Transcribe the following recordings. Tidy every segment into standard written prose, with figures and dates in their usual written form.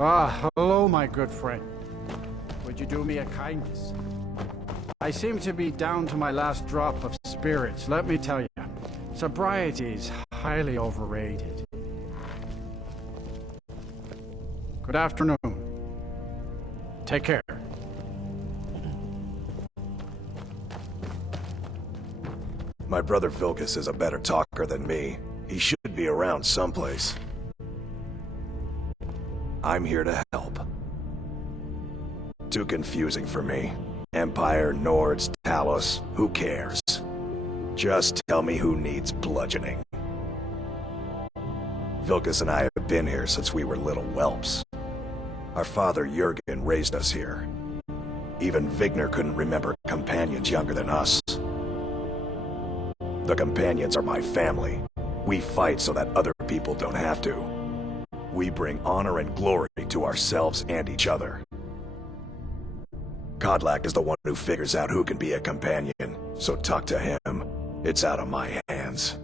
Hello, my good friend. Would you do me a kindness? I seem to be down to my last drop of spirits. Let me tell you, sobriety is highly overrated. Good afternoon. Take care. My brother Vilgus is a better talker than me. He should be around someplace. I'm here to help. Too confusing for me. Empire, Nords, Talos, who cares? Just tell me who needs bludgeoning. Vilgus and I have been here since we were little whelps. Our father Jurgen raised us here. Even Vigner couldn't remember companions younger than us. The companions are my family. We fight so that other people don't have to. We bring honor and glory to ourselves and each other. Kodlak is the one who figures out who can be a companion, so talk to him. It's out of my hands.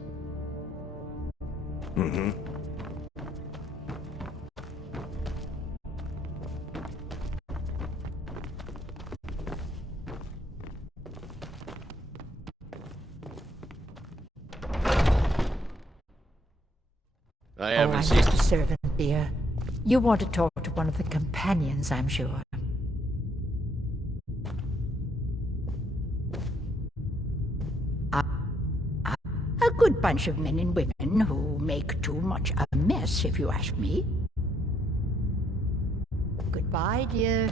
I'm just a servant, dear. You want to talk to one of the companions, I'm sure. A good bunch of men and women who make too much a mess, if you ask me. Goodbye, dear.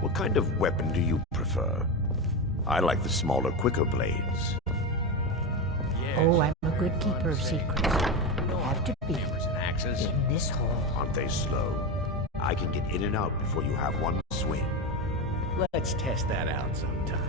What kind of weapon do you prefer? I like the smaller, quicker blades. Oh, I'm a good keeper of secrets. Have to be in this hall. Aren't they slow? I can get in and out before you have one swing. Let's test that out sometime.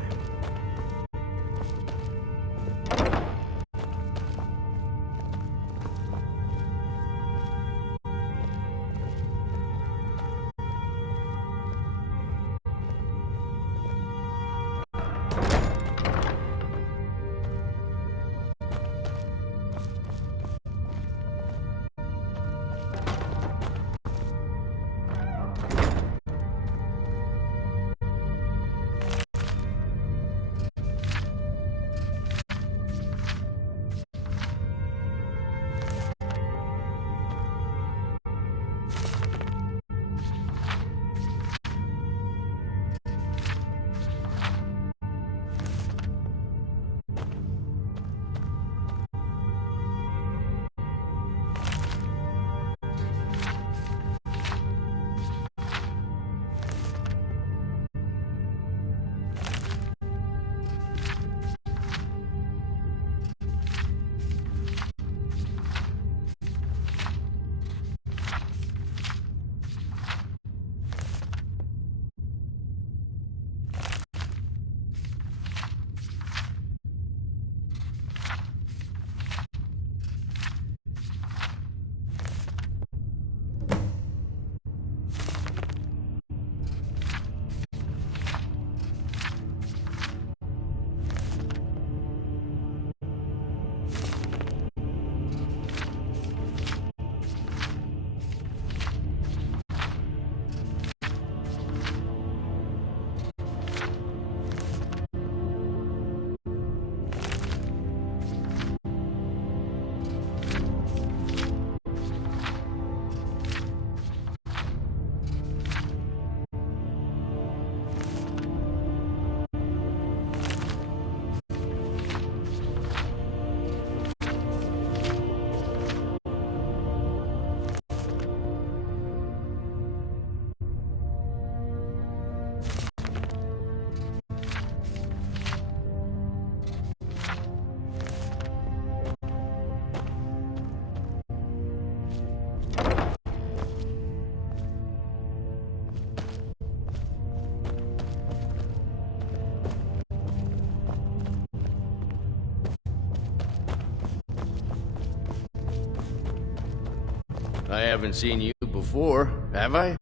I haven't seen you before, have I?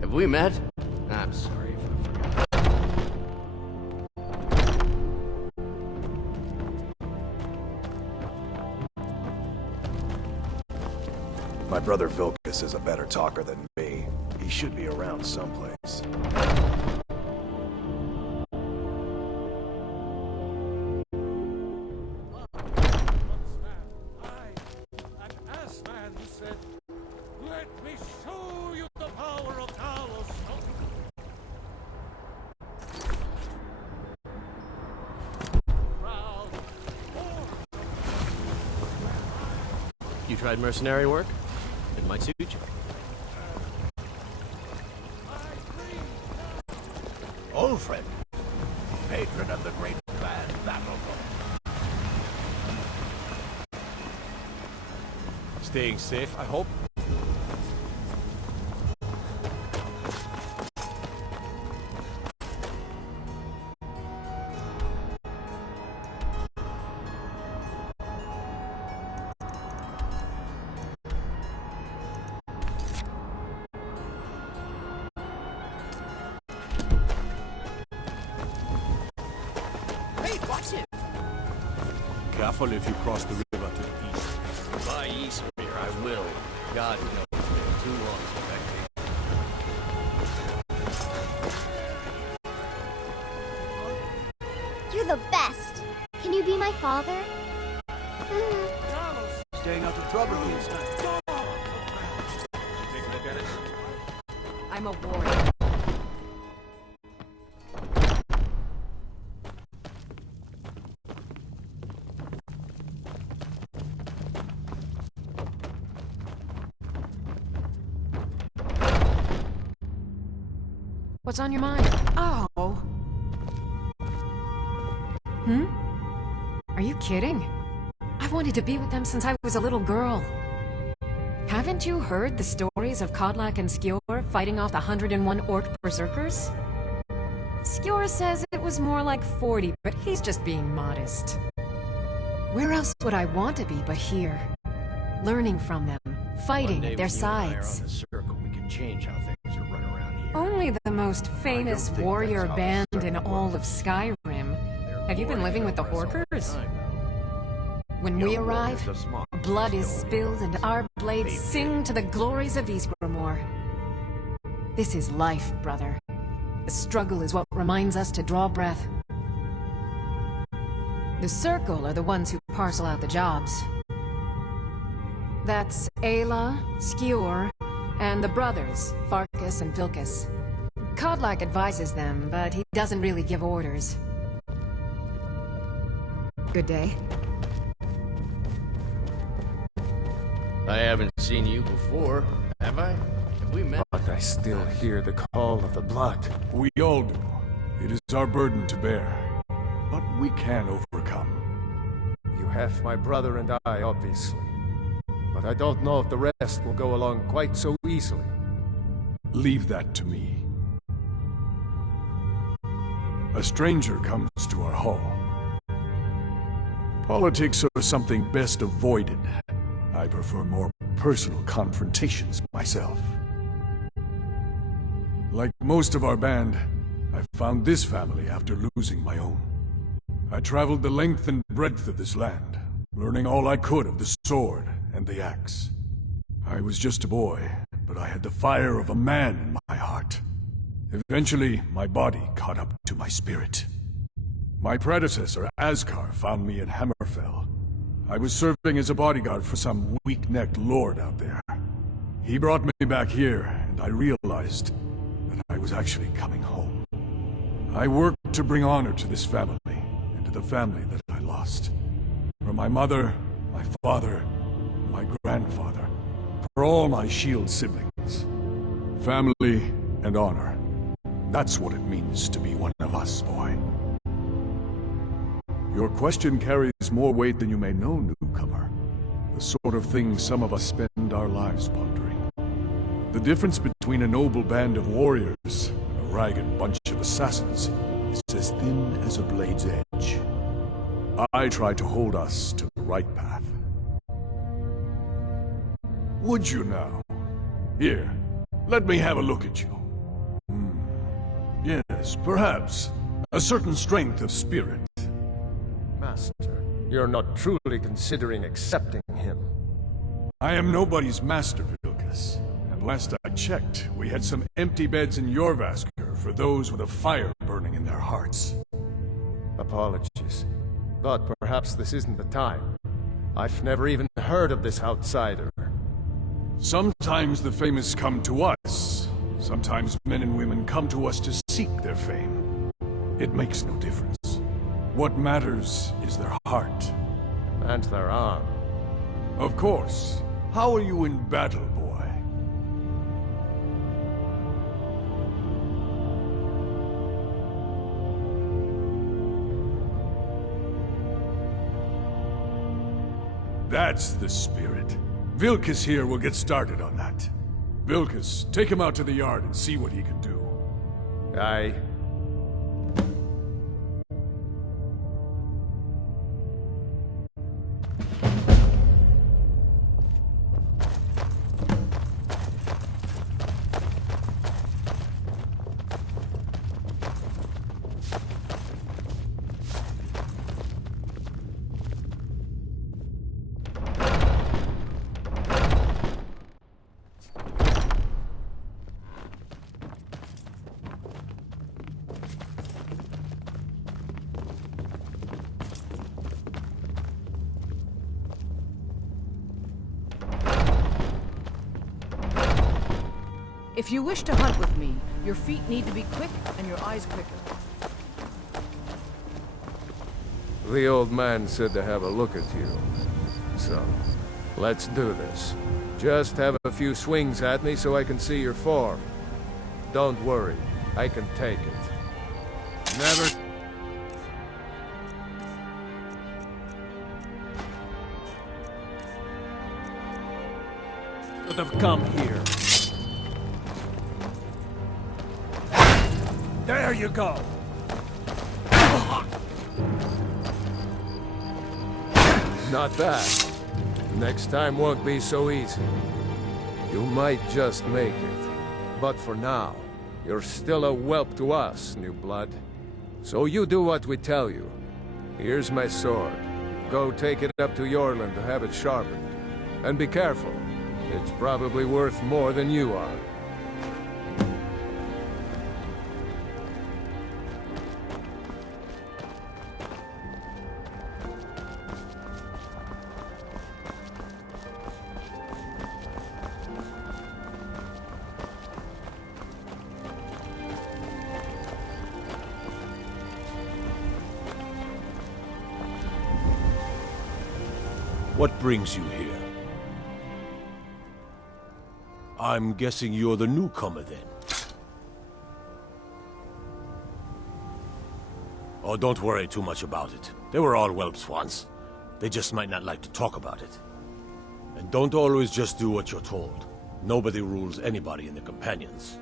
Have we met? I'm sorry if I forgot. My brother Vilcus is a better talker than me. He should be around someplace. You tried mercenary work? It might suit you. Old friend, patron of the great clan Battleborn. Staying safe, I hope. Careful if you cross the river to the east. By Eastmere, I will. God knows it's been too long since I came. You're the best. Can you be my father? Staying out of trouble this time. Take a look at it. I'm a warrior. What's on your mind? Oh. Are you kidding? I've wanted to be with them since I was a little girl. Haven't you heard the stories of Kodlak and Skjor fighting off the 101 orc berserkers? Skjor says it was more like 40, but he's just being modest. Where else would I want to be but here? Learning from them, fighting at their sides. On the circle, we can change how things are run around here. Only the most famous warrior band in all of Skyrim. Have you been living with the Horkers? When we arrive, blood is spilled and our blades sing to the glories of Ysgramor. This is life, brother. The struggle is what reminds us to draw breath. The Circle are the ones who parcel out the jobs. That's Ayla, Skjor, and the brothers, Farkas and Vilcus. Kodlak advises them, but he doesn't really give orders. Good day. I haven't seen you before, have I? Have we met? But I still hear the call of the blood. We all do. It is our burden to bear. But we can overcome. You have my brother and I, obviously. But I don't know if the rest will go along quite so easily. Leave that to me. A stranger comes to our hall. Politics are something best avoided. I prefer more personal confrontations myself. Like most of our band, I found this family after losing my own. I traveled the length and breadth of this land, learning all I could of the sword and the axe. I was just a boy, but I had the fire of a man in my heart. Eventually, my body caught up to my spirit. My predecessor, Askar, found me in Hammerfell. I was serving as a bodyguard for some weak-necked lord out there. He brought me back here, and I realized that I was actually coming home. I worked to bring honor to this family, and to the family that I lost. For my mother, my father, my grandfather, for all my shield siblings. Family and honor. That's what it means to be one of us, boy. Your question carries more weight than you may know, newcomer. The sort of thing some of us spend our lives pondering. The difference between a noble band of warriors and a ragged bunch of assassins is as thin as a blade's edge. I try to hold us to the right path. Would you now? Here, let me have a look at you. Yes, perhaps. A certain strength of spirit. Master, you're not truly considering accepting him. I am nobody's master, Vilkas. And last I checked, we had some empty beds in Jorvaskr for those with a fire burning in their hearts. Apologies. But perhaps this isn't the time. I've never even heard of this outsider. Sometimes the famous come to us. Sometimes men and women come to us to seek their fame. It makes no difference. What matters is their heart. And their arm. Of course. How are you in battle, boy? That's the spirit. Vilkas here will get started on that. Vilkas, take him out to the yard and see what he can do. Aye. If you wish to hunt with me, your feet need to be quick and your eyes quicker. The old man said to have a look at you. So, let's do this. Just have a few swings at me so I can see your form. Don't worry, I can take it. Never... Should have come here. There you go! Not bad. Next time won't be so easy. You might just make it. But for now, you're still a whelp to us, new blood. So you do what we tell you. Here's my sword. Go take it up to Yorland to have it sharpened. And be careful. It's probably worth more than you are. What brings you here? I'm guessing you're the newcomer, then. Oh, don't worry too much about it. They were all whelps once. They just might not like to talk about it. And don't always just do what you're told. Nobody rules anybody in the Companions.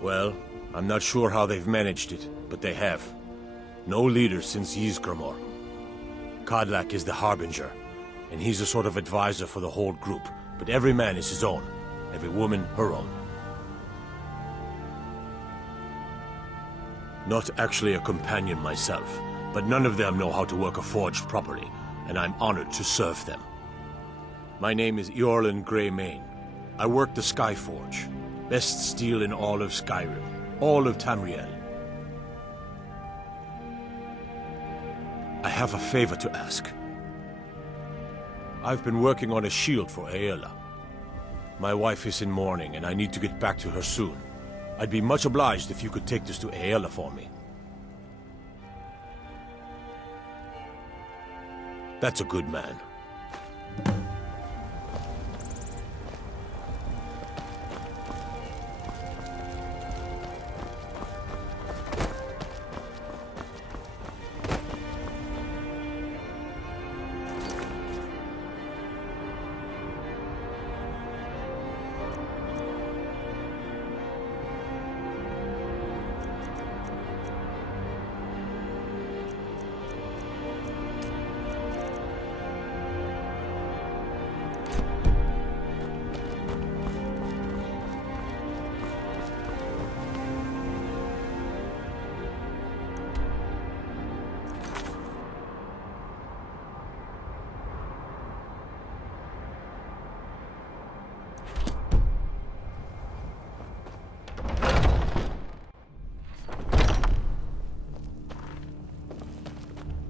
Well, I'm not sure how they've managed it, but they have. No leader since Ysgramor. Kodlak is the Harbinger, and he's a sort of advisor for the whole group, but every man is his own. Every woman, her own. Not actually a companion myself, but none of them know how to work a forge properly, and I'm honored to serve them. My name is Eorlin Greymane. I work the Skyforge. Best steel in all of Skyrim. All of Tamriel. I have a favor to ask. I've been working on a shield for Aela. My wife is in mourning, and I need to get back to her soon. I'd be much obliged if you could take this to Aela for me. That's a good man.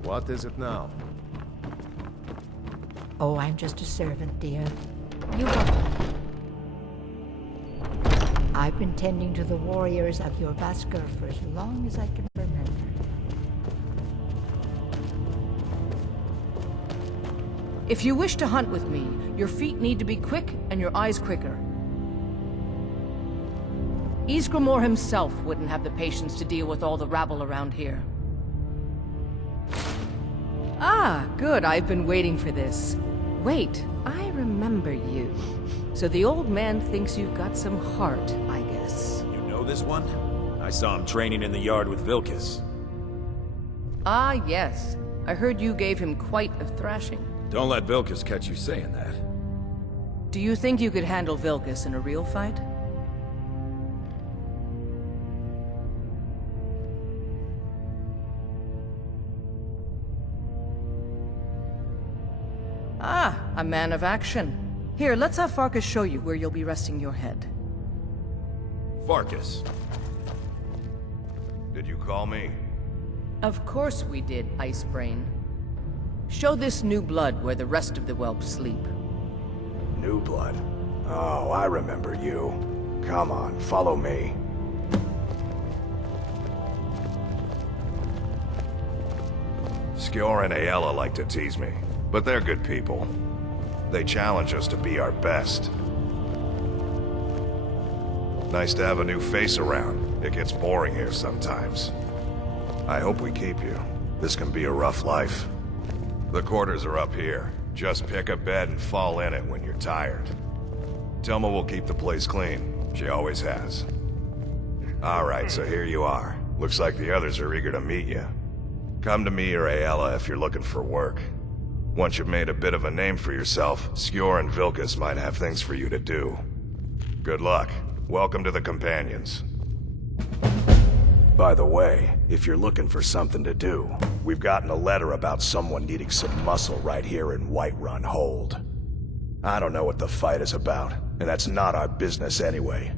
What is it now? Oh, I'm just a servant, dear. You want I've been tending to the warriors of your Vasker for as long as I can remember. If you wish to hunt with me, your feet need to be quick and your eyes quicker. Ysgramor himself wouldn't have the patience to deal with all the rabble around here. Ah, good. I've been waiting for this. Wait, I remember you. So the old man thinks you've got some heart, I guess. You know this one? I saw him training in the yard with Vilkas. Ah, yes. I heard you gave him quite a thrashing. Don't let Vilkas catch you saying that. Do you think you could handle Vilkas in a real fight? Ah, a man of action. Here, let's have Farkas show you where you'll be resting your head. Farkas. Did you call me? Of course we did, Icebrain. Show this new blood where the rest of the whelps sleep. New blood? Oh, I remember you. Come on, follow me. Skjor and Aella like to tease me, but they're good people. They challenge us to be our best. Nice to have a new face around. It gets boring here sometimes. I hope we keep you. This can be a rough life. The quarters are up here. Just pick a bed and fall in it when you're tired. Telma will keep the place clean. She always has. Alright, so here you are. Looks like the others are eager to meet you. Come to me or Aella if you're looking for work. Once you've made a bit of a name for yourself, Skjor and Vilkas might have things for you to do. Good luck. Welcome to the Companions. By the way, if you're looking for something to do, we've gotten a letter about someone needing some muscle right here in Whiterun Hold. I don't know what the fight is about, and that's not our business anyway.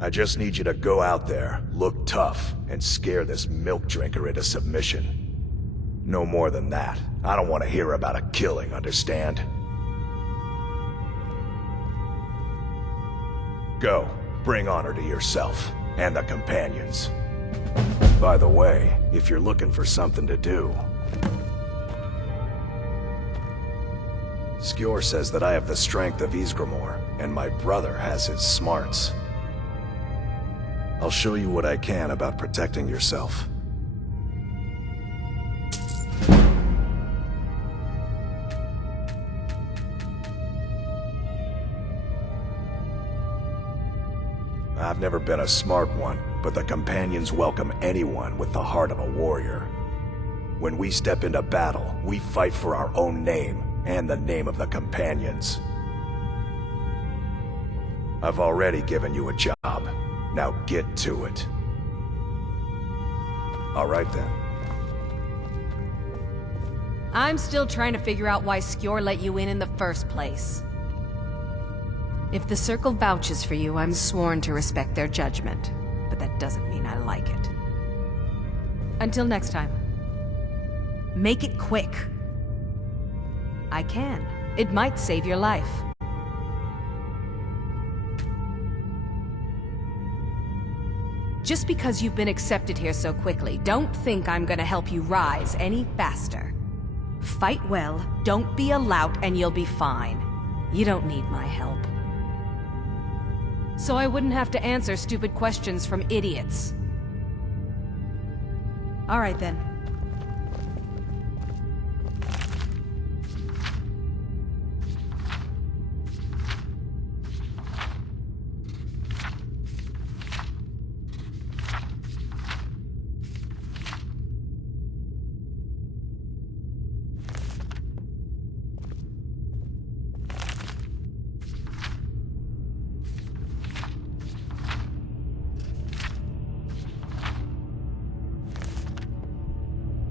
I just need you to go out there, look tough, and scare this milk drinker into submission. No more than that. I don't want to hear about a killing, understand? Go. Bring honor to yourself, and the Companions. By the way, if you're looking for something to do... Skjor says that I have the strength of Ysgramor, and my brother has his smarts. I'll show you what I can about protecting yourself. I've never been a smart one, but the Companions welcome anyone with the heart of a warrior. When we step into battle, we fight for our own name, and the name of the Companions. I've already given you a job. Now get to it. All right then. I'm still trying to figure out why Skjor let you in the first place. If the Circle vouches for you, I'm sworn to respect their judgment. But that doesn't mean I like it. Until next time. Make it quick. I can. It might save your life. Just because you've been accepted here so quickly, don't think I'm gonna help you rise any faster. Fight well, don't be a lout, and you'll be fine. You don't need my help. So I wouldn't have to answer stupid questions from idiots. All right then.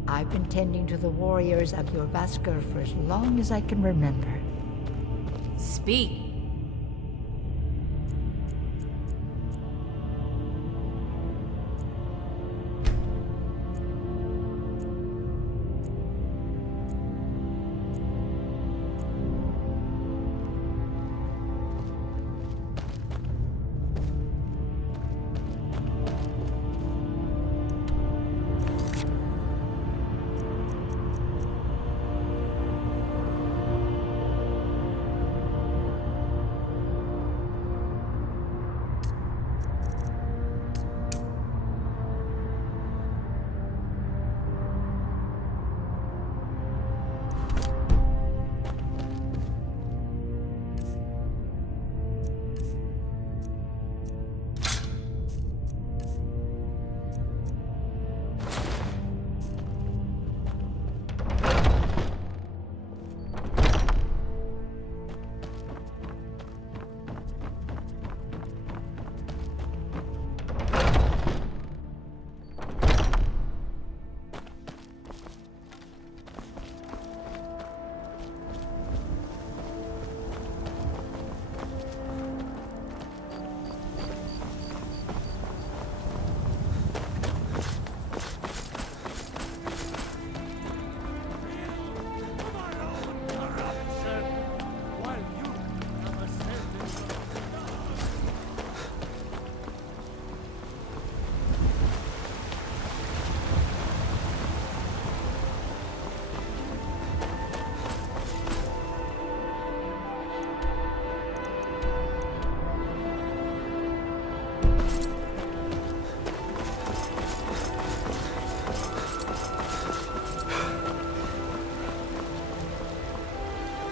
I've been tending to the warriors of your Vasker for as long as I can remember. Speak.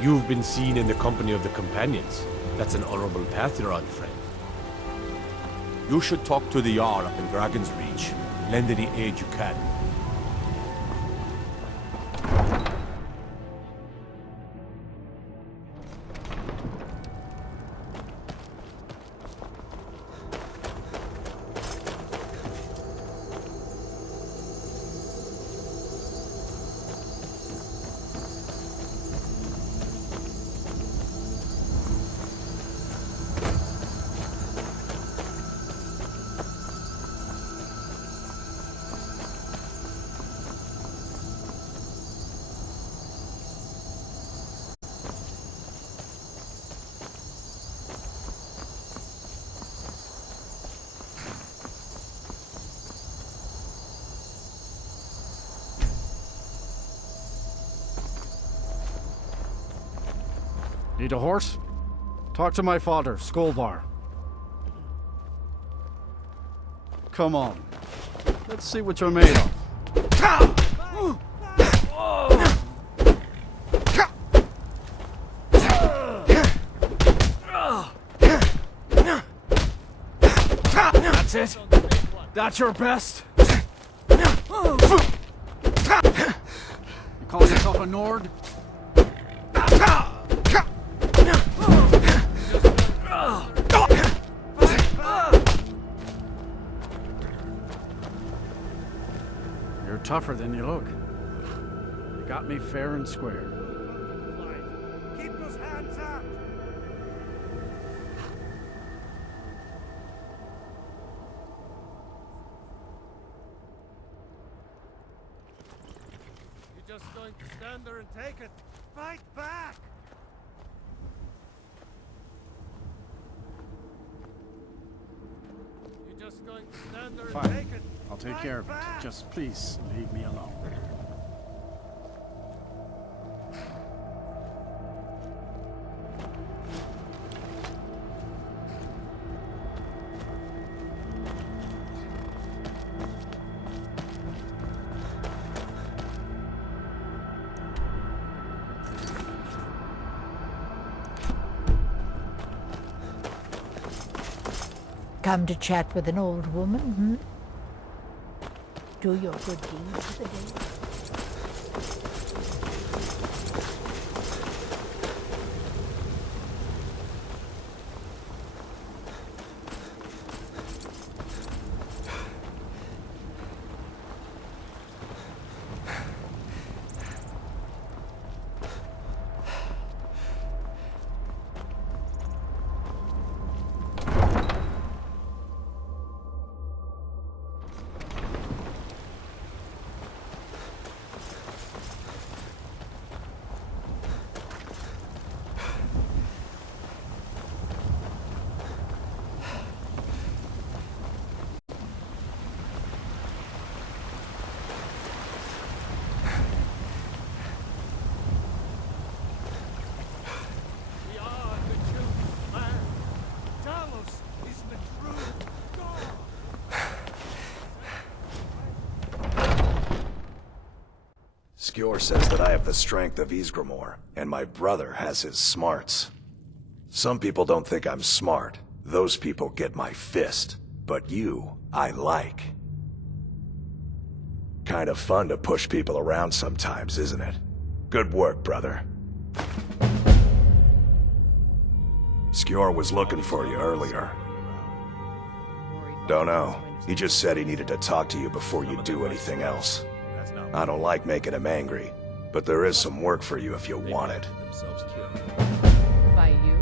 You've been seen in the company of the companions. That's an honorable path you're on, friend. You should talk to the Jarl up in Dragon's Reach. Lend any aid you can. Need a horse? Talk to my father, Skolvar. Come on. Let's see what you're made of. That's it? That's your best? You call yourself a Nord? You're tougher than you look. You got me fair and square. Keep those hands up! You're just going to stand there and take it. Fight back! You're just going to stand there and Fine. take it. I'll take care of it. Just please leave me alone. Come to chat with an old woman, hmm? Do your good deeds for the day. Skjor says that I have the strength of Ysgramor, and my brother has his smarts. Some people don't think I'm smart. Those people get my fist. But you, I like. Kind of fun to push people around sometimes, isn't it? Good work, brother. Skjor was looking for you earlier. Don't know. He just said he needed to talk to you before you do anything else. I don't like making him angry, but there is some work for you if you want it. By you?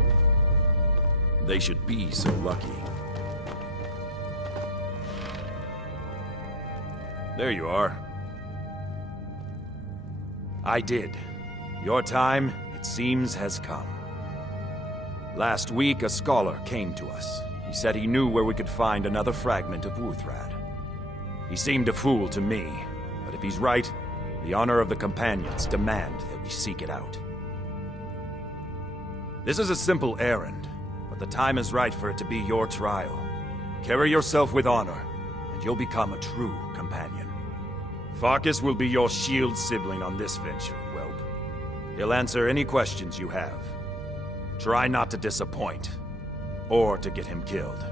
They should be so lucky. There you are. I did. Your time, it seems, has come. Last week, a scholar came to us. He said he knew where we could find another fragment of Wuthrad. He seemed a fool to me, but if he's right, the honor of the Companions demand that we seek it out. This is a simple errand, but the time is right for it to be your trial. Carry yourself with honor, and you'll become a true companion. Farkas will be your shield sibling on this venture, Whelp. He'll answer any questions you have. Try not to disappoint, or to get him killed.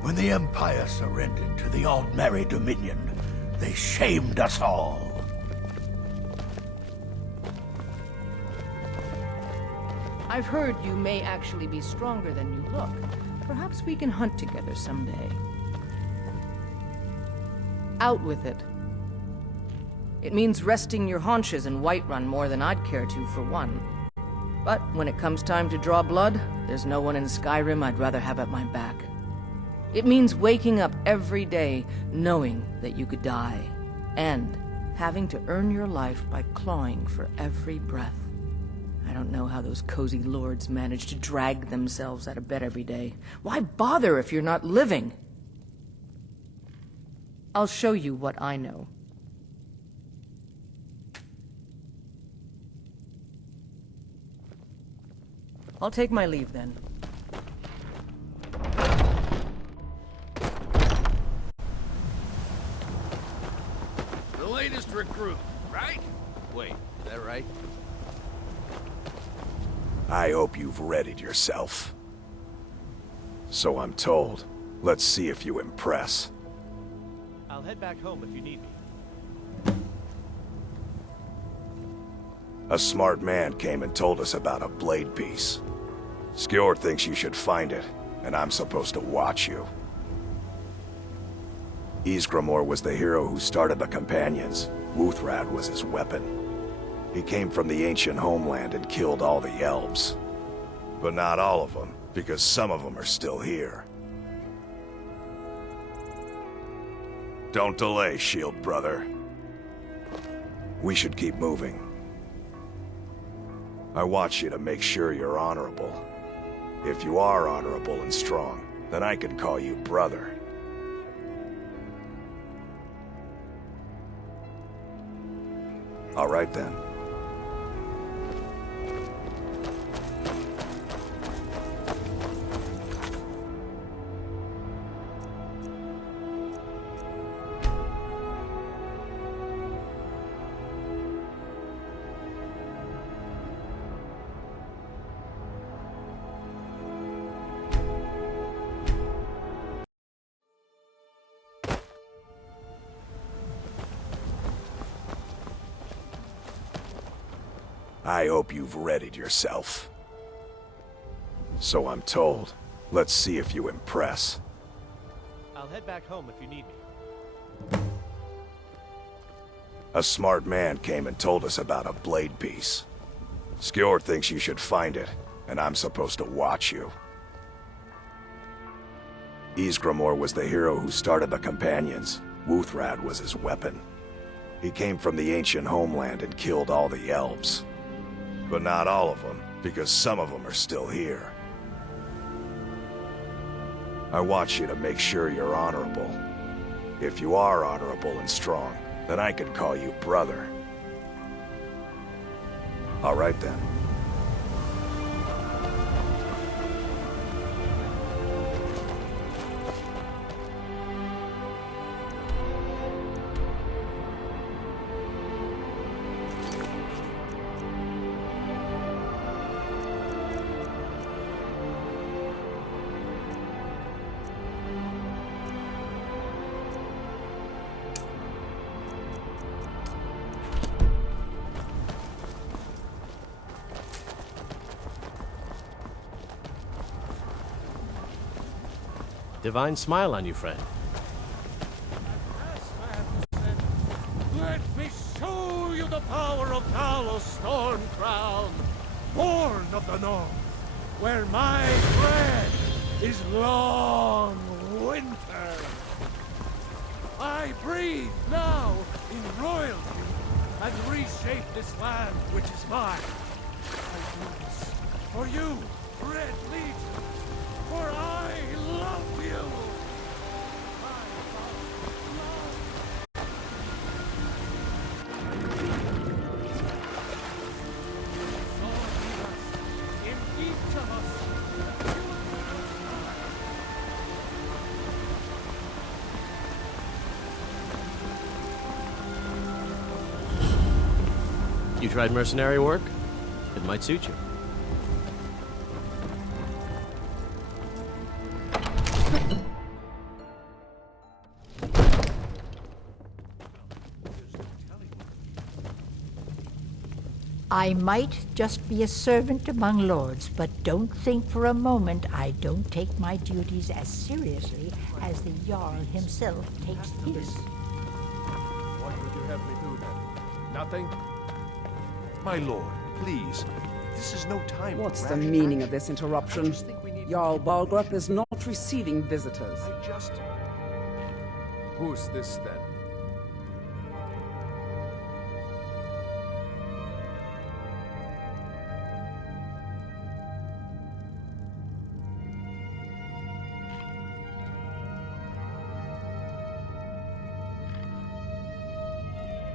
When the Empire surrendered to the Aldmeri Dominion, they shamed us all. I've heard you may actually be stronger than you look. Perhaps we can hunt together someday. Out with it. It means resting your haunches in Whiterun more than I'd care to, for one. But when it comes time to draw blood, there's no one in Skyrim I'd rather have at my back. It means waking up every day knowing that you could die, and having to earn your life by clawing for every breath. I don't know how those cozy lords manage to drag themselves out of bed every day. Why bother if you're not living? I'll show you what I know. I'll take my leave then. The latest recruit, right? Wait, is that right? I hope you've readied yourself. So I'm told. Let's see if you impress. I'll head back home if you need me. A smart man came and told us about a blade piece. Skjord thinks you should find it, and I'm supposed to watch you. Ysgramor was the hero who started the Companions. Wuthrad was his weapon. He came from the ancient homeland and killed all the elves. But not all of them, because some of them are still here. Don't delay, Shield brother. We should keep moving. I want you to make sure you're honorable. If you are honorable and strong, then I can call you brother. All right then. I hope you've readied yourself. So I'm told. Let's see if you impress. I'll head back home if you need me. A smart man came and told us about a blade piece. Skjord thinks you should find it, and I'm supposed to watch you. Ysgramor was the hero who started the Companions. Wuthrad was his weapon. He came from the ancient homeland and killed all the elves. But not all of them, because some of them are still here. I want you to make sure you're honorable. If you are honorable and strong, then I can call you brother. All right then. Divine smile on you, friend. Let me show you the power of Talos Stormcrown, born of the North, where my bread is long winter. I breathe now in royalty and reshape this land which is mine. I do this for you, Red Legion, for I love you. You tried mercenary work? It might suit you. I might just be a servant among lords, but don't think for a moment I don't take my duties as seriously as the Jarl himself takes his. What would you have me do then? Nothing? My lord, please. This is no time for What's the rash meaning action. of this interruption? Jarl Balgrup is not receiving visitors. Who's this then?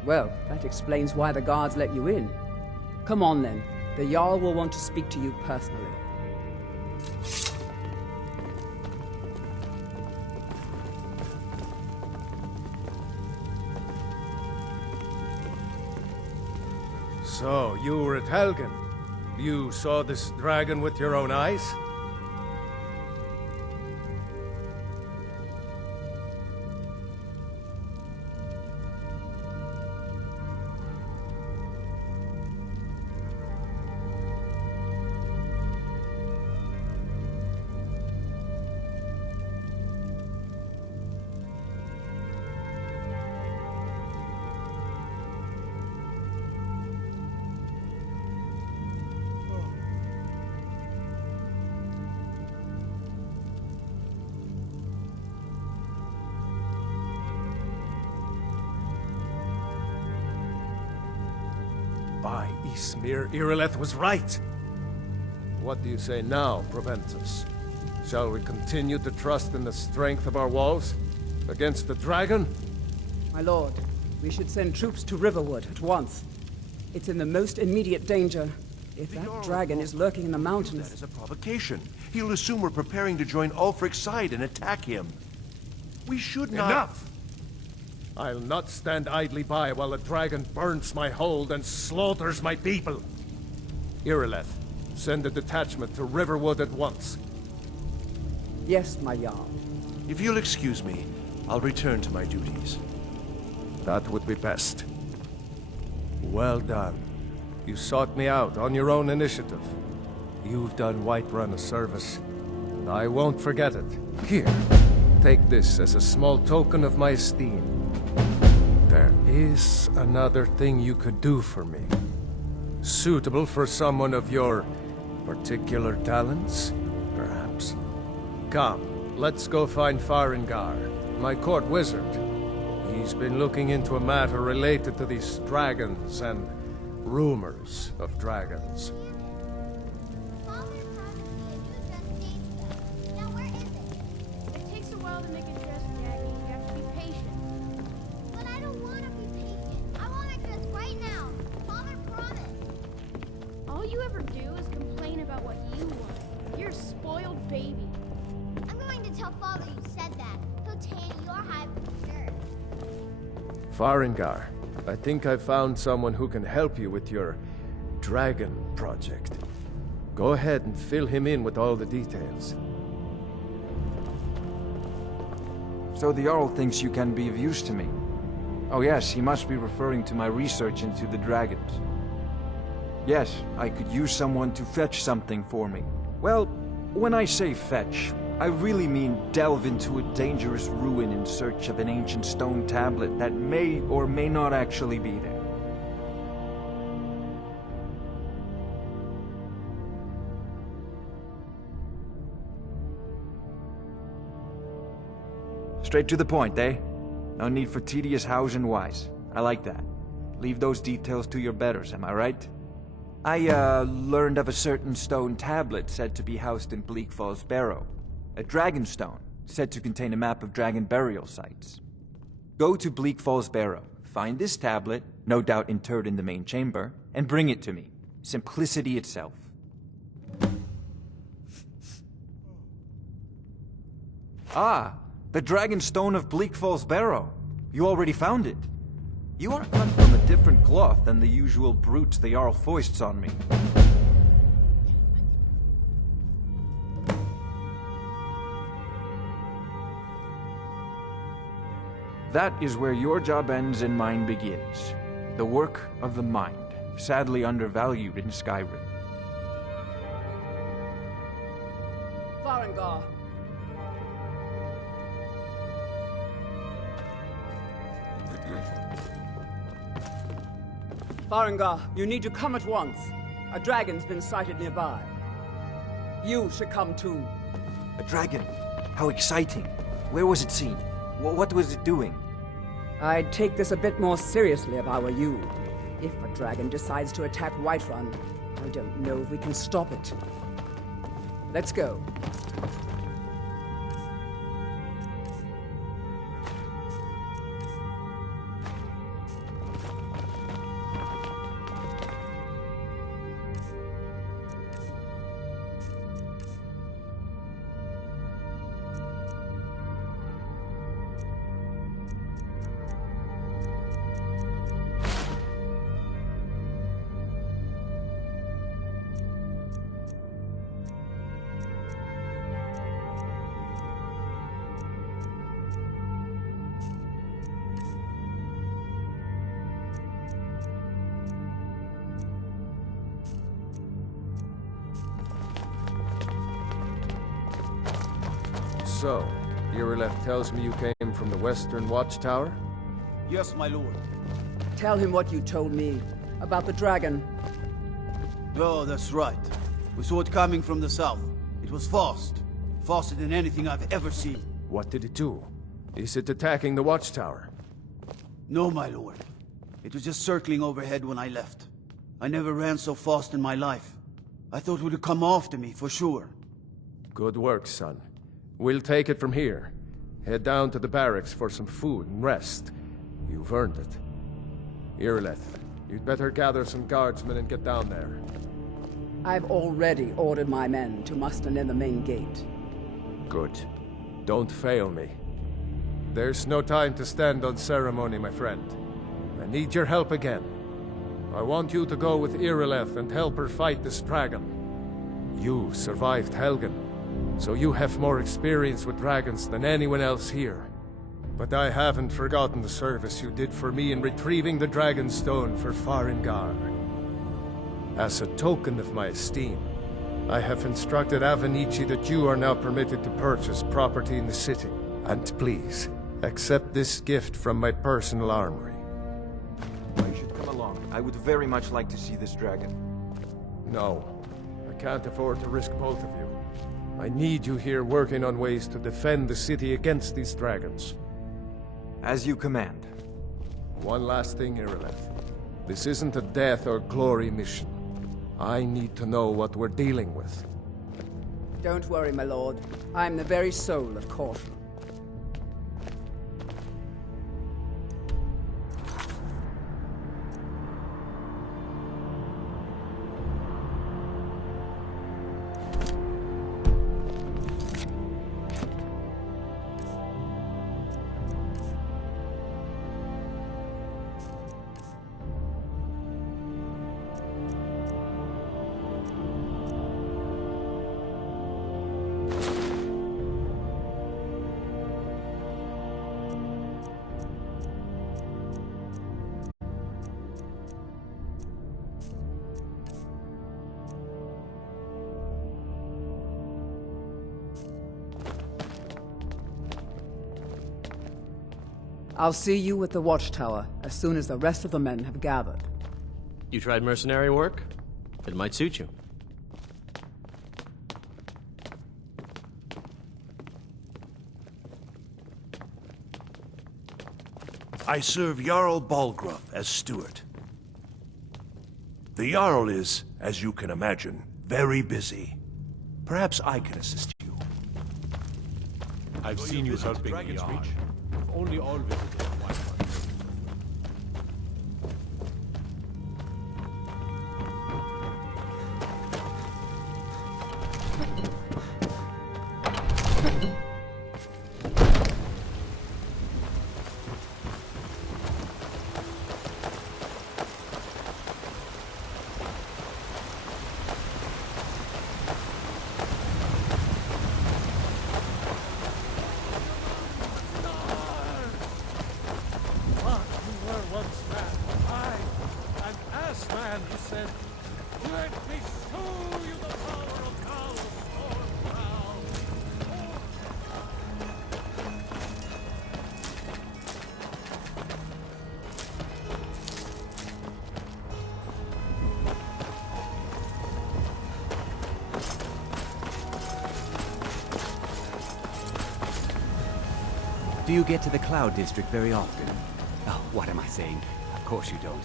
Well, that explains why the guards let you in. Come on then. The Jarl will want to speak to you personally. So, you were at Helgen. You saw this dragon with your own eyes? By Ysmir, Irileth was right! What do you say now, Proventus? Shall we continue to trust in the strength of our walls? Against the dragon? My lord, we should send troops to Riverwood at once. It's in the most immediate danger. If that dragon is lurking in the mountains... That is a provocation. He'll assume we're preparing to join Ulfric's side and attack him. We should not... Enough! I'll not stand idly by while the dragon burns my hold and slaughters my people. Irileth, send a detachment to Riverwood at once. Yes, my Jarl. If you'll excuse me, I'll return to my duties. That would be best. Well done. You sought me out on your own initiative. You've done Whiterun a service, and I won't forget it. Here, take this as a small token of my esteem. There is another thing you could do for me. Suitable for someone of your particular talents, perhaps. Come, let's go find Farengar, my court wizard. He's been looking into a matter related to these dragons and rumors of dragons. Farengar, I think I found someone who can help you with your dragon project. Go ahead and fill him in with all the details. So the Jarl thinks you can be of use to me. Oh yes, he must be referring to my research into the dragons. Yes, I could use someone to fetch something for me. Well, when I say fetch, I really mean delve into a dangerous ruin in search of an ancient stone tablet that may or may not actually be there. Straight to the point, eh? No need for tedious hows and whys. I like that. Leave those details to your betters, am I right? I, learned of a certain stone tablet said to be housed in Bleak Falls Barrow. A dragon stone, said to contain a map of dragon burial sites. Go to Bleak Falls Barrow, find this tablet, no doubt interred in the main chamber, and bring it to me. Simplicity itself. Ah, the dragon stone of Bleak Falls Barrow. You already found it. You are cut from a different cloth than the usual brutes the Jarl foists on me. That is where your job ends and mine begins. The work of the mind, sadly undervalued in Skyrim. Farengar! Farengar, you need to come at once. A dragon's been sighted nearby. You should come too. A dragon? How exciting. Where was it seen? What was it doing? I'd take this a bit more seriously if I were you. If a dragon decides to attack Whiterun, I don't know if we can stop it. Let's go. So, Irileth tells me you came from the Western Watchtower? Yes, my lord. Tell him what you told me about the dragon. Oh, that's right. We saw it coming from the south. It was fast. Faster than anything I've ever seen. What did it do? Is it attacking the Watchtower? No, my lord. It was just circling overhead when I left. I never ran so fast in my life. I thought it would come after me, for sure. Good work, son. We'll take it from here. Head down to the barracks for some food and rest. You've earned it. Irileth, you'd better gather some guardsmen and get down there. I've already ordered my men to muster near the main gate. Good. Don't fail me. There's no time to stand on ceremony, my friend. I need your help again. I want you to go with Irileth and help her fight this dragon. You survived Helgen, so you have more experience with dragons than anyone else here. But I haven't forgotten the service you did for me in retrieving the Dragon Stone for Farengar. As a token of my esteem, I have instructed Avenici that you are now permitted to purchase property in the city. And please, accept this gift from my personal armory. You should come along. I would very much like to see this dragon. No, I can't afford to risk both of you. I need you here working on ways to defend the city against these dragons. As you command. One last thing, Irileth. This isn't a death or glory mission. I need to know what we're dealing with. Don't worry, my lord. I'm the very soul of caution. I'll see you at the Watchtower as soon as the rest of the men have gathered. You tried mercenary work? It might suit you. I serve Jarl Balgruuf as steward. The Jarl is, as you can imagine, very busy. Perhaps I can assist you. I've seen you helping the Jarl. If only all visited Whiterun. He said, "Let me show you the power of Talos Stormcrown." Do you get to the Cloud District very often? Oh, what am I saying? Of course you don't.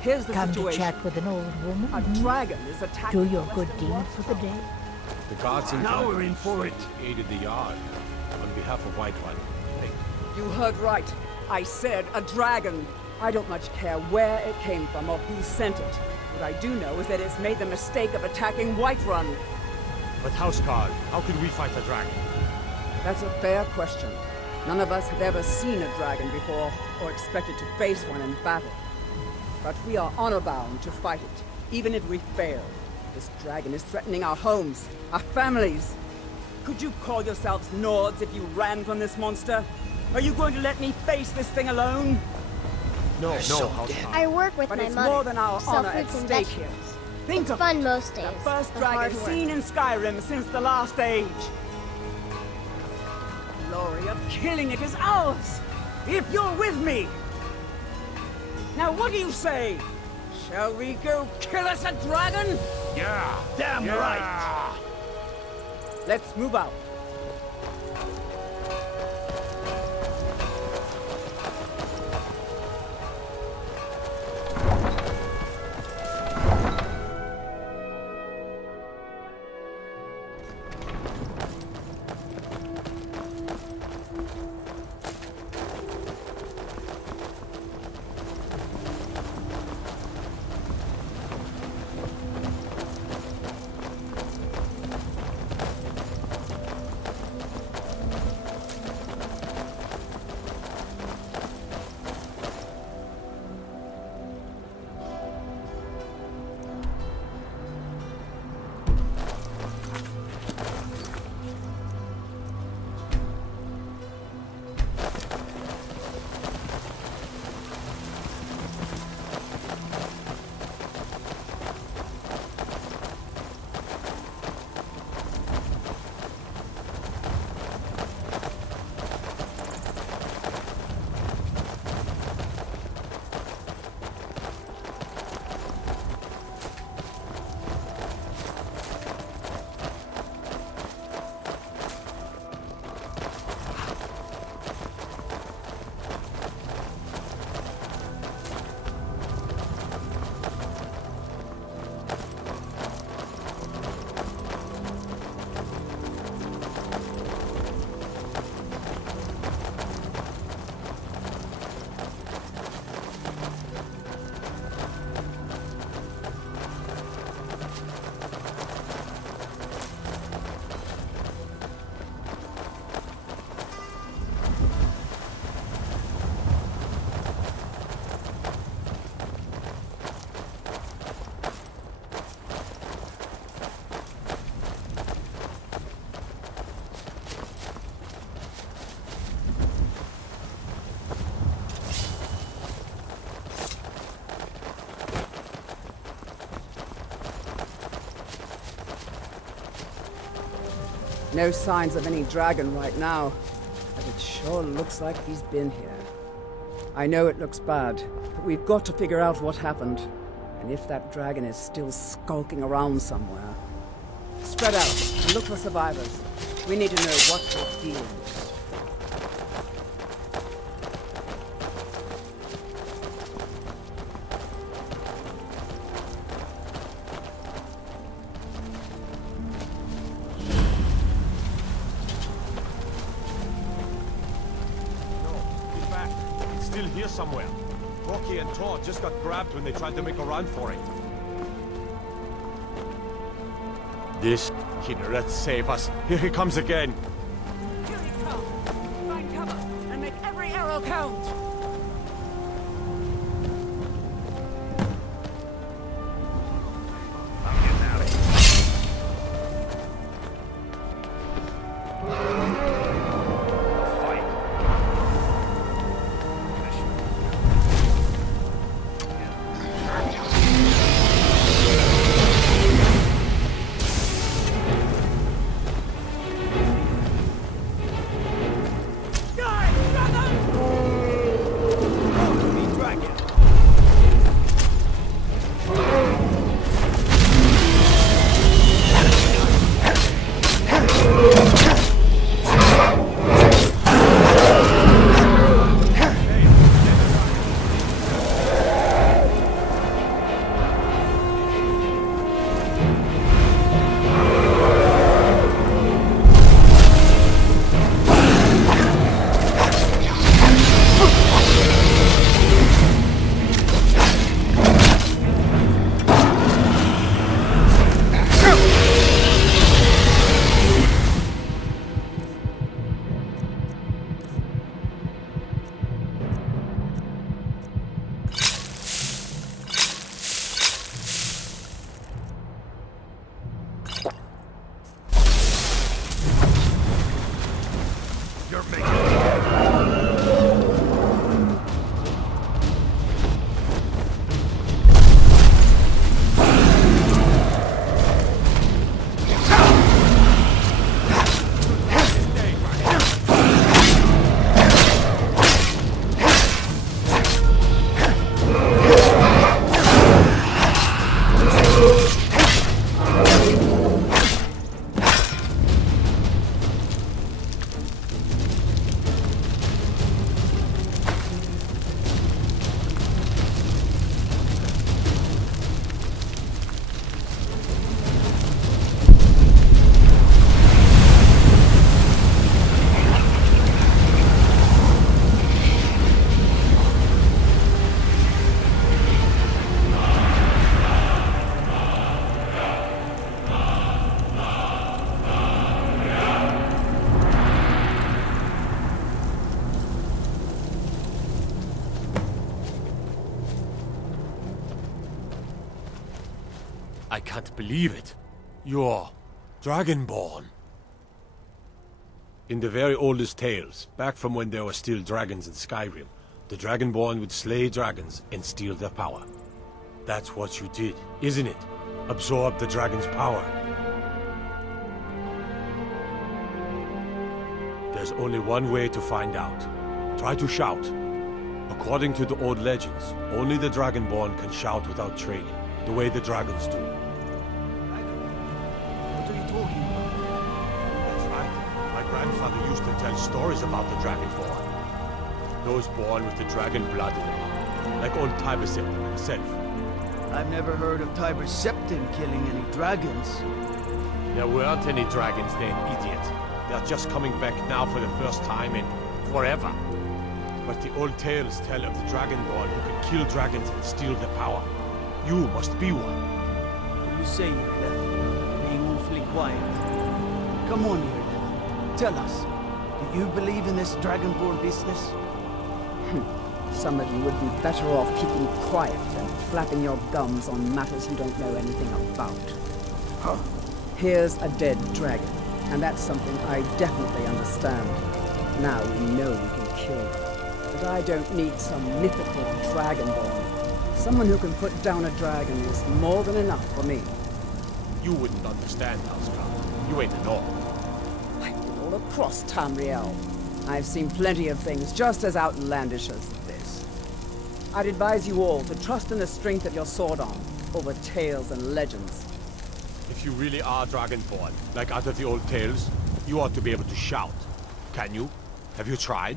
Here's the Come to situation. chat with an old woman? A dragon is attacking. Do your good deed for the day. The gods and Now we're in for it. aided the Yard on behalf of Whiterun. Hey, You heard right. I said a dragon. I don't much care where it came from or who sent it. What I do know is that it's made the mistake of attacking Whiterun. but Houseguard, how can we fight a dragon? That's a fair question. None of us have ever seen a dragon before, or expected to face one in battle. But we are honor-bound to fight it, even if we fail. This dragon is threatening our homes, our families. Could you call yourselves Nords if you ran from this monster? Are you going to let me face this thing alone? No, Houseguard. I work with But my it's mother. more than our Sell honor at fruits and stake here. vegetables. Think It's of fun most days. the first but hard dragon work. seen in Skyrim since the last age. The glory of killing it is ours, if you're with me. Now what do you say? Shall we go kill us a dragon? Yeah! Damn right! Let's move out. No signs of any dragon right now, but it sure looks like he's been here. I know it looks bad, but we've got to figure out what happened, and if that dragon is still skulking around somewhere. Spread out and look for survivors. We need to know what we're dealing with. Still here somewhere. Rocky and Tor just got grabbed when they tried to make a run for it. This Kinneret save us. Here he comes again. Here he comes! Find cover and make every arrow count! I'm getting out of here. Fight. I can't believe it. You're Dragonborn. In the very oldest tales, back from when there were still dragons in Skyrim, the Dragonborn would slay dragons and steal their power. That's what you did, isn't it? Absorb the dragon's power. There's only one way to find out. Try to shout. According to the old legends, only the Dragonborn can shout without training, the way the dragons do. What are you talking about? That's right. My grandfather used to tell stories about the Dragonborn. Those born with the dragon blood in them, like old Tiber Septim himself. I've never heard of Tiber Septim killing any dragons. There weren't any dragons then, idiot. They're just coming back now for the first time in forever. But the old tales tell of the Dragonborn who can kill dragons and steal their power. You must be one. What do you say, Yleth? Being awfully quiet. Come on, Yleth. Tell us, do you believe in this Dragonborn business? Some of you would be better off keeping quiet than flapping your gums on matters you don't know anything about. Huh. Here's a dead dragon, and that's something I definitely understand. Now we know we can kill it. But I don't need some mythical Dragonborn. Someone who can put down a dragon is more than enough for me. You wouldn't understand, Asgard. You ain't a Nord. I've been all across Tamriel. I've seen plenty of things just as outlandish as this. I'd advise you all to trust in the strength of your sword arm over tales and legends. If you really are Dragonborn, like out of the old tales, you ought to be able to shout. Can you? Have you tried?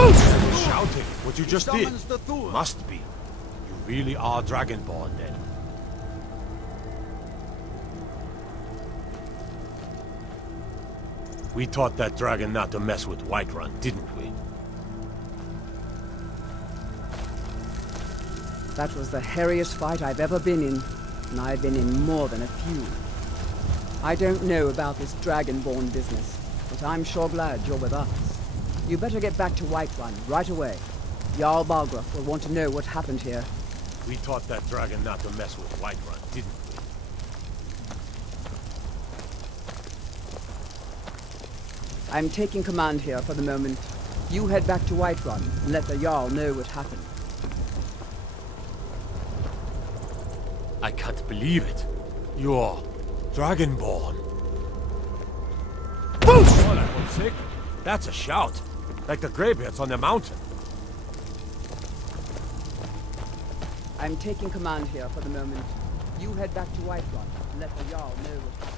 Shouting, what you just did. Must be. You really are Dragonborn, then. We taught that dragon not to mess with Whiterun, didn't we? That was the hairiest fight I've ever been in, and I've been in more than a few. I don't know about this Dragonborn business, but I'm sure glad you're with us. You better get back to Whiterun right away. Jarl Balgruuf will want to know what happened here. We taught that dragon not to mess with Whiterun, didn't we? I'm taking command here for the moment. You head back to Whiterun and let the Jarl know what happened. I can't believe it. You're Dragonborn. Boosh! Oh, that one's sick. That's a shout. Like the greybeards on the mountain. I'm taking command here for the moment. You head back to Whiterun and let the Jarl know what happened.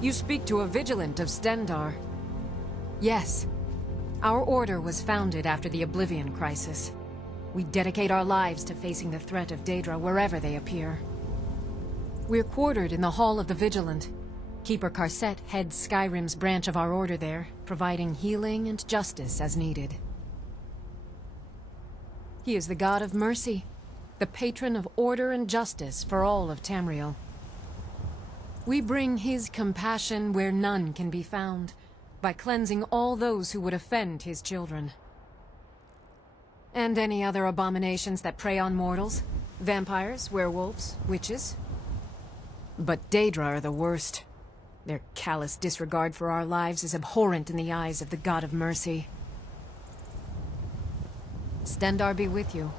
You speak to a Vigilant of Stendar. Yes. Our order was founded after the Oblivion Crisis. We dedicate our lives to facing the threat of Daedra wherever they appear. We're quartered in the Hall of the Vigilant. Keeper Karset heads Skyrim's branch of our order there, providing healing and justice as needed. He is the god of mercy, the patron of order and justice for all of Tamriel. We bring his compassion where none can be found, by cleansing all those who would offend his children. And any other abominations that prey on mortals. Vampires, werewolves, witches. But Daedra are the worst. Their callous disregard for our lives is abhorrent in the eyes of the God of Mercy. Stendar be with you.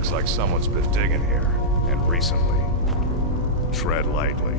Looks like someone's been digging here, and recently. Tread lightly.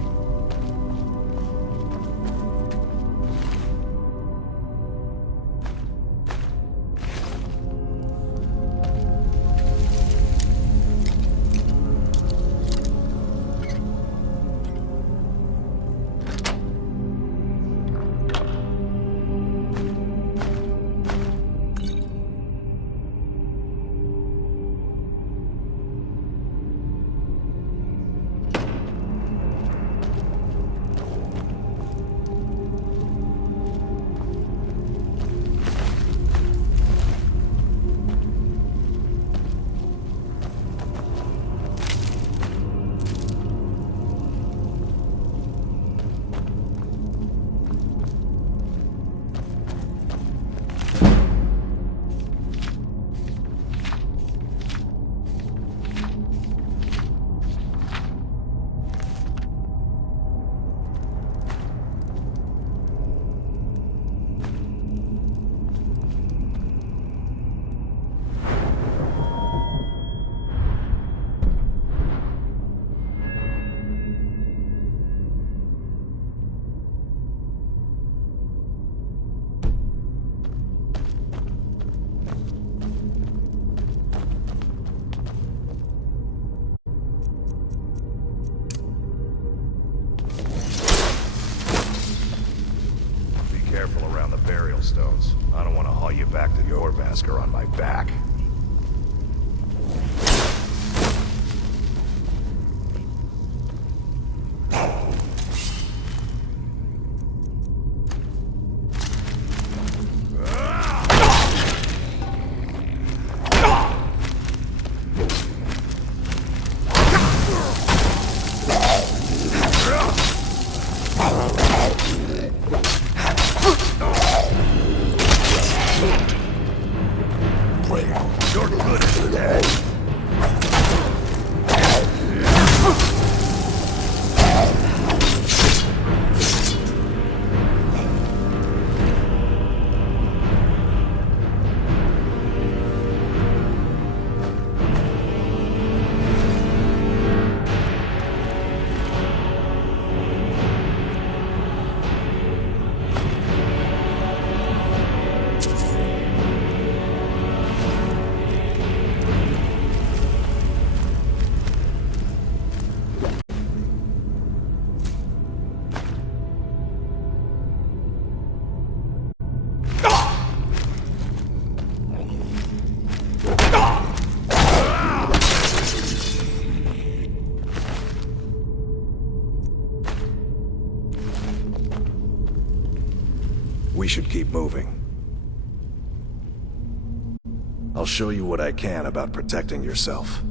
Careful around the burial stones. I don't want to haul you back to your Vasker on my back. You're good at that. We should keep moving. I'll show you what I can about protecting yourself.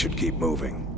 should keep moving.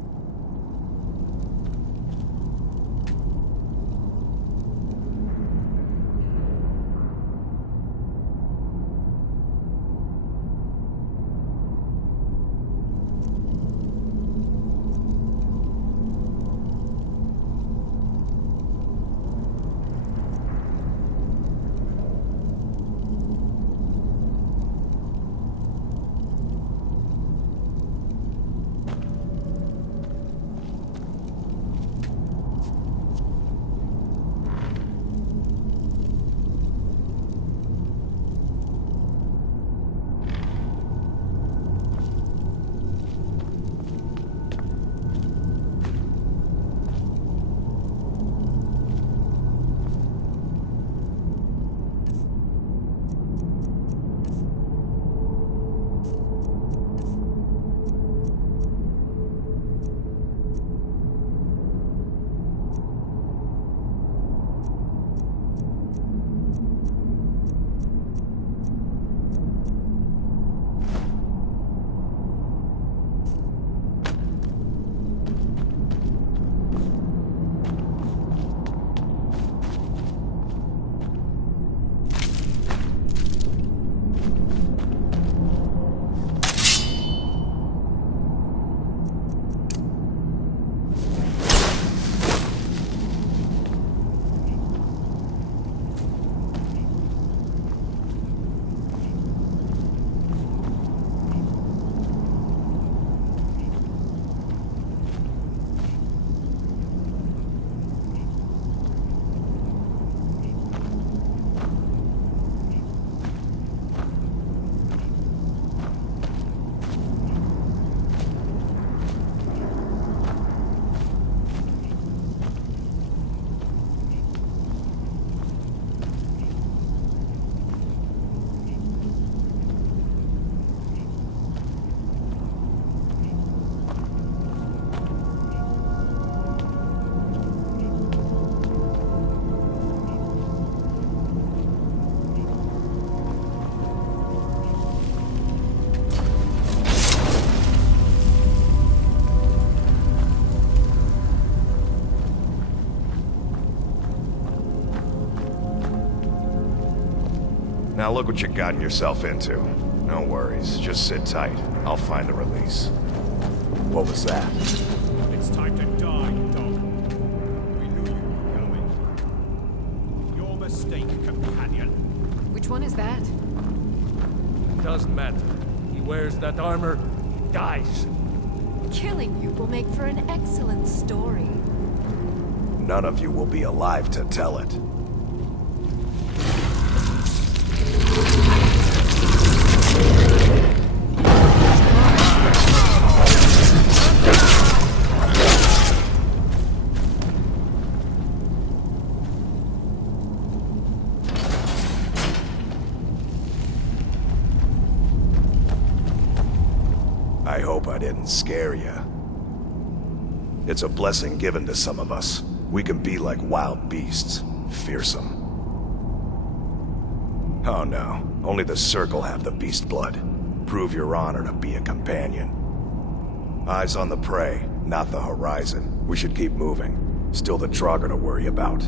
Now look what you've gotten yourself into. No worries, just sit tight. I'll find a release. What was that? It's time to die, dog. We knew you were coming. Your mistake, companion. Which one is that? It doesn't matter. He wears that armor, he dies. Killing you will make for an excellent story. None of you will be alive to tell it. I hope I didn't scare you. It's a blessing given to some of us. We can be like wild beasts, fearsome. Oh no, only the Circle have the beast blood. Prove your honor to be a companion. Eyes on the prey, not the horizon. We should keep moving. Still the Draugr to worry about.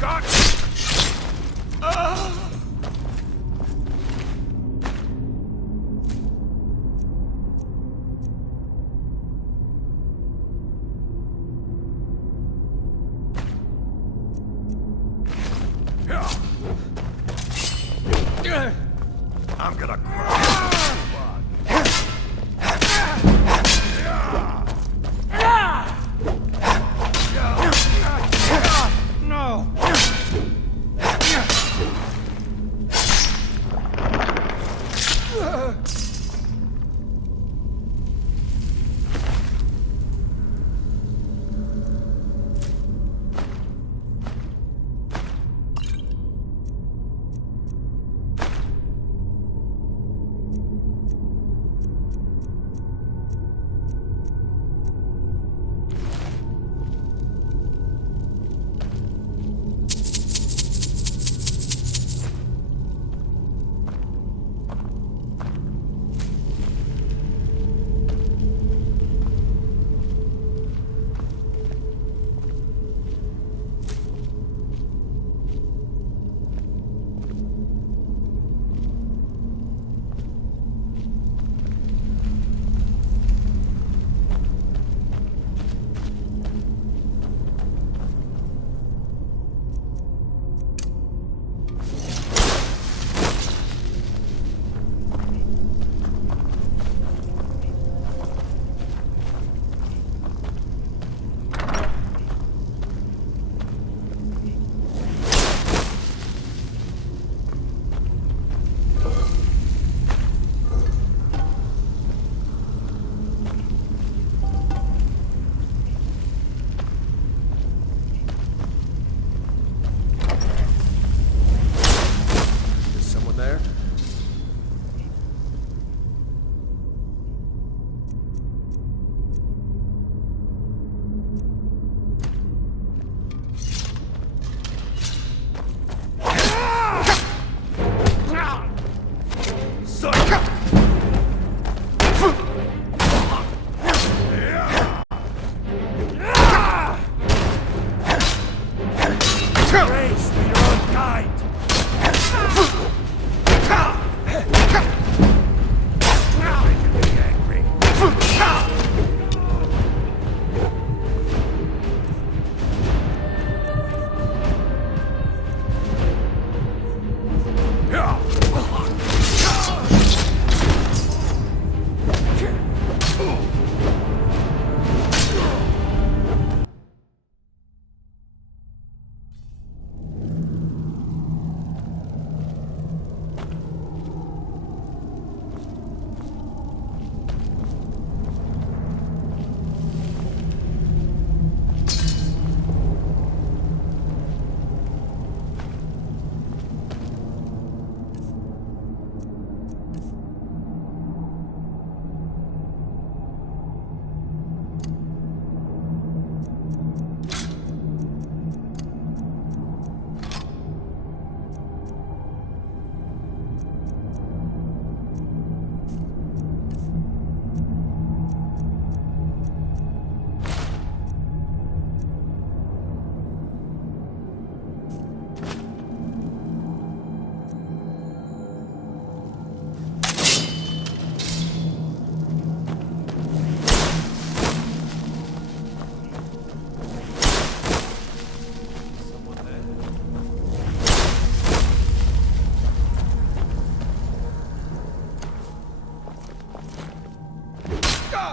got... I'm gonna crush. No!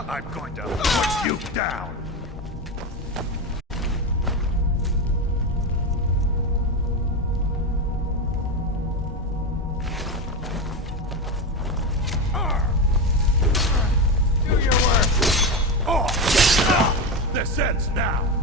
I'm going to put you down! Do your work! Oh! This ends now!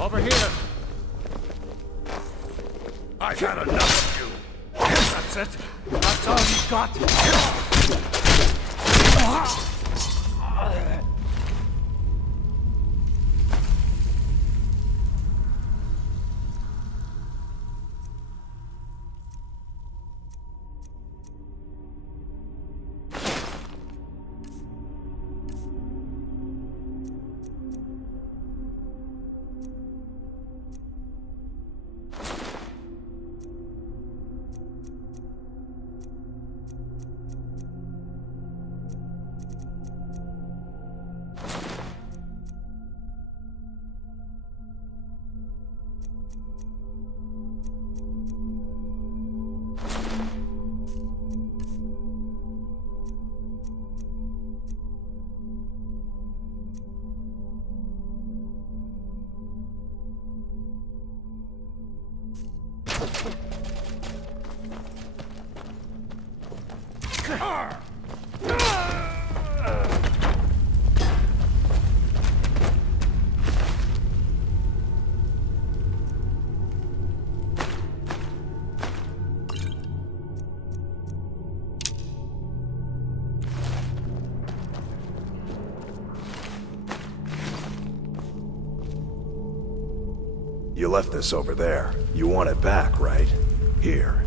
Over here! I've had enough of you. That's it. That's all you got. You left this over there. You want it back, right? Here.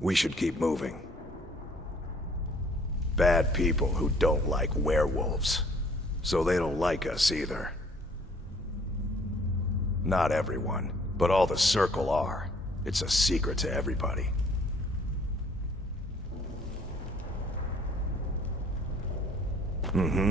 We should keep moving. Bad people who don't like werewolves. So they don't like us either. Not everyone, but all the Circle are. It's a secret to everybody. Mm-hmm.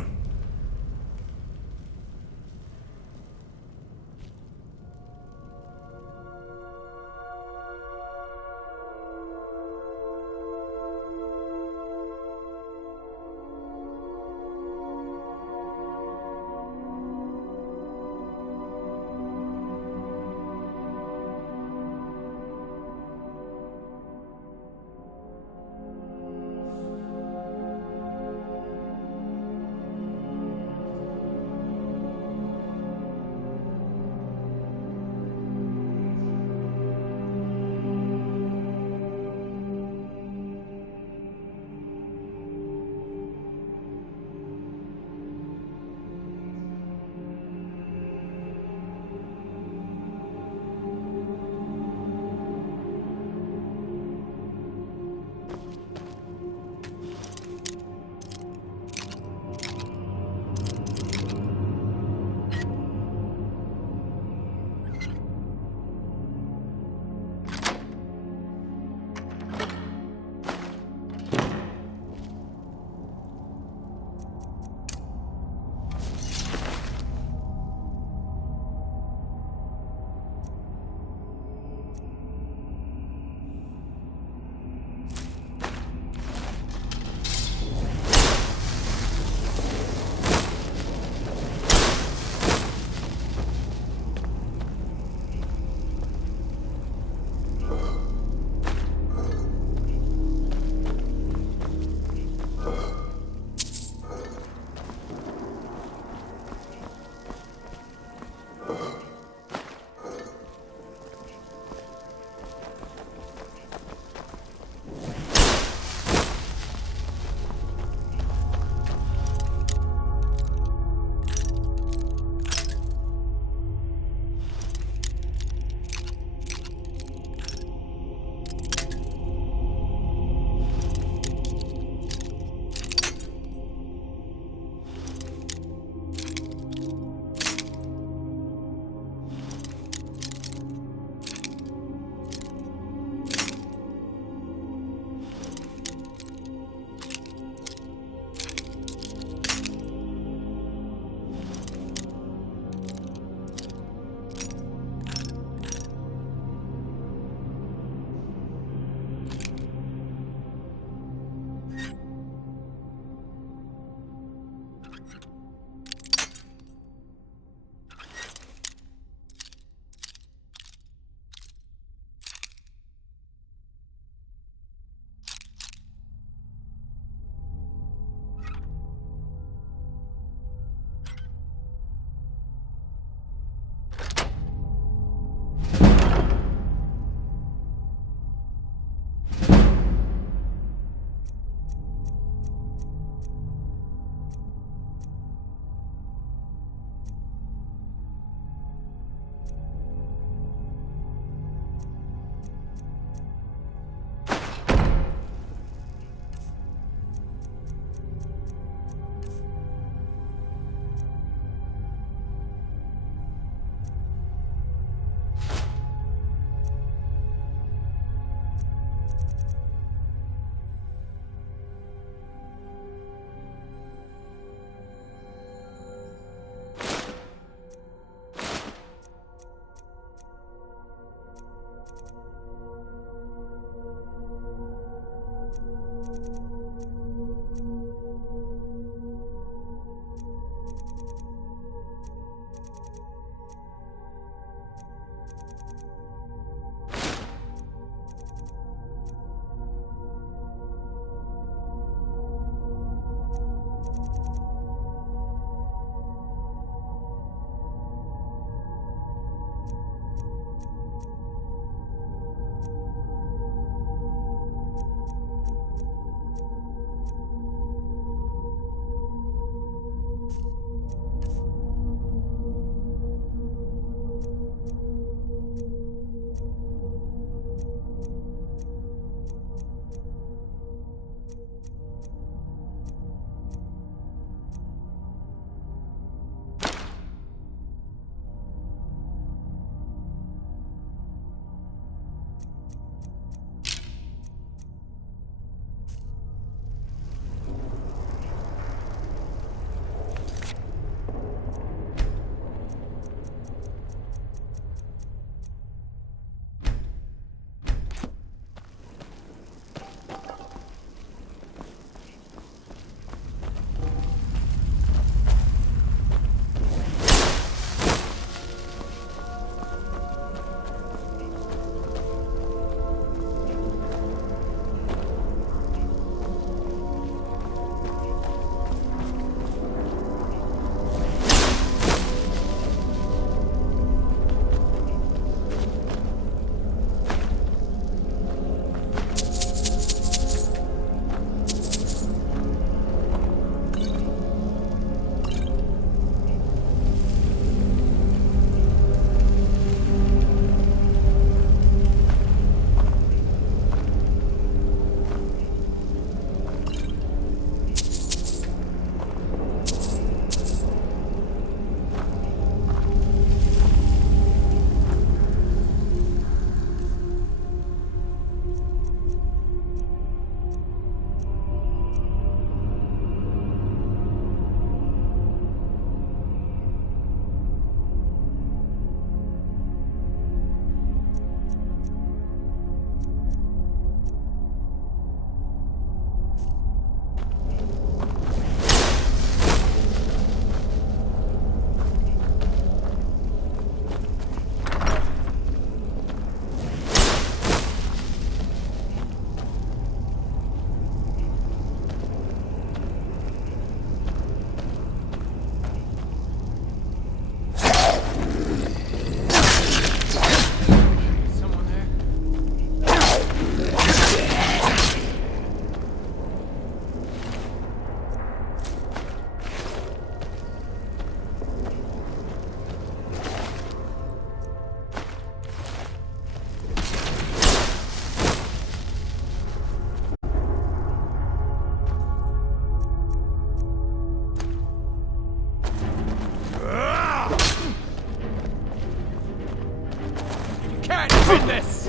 this!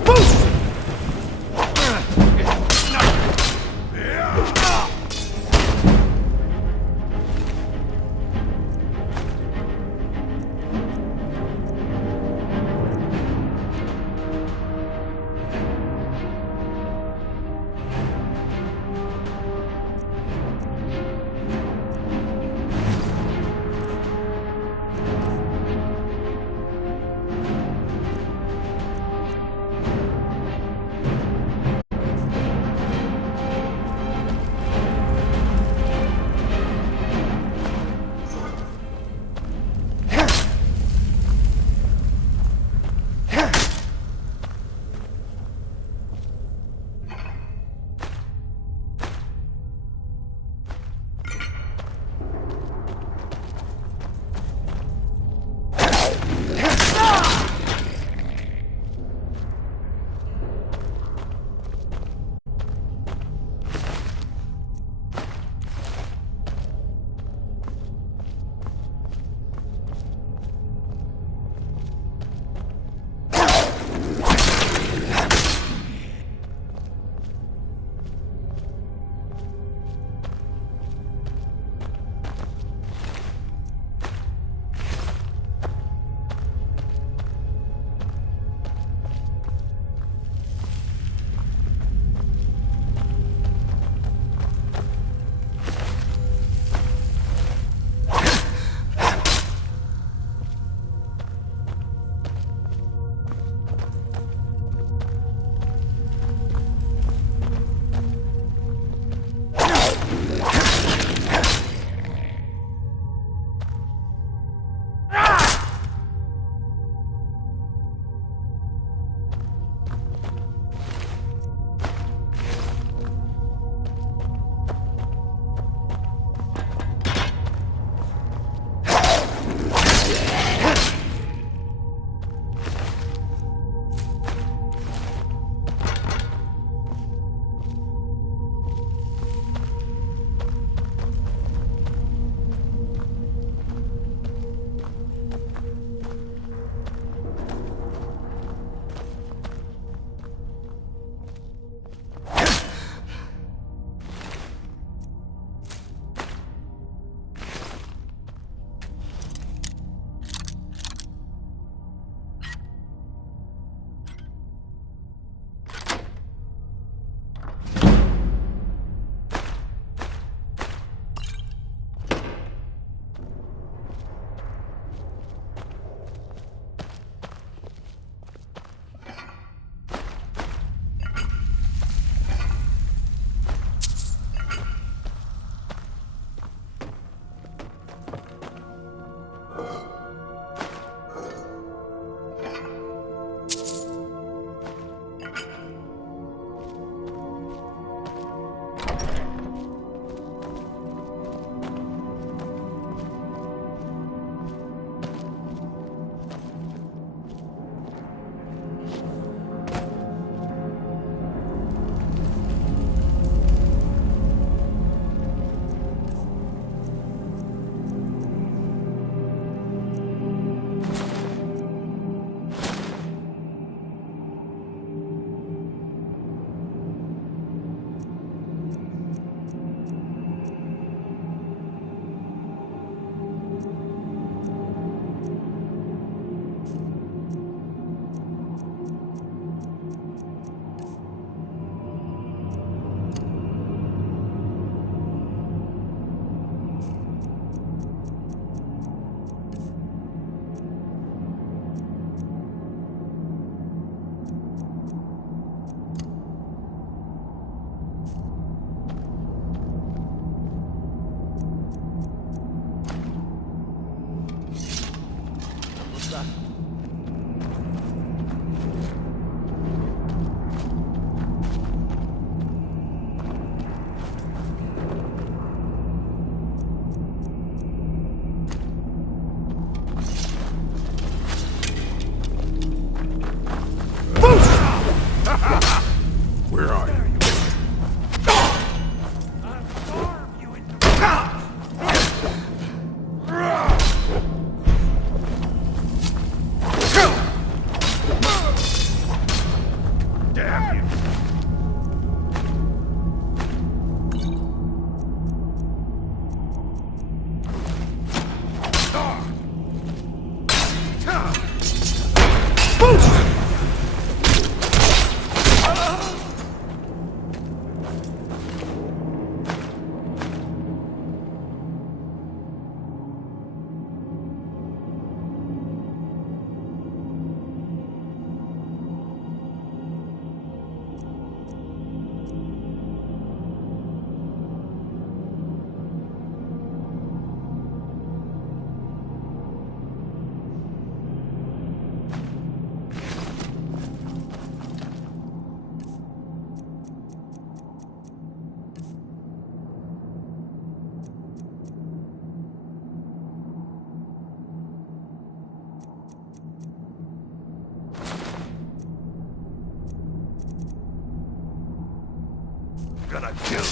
Gonna kill you.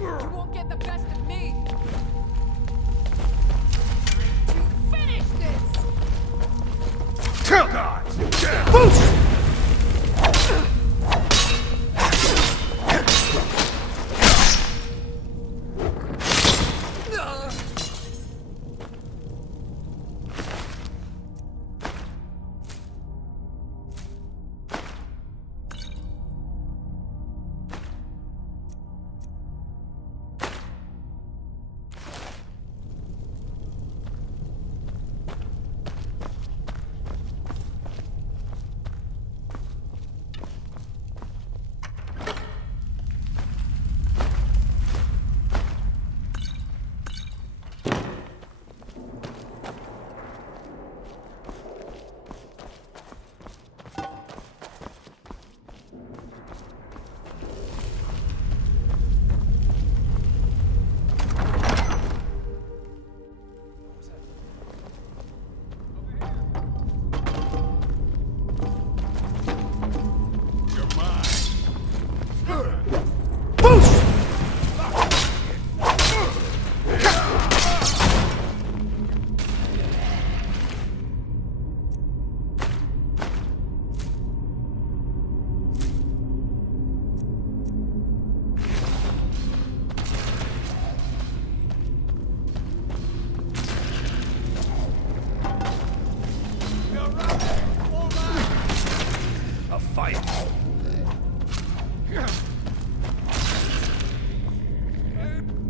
You won't get the best of me! Finish this! Kill gods! Boost!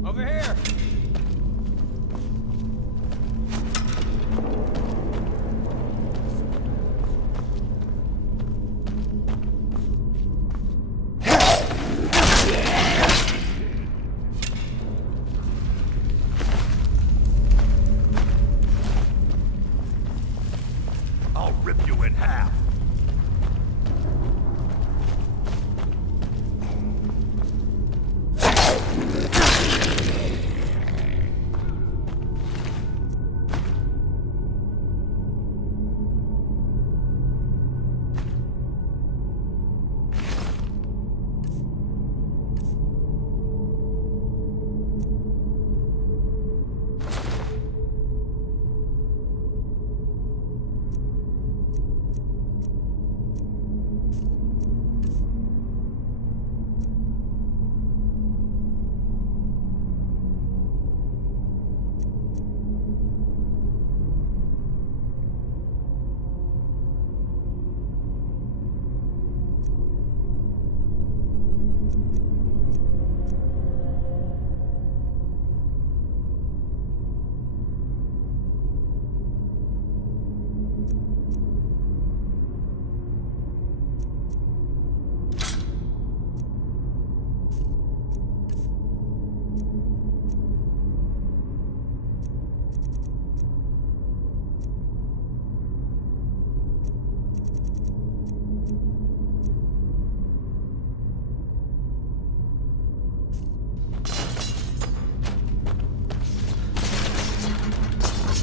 Over here! I'll rip you in half.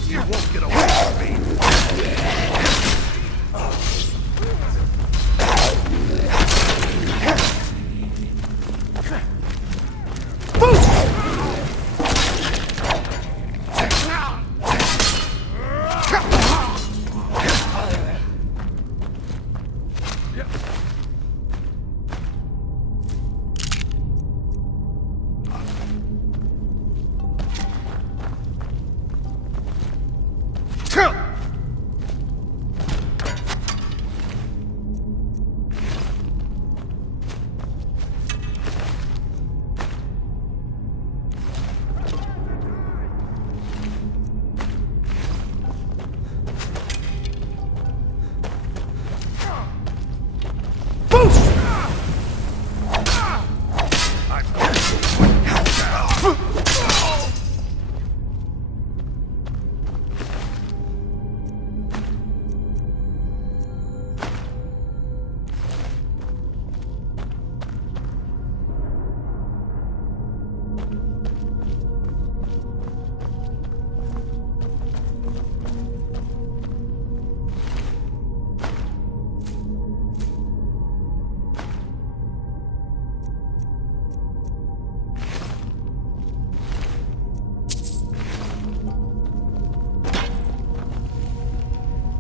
You won't get away from me!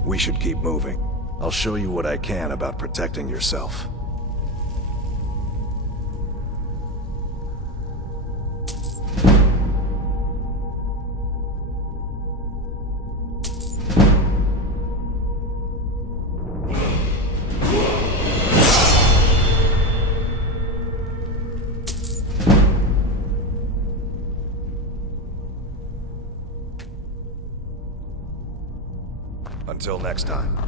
We should keep moving. I'll show you what I can about protecting yourself. Until next time.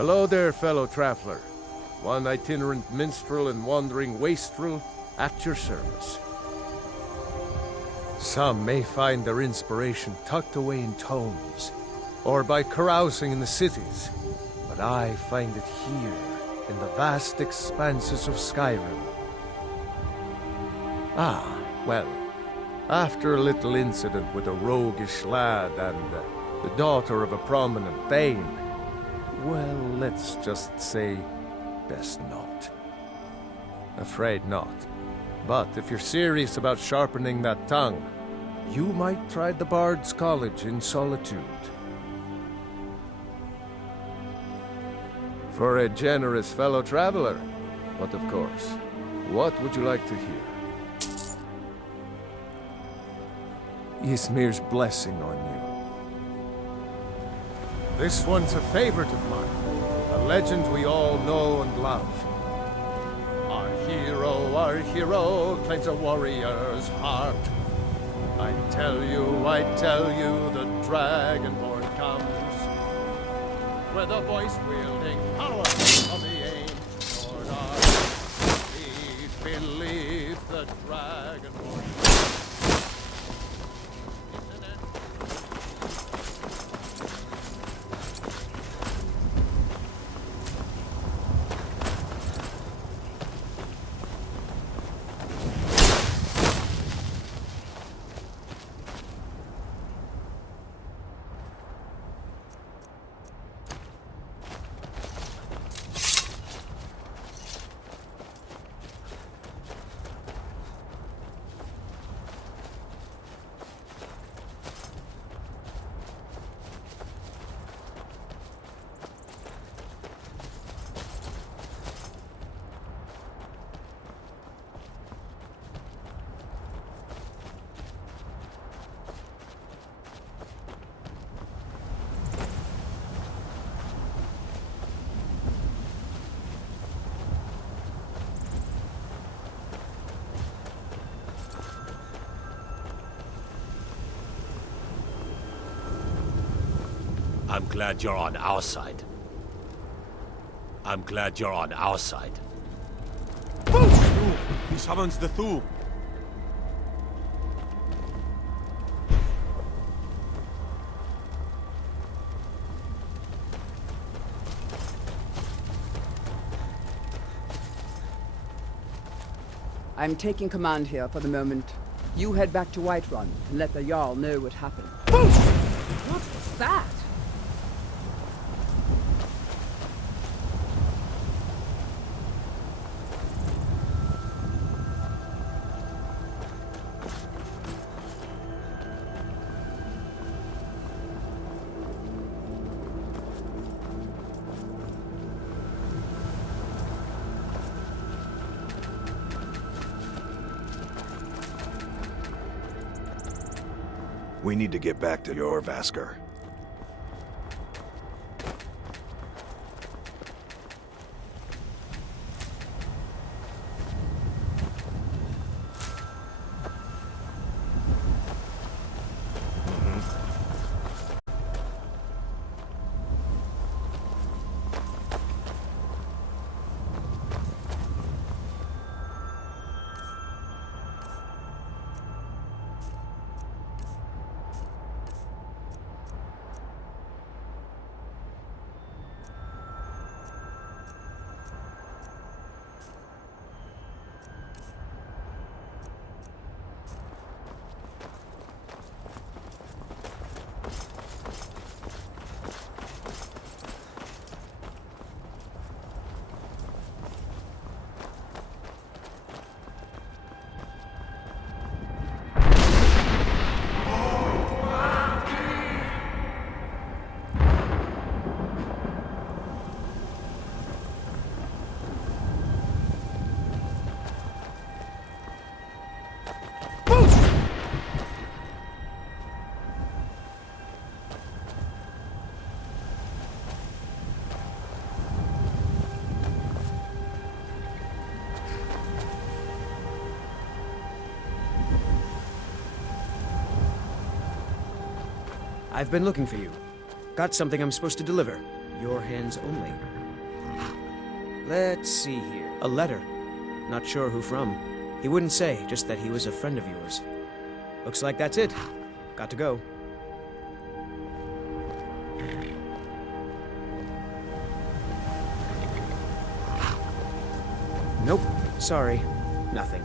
Hello there, fellow traveler. One itinerant minstrel and wandering wastrel at your service. Some may find their inspiration tucked away in tomes, or by carousing in the cities, but I find it here, in the vast expanses of Skyrim. Ah, well, after a little incident with a roguish lad and the daughter of a prominent thane, well, let's just say, best not. Afraid not. But if you're serious about sharpening that tongue, you might try the Bard's College in Solitude. For a generous fellow traveler. But of course, what would you like to hear? Ysmir's blessing on you. This one's a favorite of mine, a legend we all know and love. Our hero claims a warrior's heart. I tell you, the Dragonborn comes with a voice-wielding power of the ancient sword art. Please believe the Dragonborn. I'm glad you're on our side. I'm glad you're on our side. He summons the Thule. I'm taking command here for the moment. You head back to Whiterun and let the Jarl know what happened. What was that? We need to get back to Jorvaskr. I've been looking for you. Got something I'm supposed to deliver. Your hands only. Let's see here. A letter. Not sure who from. He wouldn't say, just that he was a friend of yours. Looks like that's it. Got to go. Nope. Sorry. Nothing.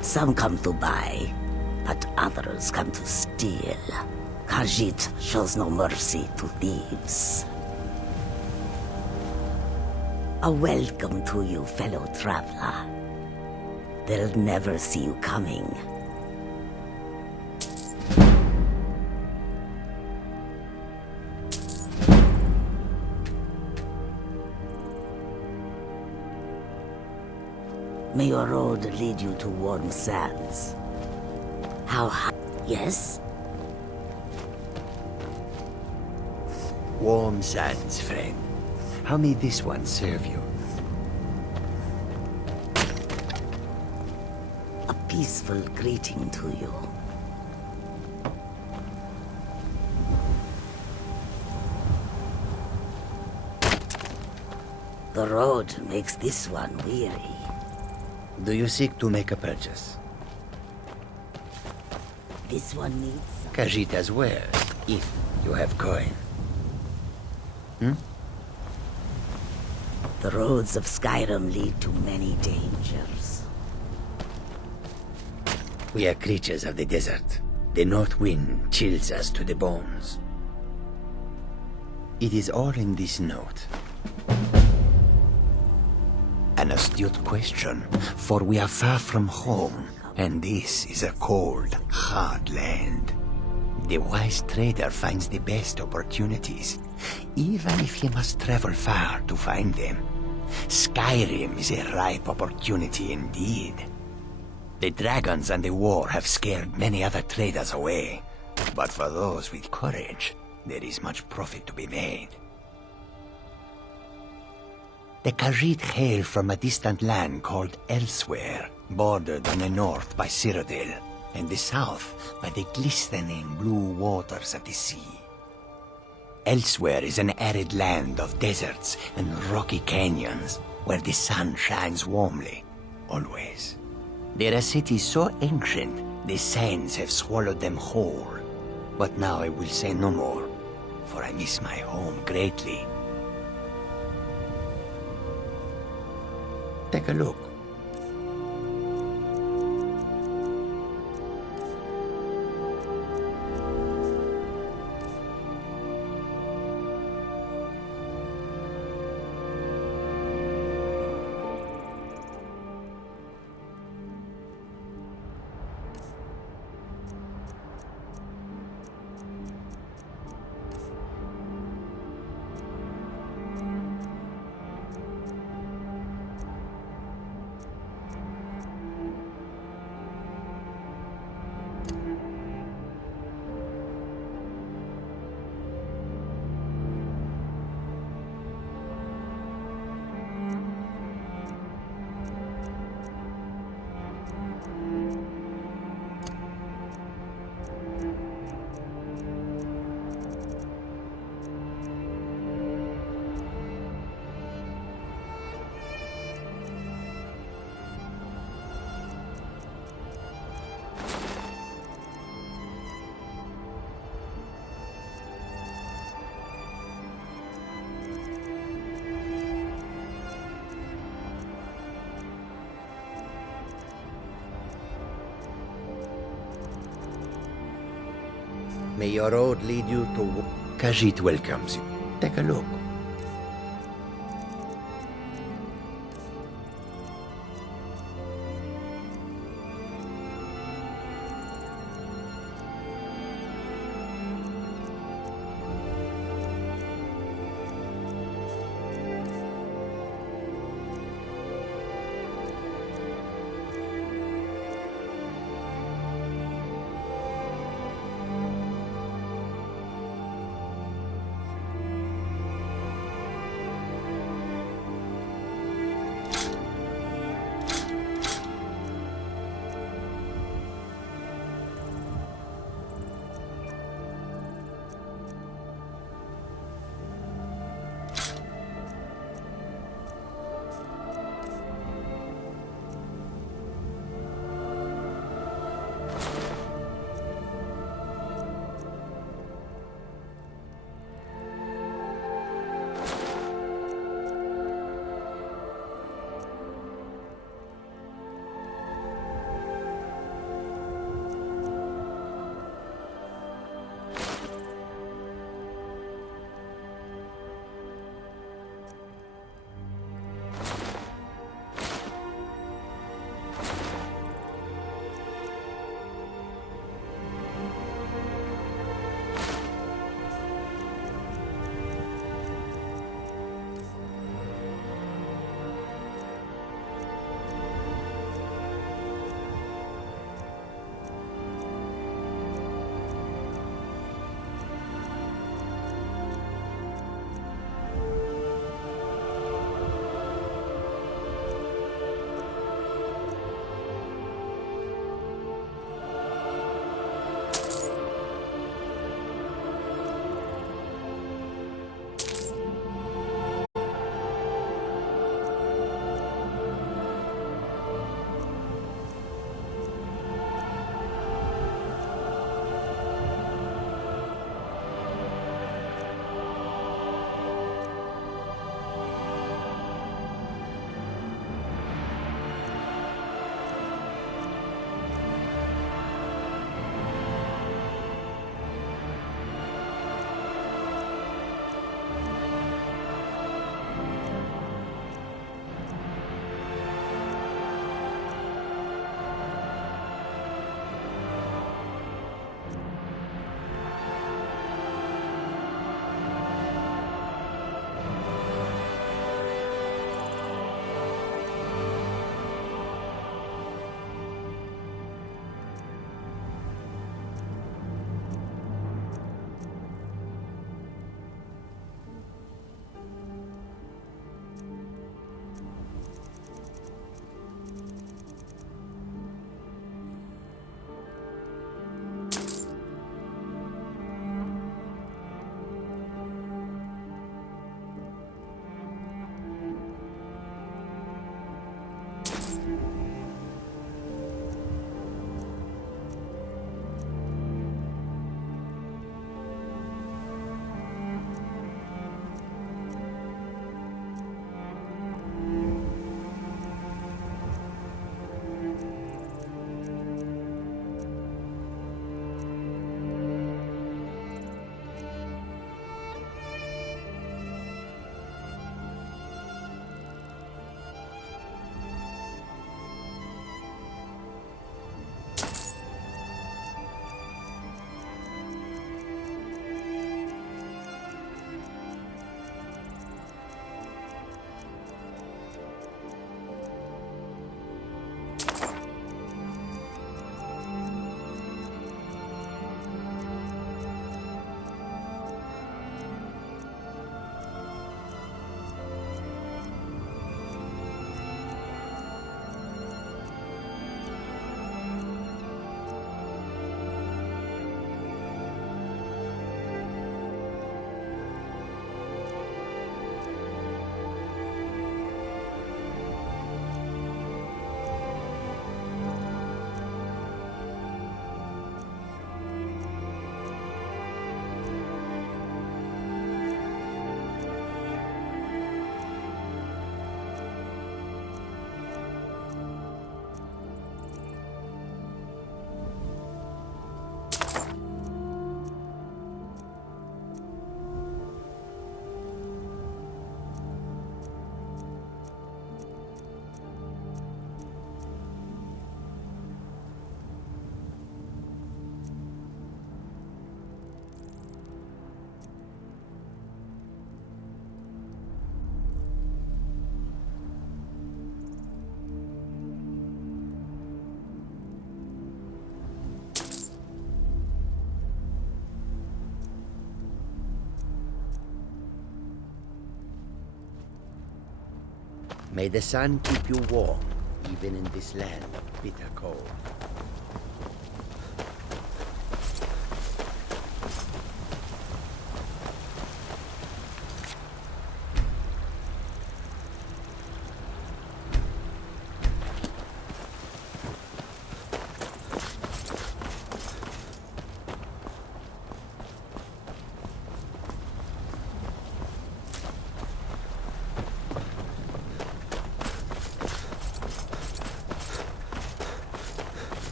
Some come to buy, but others come to steal. Khajiit shows no mercy to thieves. A welcome to you, fellow traveler. They'll never see you coming. May your road lead you to warm sands. How high? Yes? Warm sands, friend. How may this one serve you? A peaceful greeting to you. The road makes this one weary. Do you seek to make a purchase? This one needs... Khajiit has wares, if you have coin. The roads of Skyrim lead to many dangers. We are creatures of the desert. The north wind chills us to the bones. It is all in this note. An astute question, for we are far from home, and this is a cold, hard land. The wise trader finds the best opportunities, even if he must travel far to find them. Skyrim is a ripe opportunity indeed. The dragons and the war have scared many other traders away, but for those with courage, there is much profit to be made. The Khajiit hail from a distant land called Elsewhere, bordered on the north by Cyrodiil, and the south by the glistening blue waters of the sea. Elsewhere is an arid land of deserts and rocky canyons, where the sun shines warmly, always. There are cities so ancient, the sands have swallowed them whole. But now I will say no more, for I miss my home greatly. Take a look. May your road lead you to... Khajiit welcomes you. Take a look. May the sun keep you warm, even in this land of bitter cold.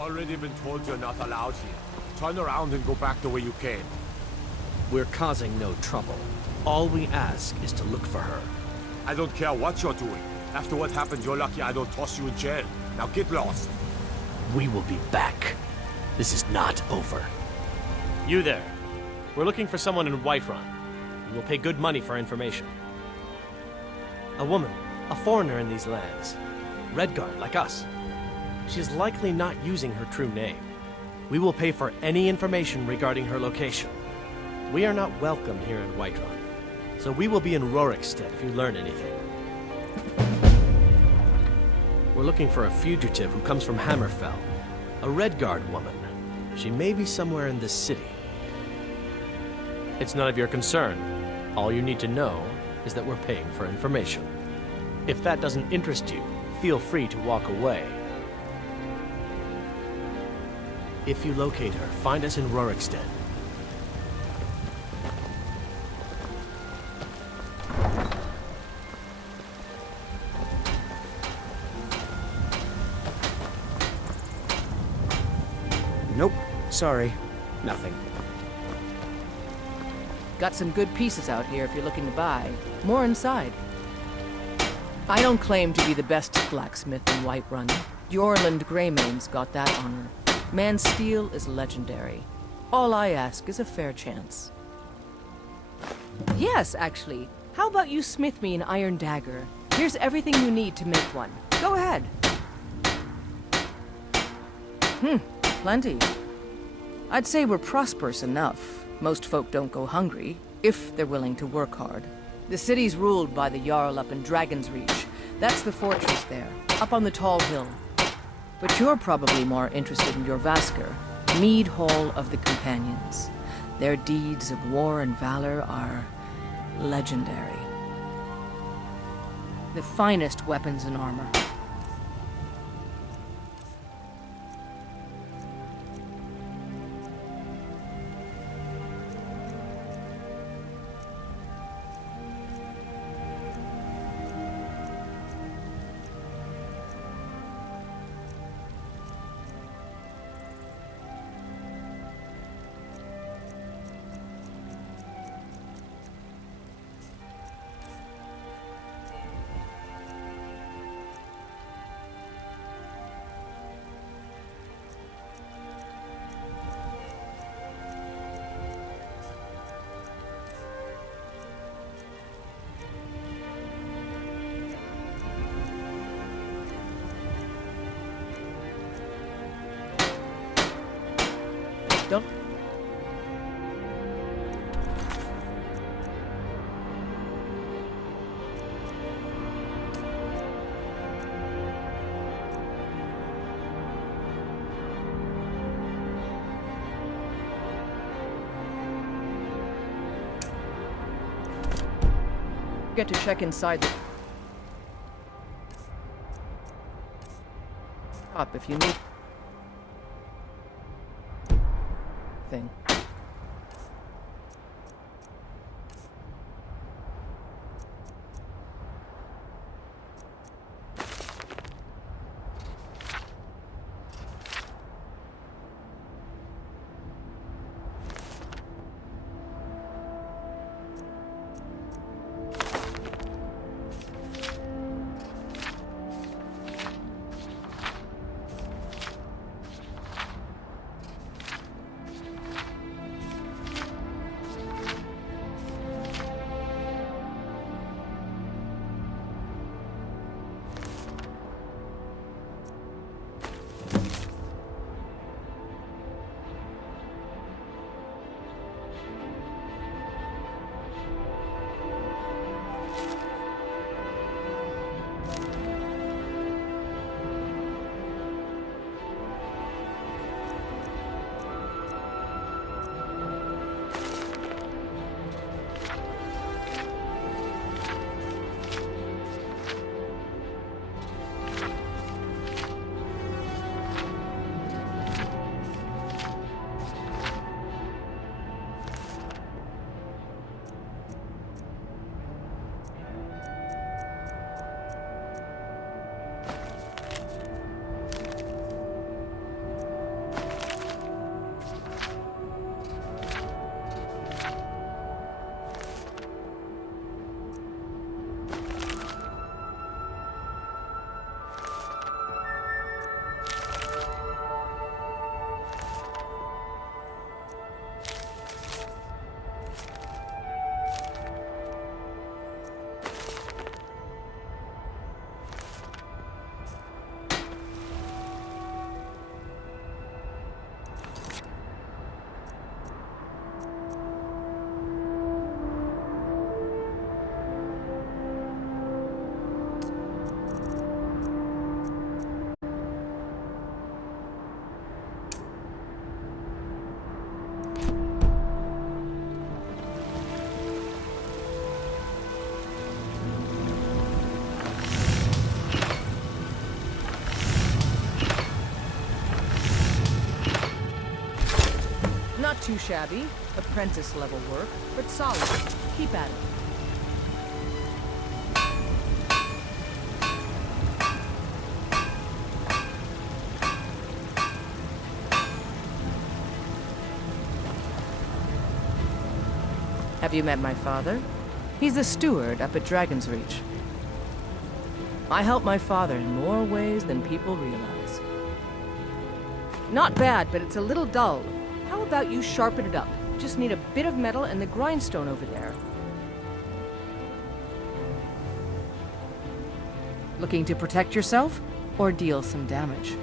Already been told you're not allowed here. Turn around and go back the way you came. We're causing no trouble. All we ask is to look for her. I don't care what you're doing. After what happened, you're lucky I don't toss you in jail. Now get lost. We will be back. This is not over. You there. We're looking for someone in Whiterun. We will pay good money for information. A woman, a foreigner in these lands. Redguard, like us. She is likely not using her true name. We will pay for any information regarding her location. We are not welcome here in Whiterun, so we will be in Rorikstead if you learn anything. We're looking for a fugitive who comes from Hammerfell. A Redguard woman. She may be somewhere in this city. It's none of your concern. All you need to know is that we're paying for information. If that doesn't interest you, feel free to walk away. If you locate her, find us in Rorikstead. Nope. Sorry. Nothing. Got some good pieces out here if you're looking to buy. More inside. I don't claim to be the best blacksmith in Whiterun. Jorland Greymane's got that honor. Man's steel is legendary. All I ask is a fair chance. Yes, actually. How about you smith me an iron dagger? Here's everything you need to make one. Go ahead. Plenty. I'd say we're prosperous enough. Most folk don't go hungry, if they're willing to work hard. The city's ruled by the Jarl up in Dragon's Reach. That's the fortress there, up on the tall hill. But you're probably more interested in your Vasker, Mead Hall of the Companions. Their deeds of war and valor are legendary. The finest weapons and armor. Don't... Get to check inside the... up if you need... thing. too shabby. Apprentice-level work, but solid. Keep at it. Have you met my father? He's the steward up at Dragon's Reach. I help my father in more ways than people realize. Not bad, but it's a little dull. How about you sharpen it up? Just need a bit of metal and the grindstone over there. Looking to protect yourself or deal some damage?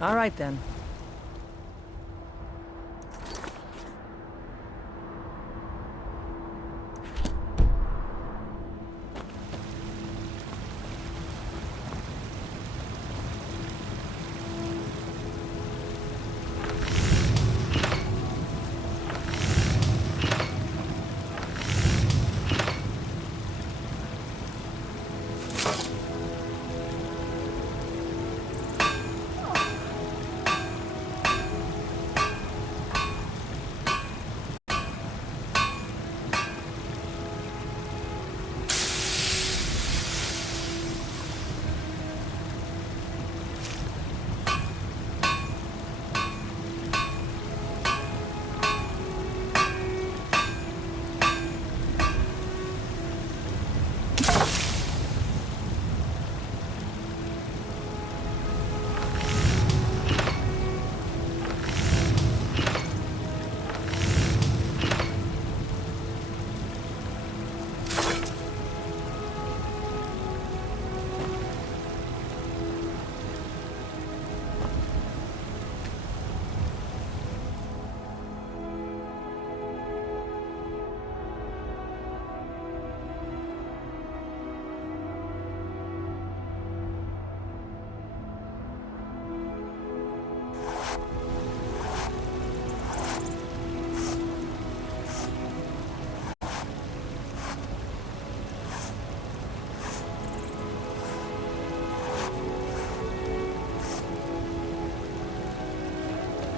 All right, then.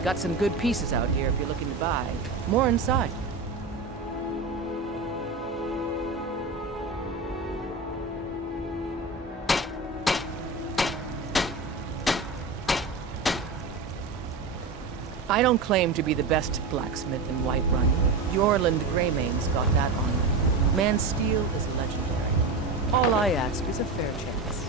Got some good pieces out here if you're looking to buy. More inside. I don't claim to be the best blacksmith in Whiterun. Yorland Greymane's got that honor. Man's steel is legendary. All I ask is a fair chance.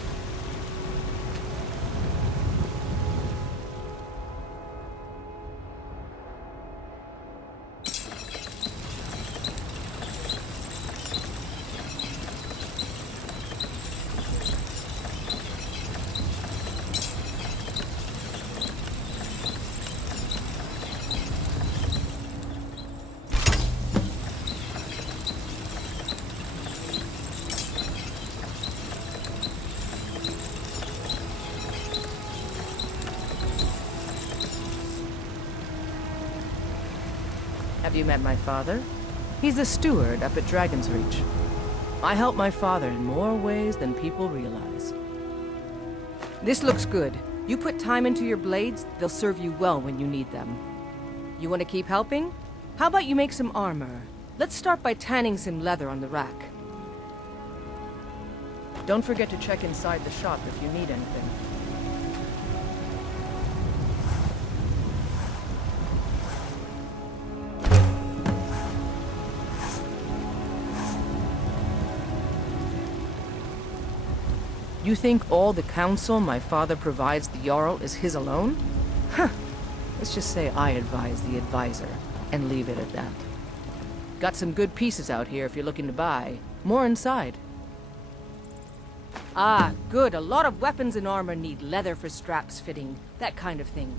Have you met my father? He's the steward up at Dragon's Reach. I help my father in more ways than people realize. This looks good. You put time into your blades, they'll serve you well when you need them. You want to keep helping? How about you make some armor? Let's start by tanning some leather on the rack. Don't forget to check inside the shop if you need anything. You think all the counsel my father provides the Jarl is his alone? Huh. Let's just say I advise the advisor, and leave it at that. Got some good pieces out here if you're looking to buy. More inside. Ah, good. A lot of weapons and armor need leather for straps fitting, that kind of thing.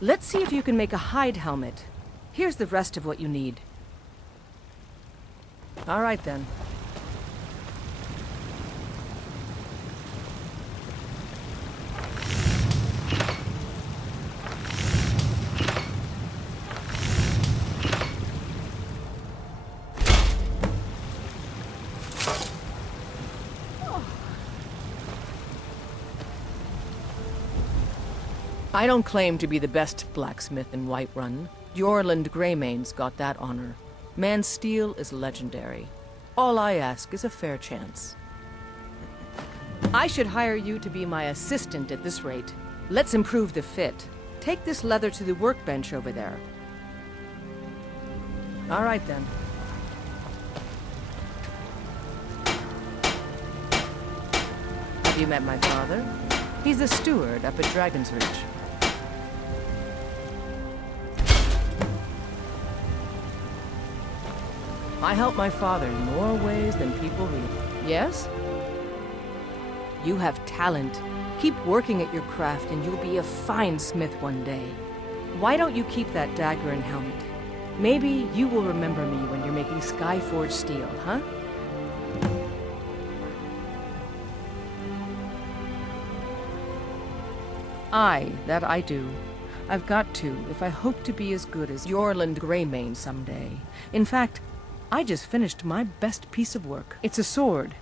Let's see if you can make a hide helmet. Here's the rest of what you need. All right, then. I don't claim to be the best blacksmith in Whiterun. Jorland Greymane's got that honor. Man's steel is legendary. All I ask is a fair chance. I should hire you to be my assistant at this rate. Let's improve the fit. Take this leather to the workbench over there. All right, then. Have you met my father? He's the steward up at Dragon's Reach. I help my father in more ways than people realize. Yes? You have talent. Keep working at your craft and you'll be a fine smith one day. Why don't you keep that dagger and helmet? Maybe you will remember me when you're making Skyforge steel, huh? Aye, that I do. I've got to, if I hope to be as good as Jorland Greymane someday. In fact, I just finished my best piece of work. It's a sword.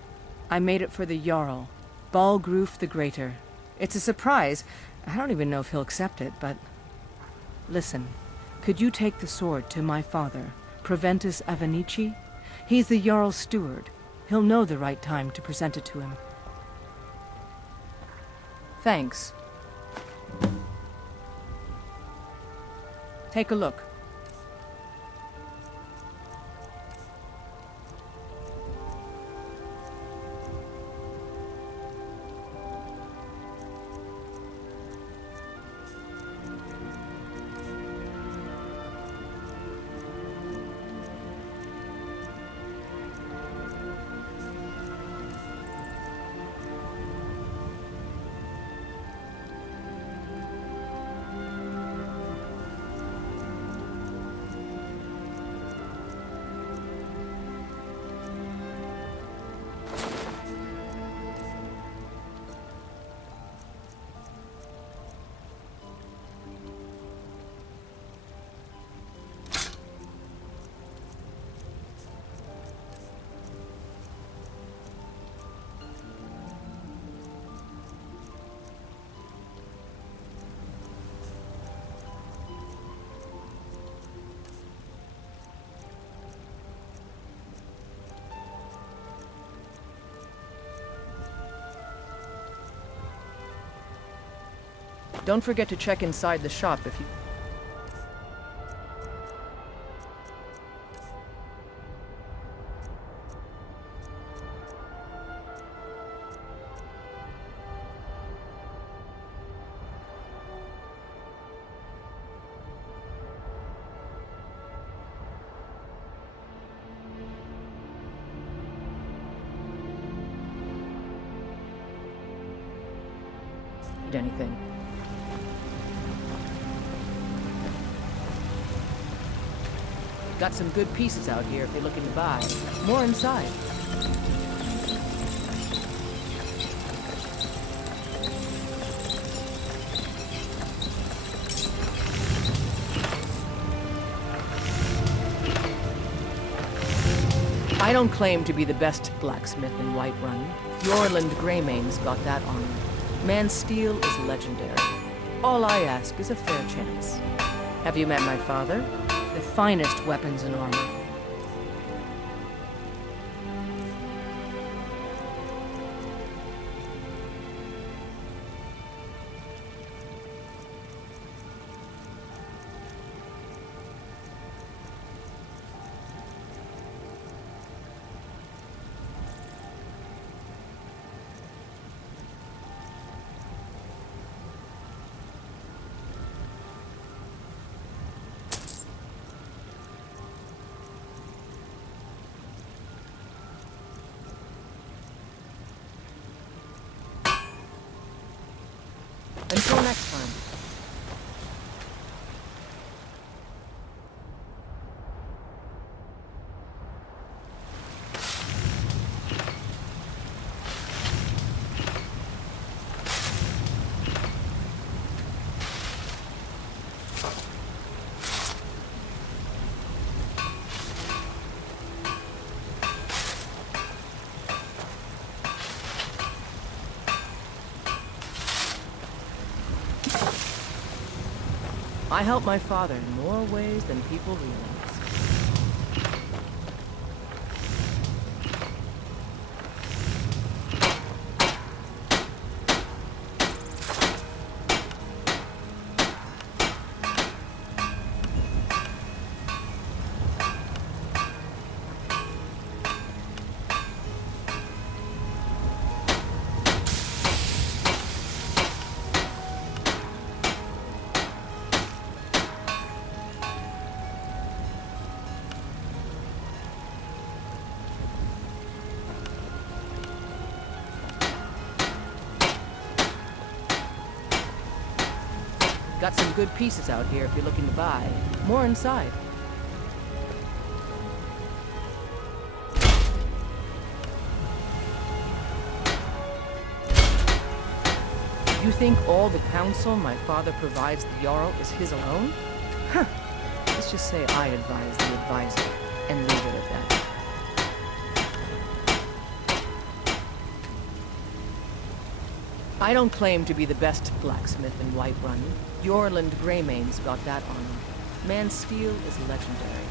I made it for the Jarl, Balgruf the Greater. It's a surprise. I don't even know if he'll accept it, but... Listen, could you take the sword to my father, Proventus Avenici? He's the Jarl's steward. He'll know the right time to present it to him. Thanks. Take a look. Don't forget to check inside the shop if you... need anything. Got some good pieces out here if you're looking to buy. More inside. I don't claim to be the best blacksmith in Whiterun. Jorland Greymane's got that honor. Man's steel is legendary. All I ask is a fair chance. Have you met my father? The finest weapons and armor. I help my father in more ways than people realize. Got some good pieces out here if you're looking to buy. More inside. You think all the counsel my father provides the Jarl is his alone? Huh. Let's just say I advise the advisor, and leave it at that. I don't claim to be the best blacksmith in Whiterun. Yorland Greymane's got that on him. Man's steel is legendary.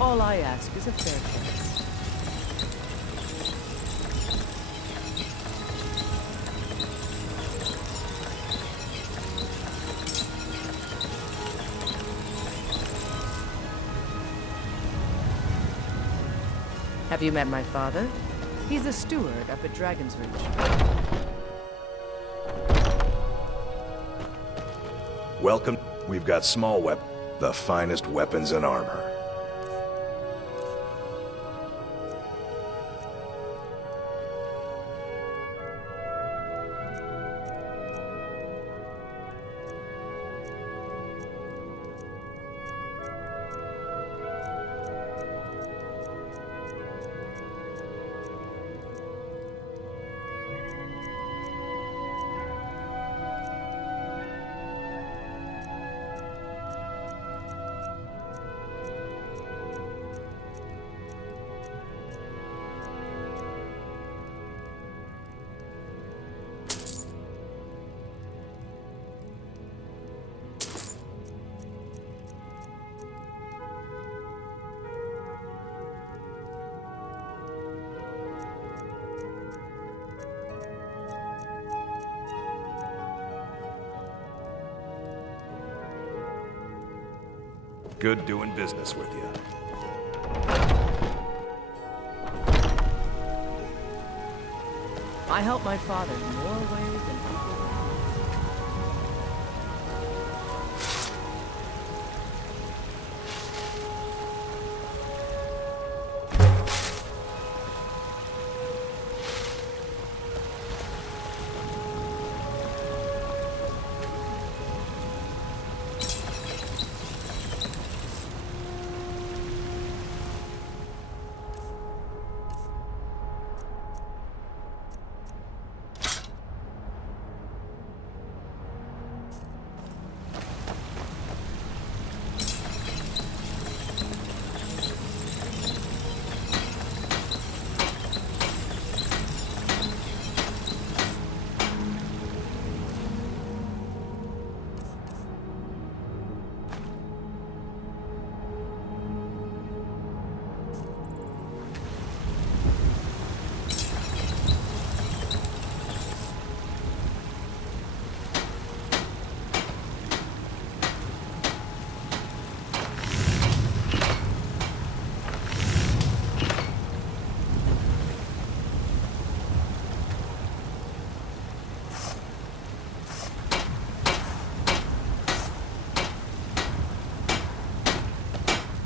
All I ask is a fair chance. Have you met my father? He's a steward up at Dragon's Reach. Welcome. We've got small weapons, the finest weapons and armor. Good doing business with you. I help my father in more ways than people realize.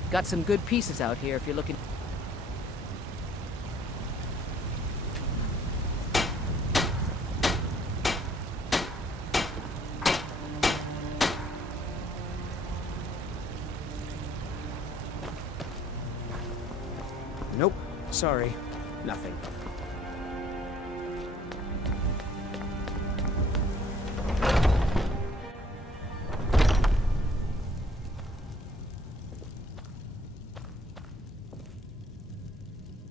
Got some good pieces out here if you're looking. Nope. Sorry. Nothing.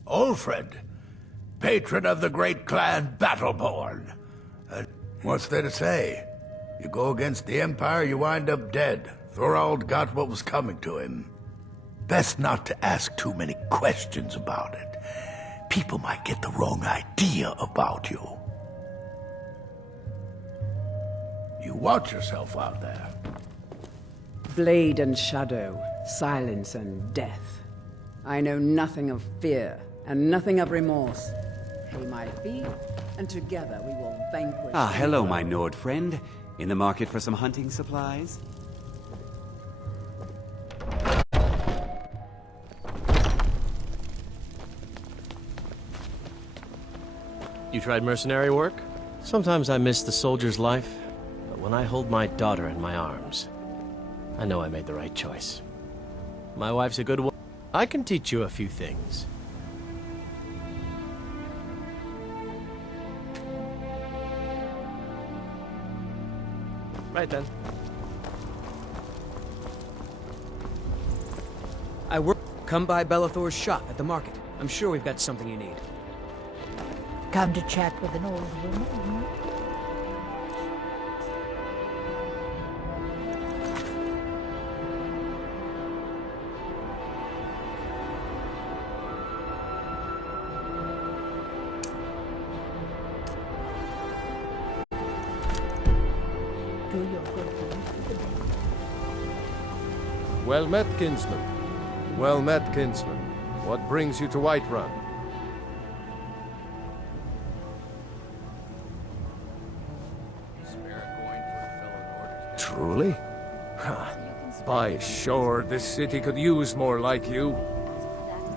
Ulfred, patron of the great clan Battleborn. And what's there to say? You go against the Empire, you wind up dead. Thorald got what was coming to him. Best not to ask too many questions about it. People might get the wrong idea about you. You watch yourself out there. Blade and shadow, silence and death. I know nothing of fear, and nothing of remorse. Pay my fee, and together we will vanquish... Ah, hello, my Nord friend. In the market for some hunting supplies? You tried mercenary work? Sometimes I miss the soldier's life, but when I hold my daughter in my arms, I know I made the right choice. My wife's a good woman. I can teach you a few things. Right then. I work. Come by Bellathor's shop at the market. I'm sure we've got something you need. Come to chat with an old woman? Do your good things for the day. Well met, kinsman. Well met, kinsman. What brings you to Whiterun? Truly? By sure, this city could use more like you.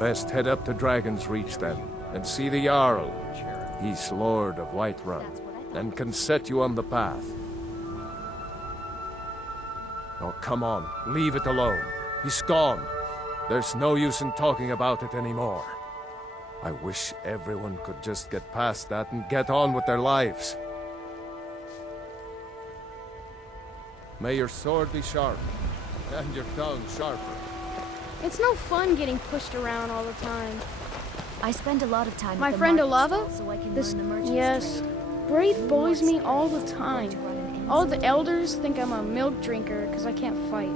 Best head up to Dragon's Reach then, and see the Jarl. He's Lord of Whiterun, and can set you on the path. Oh, come on, leave it alone. He's gone. There's no use in talking about it anymore. I wish everyone could just get past that and get on with their lives. May your sword be sharp, and your tongue sharper. It's no fun getting pushed around all the time. I spend a lot of time My at the friend market Olava? stall so I can This, learn the merchant's yes. trade. Braith bullies me all the time. All the elders think I'm a milk drinker because I can't fight.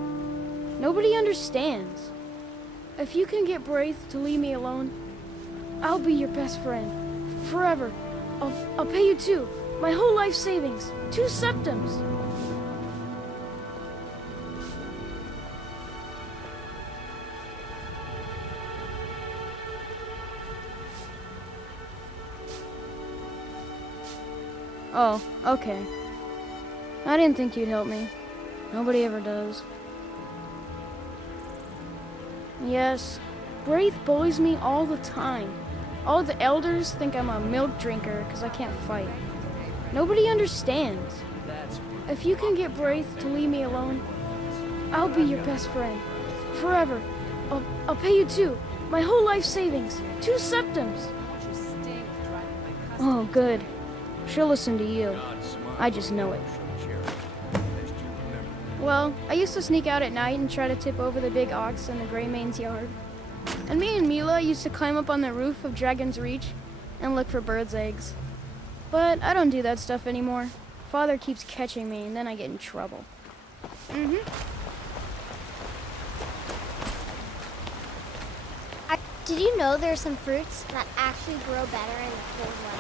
Nobody understands. If you can get Braith to leave me alone, I'll be your best friend. Forever. I'll pay you too. My whole life savings. 2 septums. Oh, okay. I didn't think you'd help me. Nobody ever does. Yes, Braith bullies me all the time. All the elders think I'm a milk drinker because I can't fight. Nobody understands. If you can get Braith to leave me alone, I'll be your best friend. Forever. I'll pay you too. My whole life savings. 2 septums. Oh, good. She'll listen to you. I just know it. Well, I used to sneak out at night and try to tip over the big ox in the Greymane's yard. And me and Mila used to climb up on the roof of Dragon's Reach and look for birds' eggs. But I don't do that stuff anymore. Father keeps catching me and then I get in trouble. Did you know there are some fruits that actually grow better in the cold weather?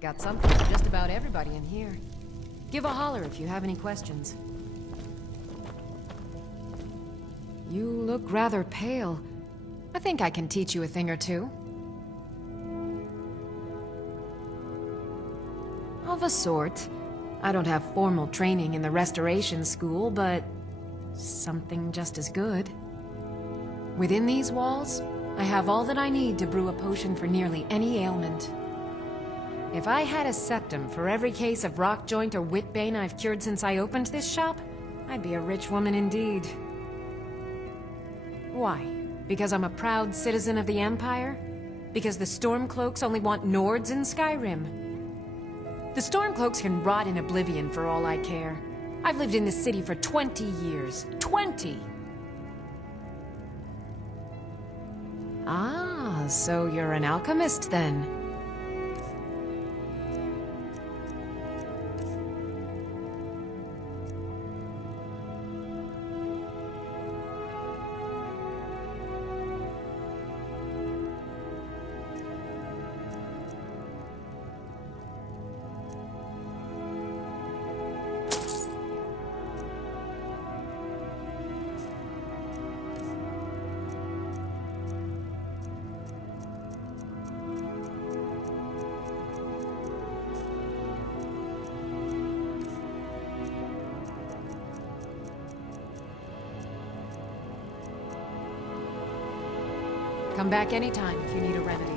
Got something for just about everybody in here. Give a holler if you have any questions. You look rather pale. I think I can teach you a thing or two. Of a sort. I don't have formal training in the Restoration School, but something just as good. Within these walls, I have all that I need to brew a potion for nearly any ailment. If I had a septum for every case of rock joint or whitbane I've cured since I opened this shop, I'd be a rich woman indeed. Why? Because I'm a proud citizen of the Empire? Because the Stormcloaks only want Nords in Skyrim? The Stormcloaks can rot in oblivion for all I care. I've lived in this city for 20 years. 20! Ah, so you're an alchemist then? Come back anytime if you need a remedy.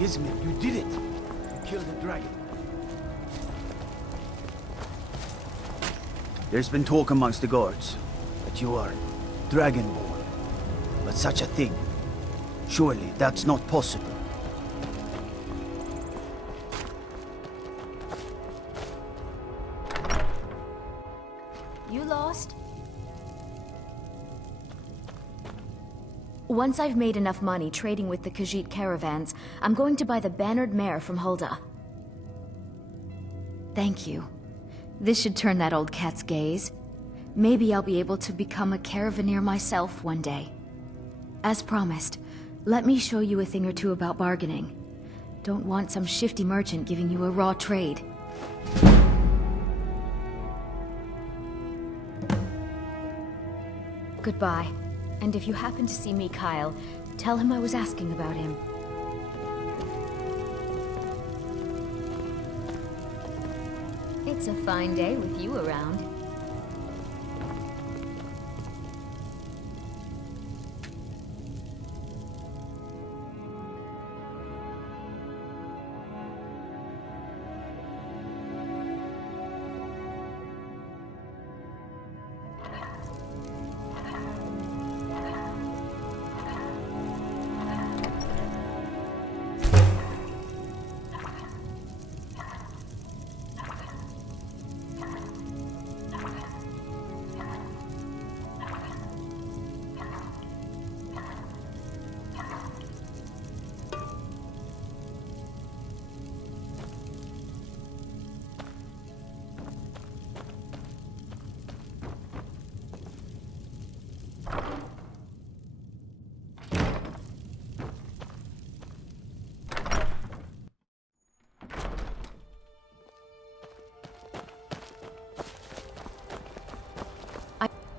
Yasmin, you did it! You killed the dragon. There's been talk amongst the guards that you are dragonborn. But such a thing, surely that's not possible. You lost? Once I've made enough money trading with the Khajiit caravans, I'm going to buy the bannered mare from Hulda. Thank you. This should turn that old cat's gaze. Maybe I'll be able to become a caravaneer myself one day. As promised, let me show you a thing or two about bargaining. Don't want some shifty merchant giving you a raw trade. Goodbye. And if you happen to see Mikhail, tell him I was asking about him. It's a fine day with you around.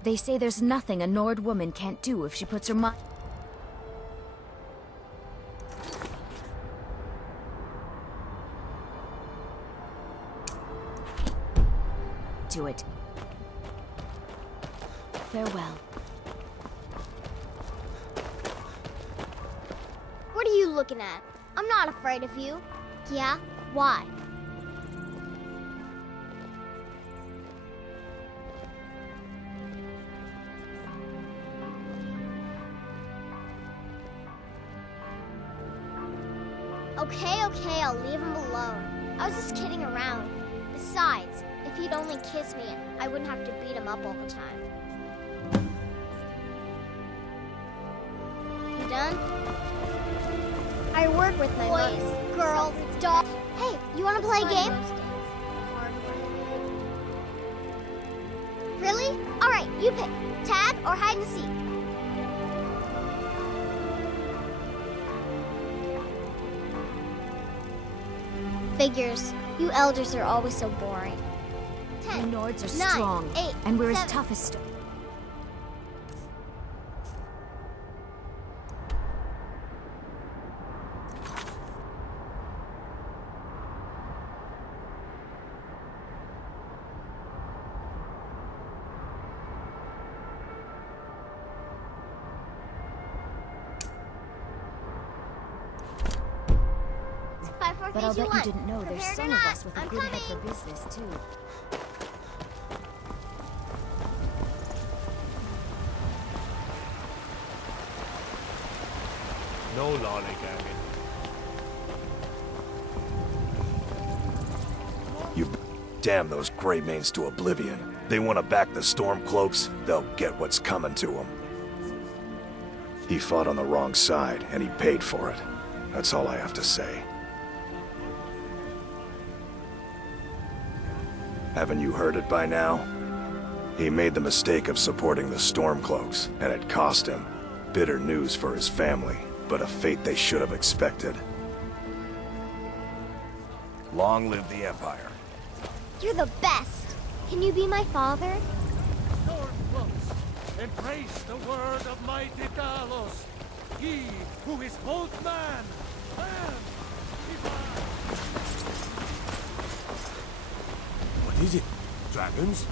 They say there's nothing a Nord woman can't do if she puts her mind to it. Farewell. What are you looking at? I'm not afraid of you. Yeah? Why? Okay, I'll leave him alone. I was just kidding around. Besides, if he'd only kiss me, I wouldn't have to beat him up all the time. You done? I work with my boys, girls, dogs. Hey, you want to play a game? Really? All right, you pick. Tag or hide and seek. Figures. You elders are always so boring. 10, The Nords are 9, strong, 8, and we're 7. as tough as stone. But I'll bet you didn't know there's some of us with a good head for business, too. No lollygagging. Damn those Greymanes to oblivion. They want to back the Stormcloaks, they'll get what's coming to them. He fought on the wrong side, and he paid for it. That's all I have to say. Haven't you heard it by now? He made the mistake of supporting the Stormcloaks, and it cost him. Bitter news for his family, but a fate they should have expected. Long live the Empire. You're the best. Can you be my father? Stormcloaks, embrace the word of mighty Talos. He who is both man and divine. What is it? Dragons?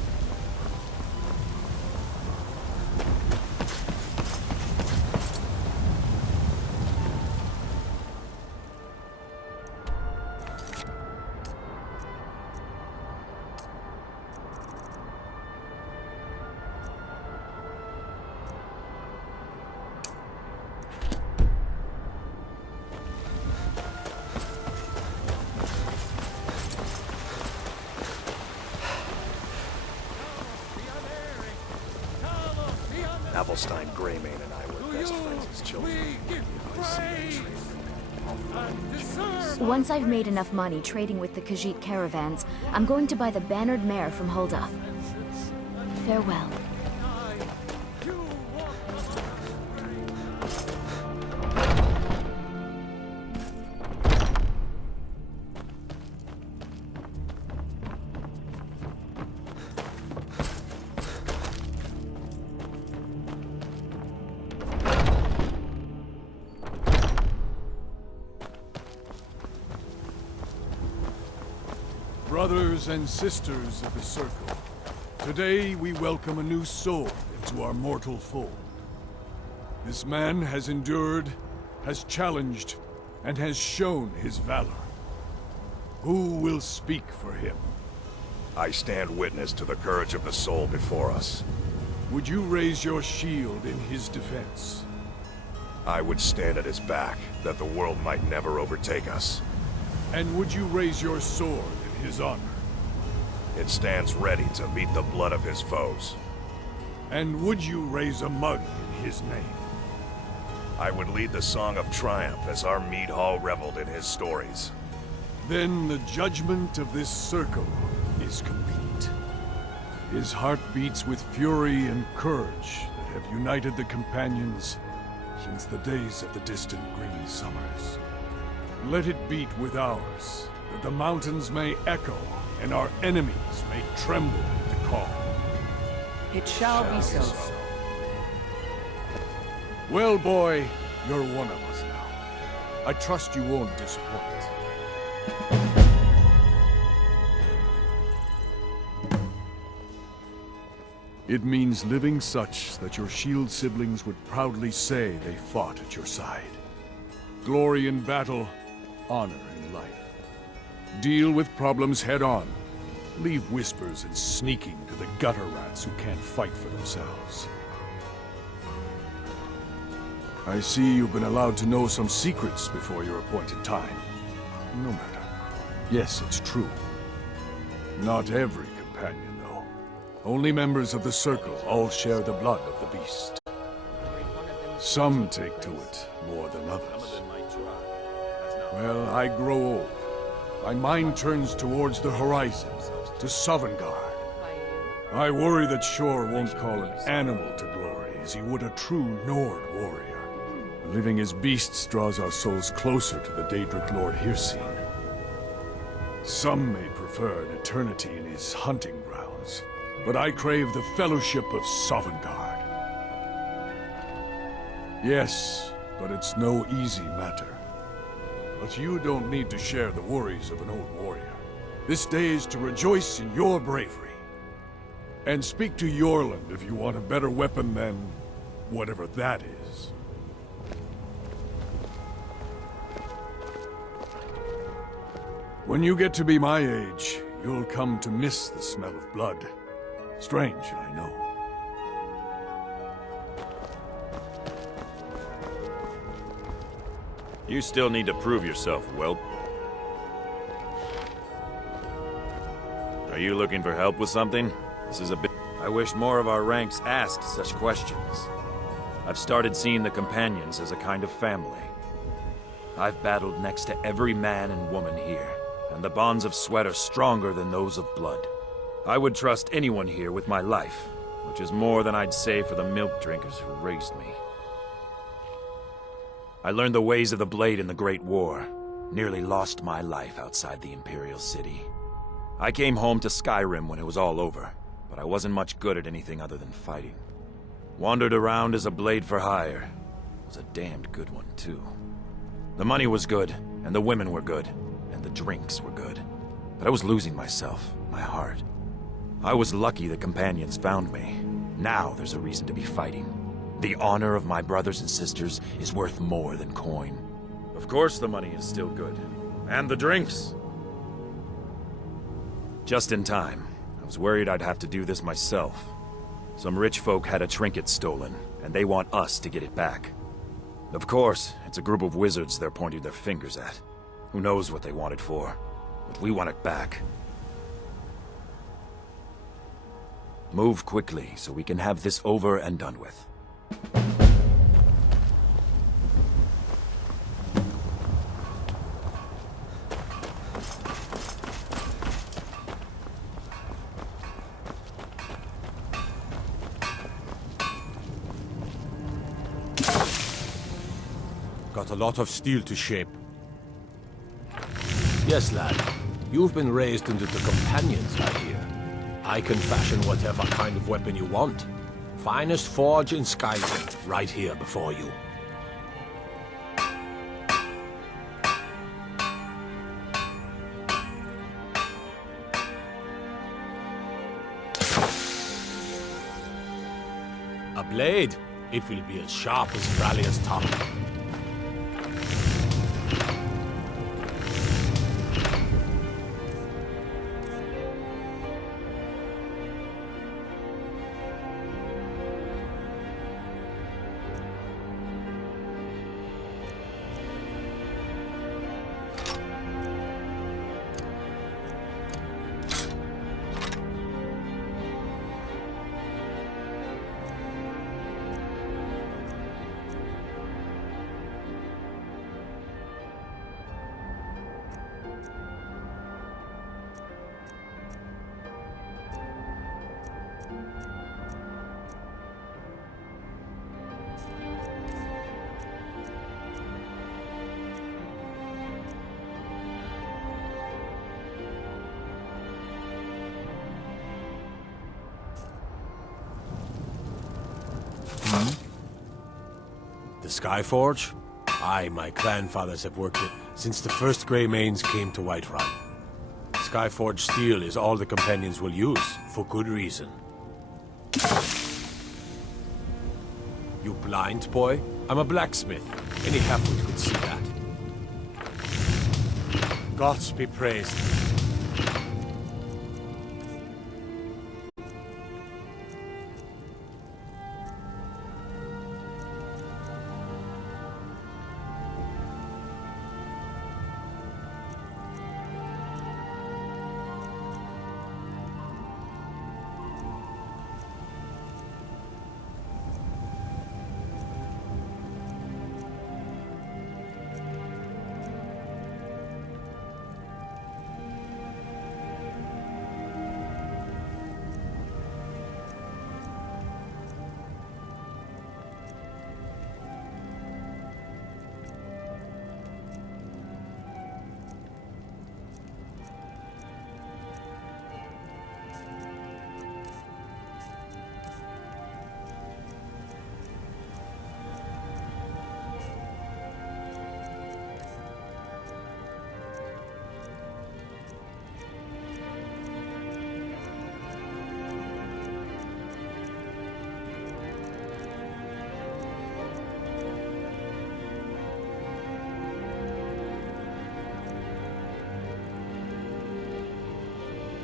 Avelstein Greymane and I were best friends as children. If I see that tree. Once I've made enough money trading with the Khajiit caravans, I'm going to buy the bannered mare from Hulda. Farewell. Brothers and sisters of the Circle, today we welcome a new soul into our mortal fold. This man has endured, has challenged, and has shown his valor. Who will speak for him? I stand witness to the courage of the soul before us. Would you raise your shield in his defense? I would stand at his back, that the world might never overtake us. And would you raise your sword in his honor? It stands ready to meet the blood of his foes. And would you raise a mug in his name? I would lead the song of triumph as our mead hall reveled in his stories. Then the judgment of this circle is complete. His heart beats with fury and courage that have united the companions since the days of the distant green summers. Let it beat with ours, that the mountains may echo and our enemies may tremble at the call. It shall be so. Well, boy, you're one of us now. I trust you won't disappoint. It means living such that your shield siblings would proudly say they fought at your side. Glory in battle, honor in life. Deal with problems head on. Leave whispers and sneaking to the gutter rats who can't fight for themselves. I see you've been allowed to know some secrets before your appointed time. No matter. Yes, it's true. Not every companion, though. Only members of the Circle all share the blood of the beast. Some take to it more than others. Well, I grow old. My mind turns towards the horizon, to Sovngarde. I worry that Shor won't call an animal to glory as he would a true Nord warrior. Living as beasts draws our souls closer to the Daedric Lord Hircine. Some may prefer an eternity in his hunting grounds, but I crave the fellowship of Sovngarde. Yes, but it's no easy matter. But you don't need to share the worries of an old warrior. This day is to rejoice in your bravery. And speak to Yorland if you want a better weapon than whatever that is. When you get to be my age, you'll come to miss the smell of blood. Strange, I know. You still need to prove yourself, whelp. Are you looking for help with something? This is a bit... I wish more of our ranks asked such questions. I've started seeing the companions as a kind of family. I've battled next to every man and woman here, and the bonds of sweat are stronger than those of blood. I would trust anyone here with my life, which is more than I'd say for the milk drinkers who raised me. I learned the ways of the blade in the Great War, nearly lost my life outside the Imperial City. I came home to Skyrim when it was all over, but I wasn't much good at anything other than fighting. Wandered around as a blade for hire. Was a damned good one, too. The money was good, and the women were good, and the drinks were good. But I was losing myself, my heart. I was lucky the companions found me. Now there's a reason to be fighting. The honor of my brothers and sisters is worth more than coin. Of course the money is still good. And the drinks! Just in time. I was worried I'd have to do this myself. Some rich folk had a trinket stolen, and they want us to get it back. Of course, it's a group of wizards they're pointing their fingers at. Who knows what they want it for, but we want it back. Move quickly so we can have this over and done with. Got a lot of steel to shape. Yes, lad. You've been raised into the companions, I hear. I can fashion whatever kind of weapon you want. Finest forge in Skyrim, right here before you. A blade. It will be as sharp as Fralia's tongue. The Skyforge? I, my grandfathers have worked it since the first Grey Manes came to Whiterun. Skyforge steel is all the companions will use, for good reason. You blind, boy? I'm a blacksmith. Any halfwit could see that. Gods be praised.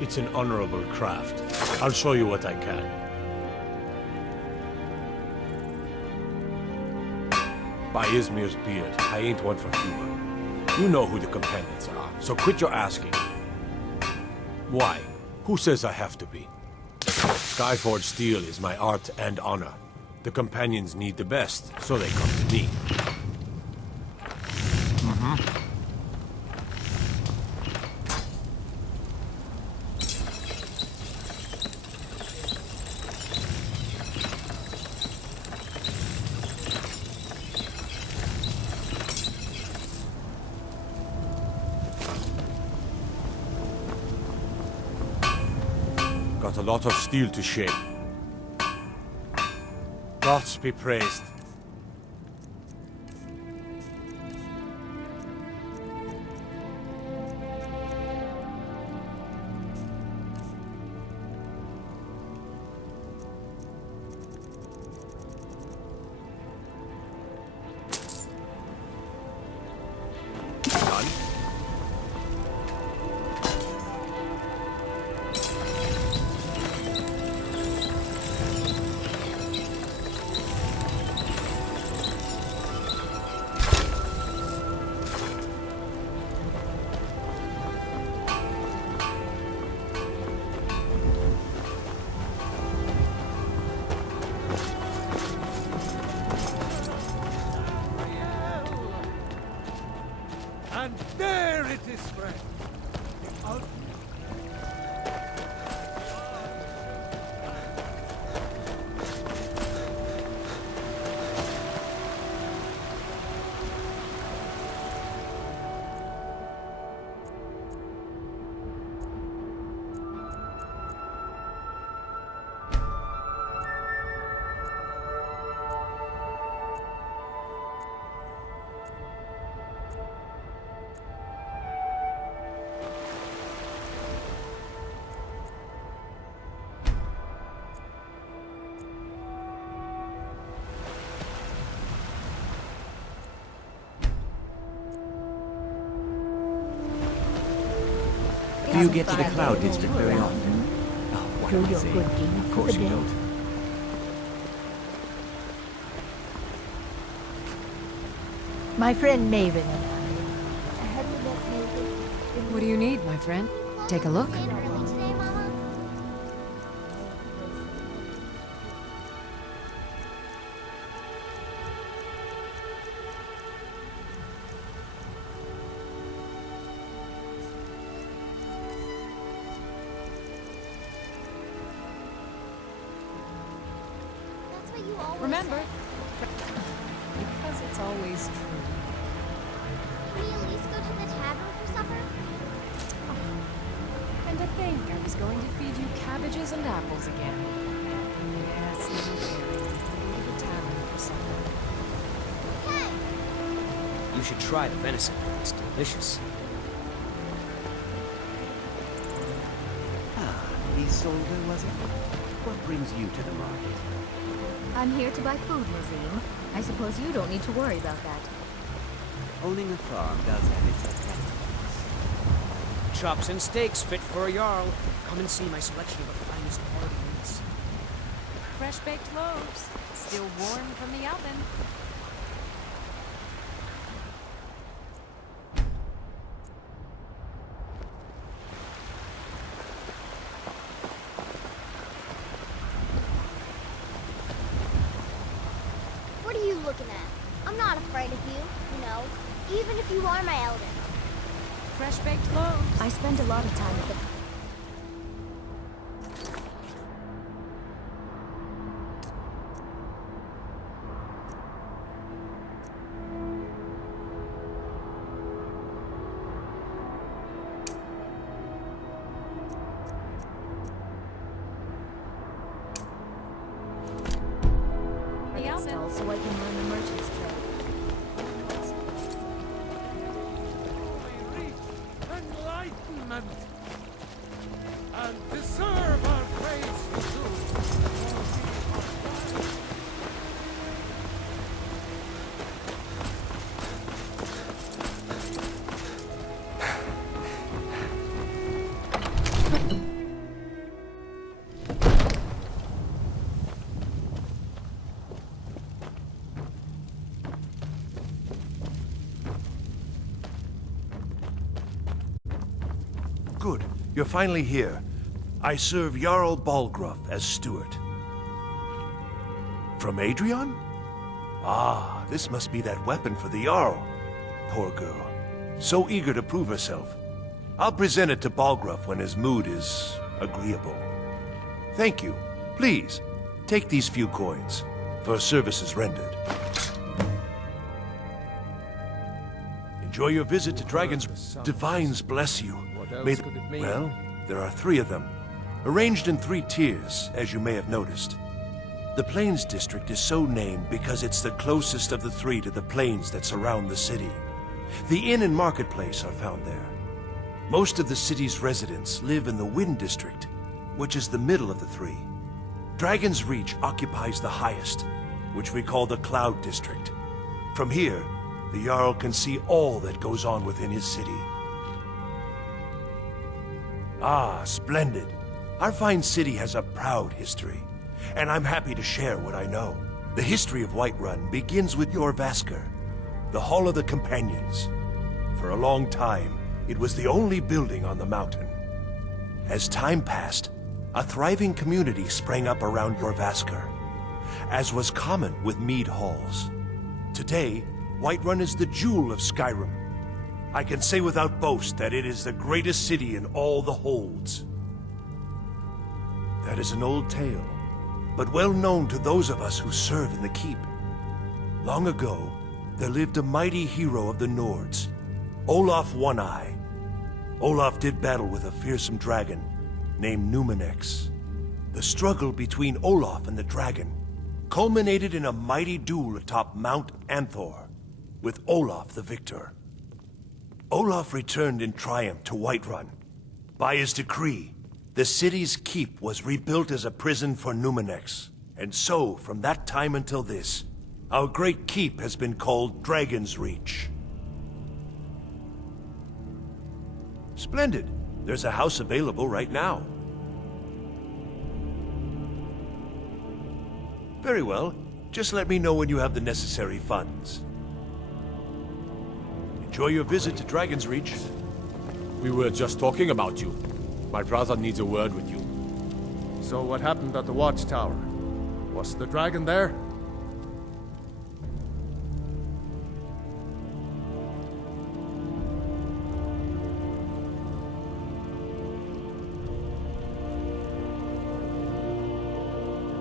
It's an honorable craft. I'll show you what I can. By Izmir's beard, I ain't one for humor. You know who the companions are, so quit your asking. Why? Who says I have to be? Skyforge steel is my art and honor. The companions need the best, so they come to me. Got a lot of steel to shape. Gods be praised. And there it is, friend. The ultimate. Do you get to the Cloud District very often? Oh, what Do am I your saying? good deed Of for course the you day. don't. My friend Maven and I. Have you met Maven? What do you need, my friend? Take a look. That's what you always Remember, say. because it's always true. Can we at least go to the tavern for supper? And to think I was going to feed you cabbages and apples again. Yes, little Harry, go to the tavern for supper. Hey! You should try the venison. It's delicious. Ah, Isolde, was it? What brings you to the market? I'm here to buy food, Museum. I suppose you don't need to worry about that. Owning a farm does have its advantages. Chops and steaks fit for a Jarl. Come and see my selection of the finest quality meats. Fresh baked loaves, still warm from the oven. What are you looking at? I'm not afraid of you, you know, even if you are my elder. Fresh baked loaves. I spend a lot of time at the... stall so I can learn the merchant's trade. Enlightenment! And deserve our praise too. Good. You're finally here. I serve Jarl Balgruuf as steward. From Adrian? Ah, this must be that weapon for the Jarl. Poor girl. So eager to prove herself. I'll present it to Balgruuf when his mood is agreeable. Thank you. Please, take these few coins for services rendered. Enjoy your visit to Dragon's... Divines bless you. May could it mean? Well, there are 3 of them, arranged in 3 tiers, as you may have noticed. The Plains District is so named because it's the closest of the 3 to the plains that surround the city. The inn and marketplace are found there. Most of the city's residents live in the Wind District, which is the middle of the 3. Dragon's Reach occupies the highest, which we call the Cloud District. From here, the Jarl can see all that goes on within his city. Ah, splendid. Our fine city has a proud history, and I'm happy to share what I know. The history of Whiterun begins with Jorrvaskr, the Hall of the Companions. For a long time, it was the only building on the mountain. As time passed, a thriving community sprang up around Jorrvaskr, as was common with mead halls. Today, Whiterun is the jewel of Skyrim. I can say without boast that it is the greatest city in all the holds. That is an old tale, but well known to those of us who serve in the keep. Long ago, there lived a mighty hero of the Nords, Olaf One-Eye. Olaf did battle with a fearsome dragon named Numenex. The struggle between Olaf and the dragon culminated in a mighty duel atop Mount Anthor, with Olaf the victor. Olaf returned in triumph to Whiterun. By his decree, the city's keep was rebuilt as a prison for Numenex. And so, from that time until this, our great keep has been called Dragon's Reach. Splendid. There's a house available right now. Very well. Just let me know when you have the necessary funds. Enjoy your visit to Dragon's Reach. We were just talking about you. My brother needs a word with you. So what happened at the Watchtower? Was the dragon there?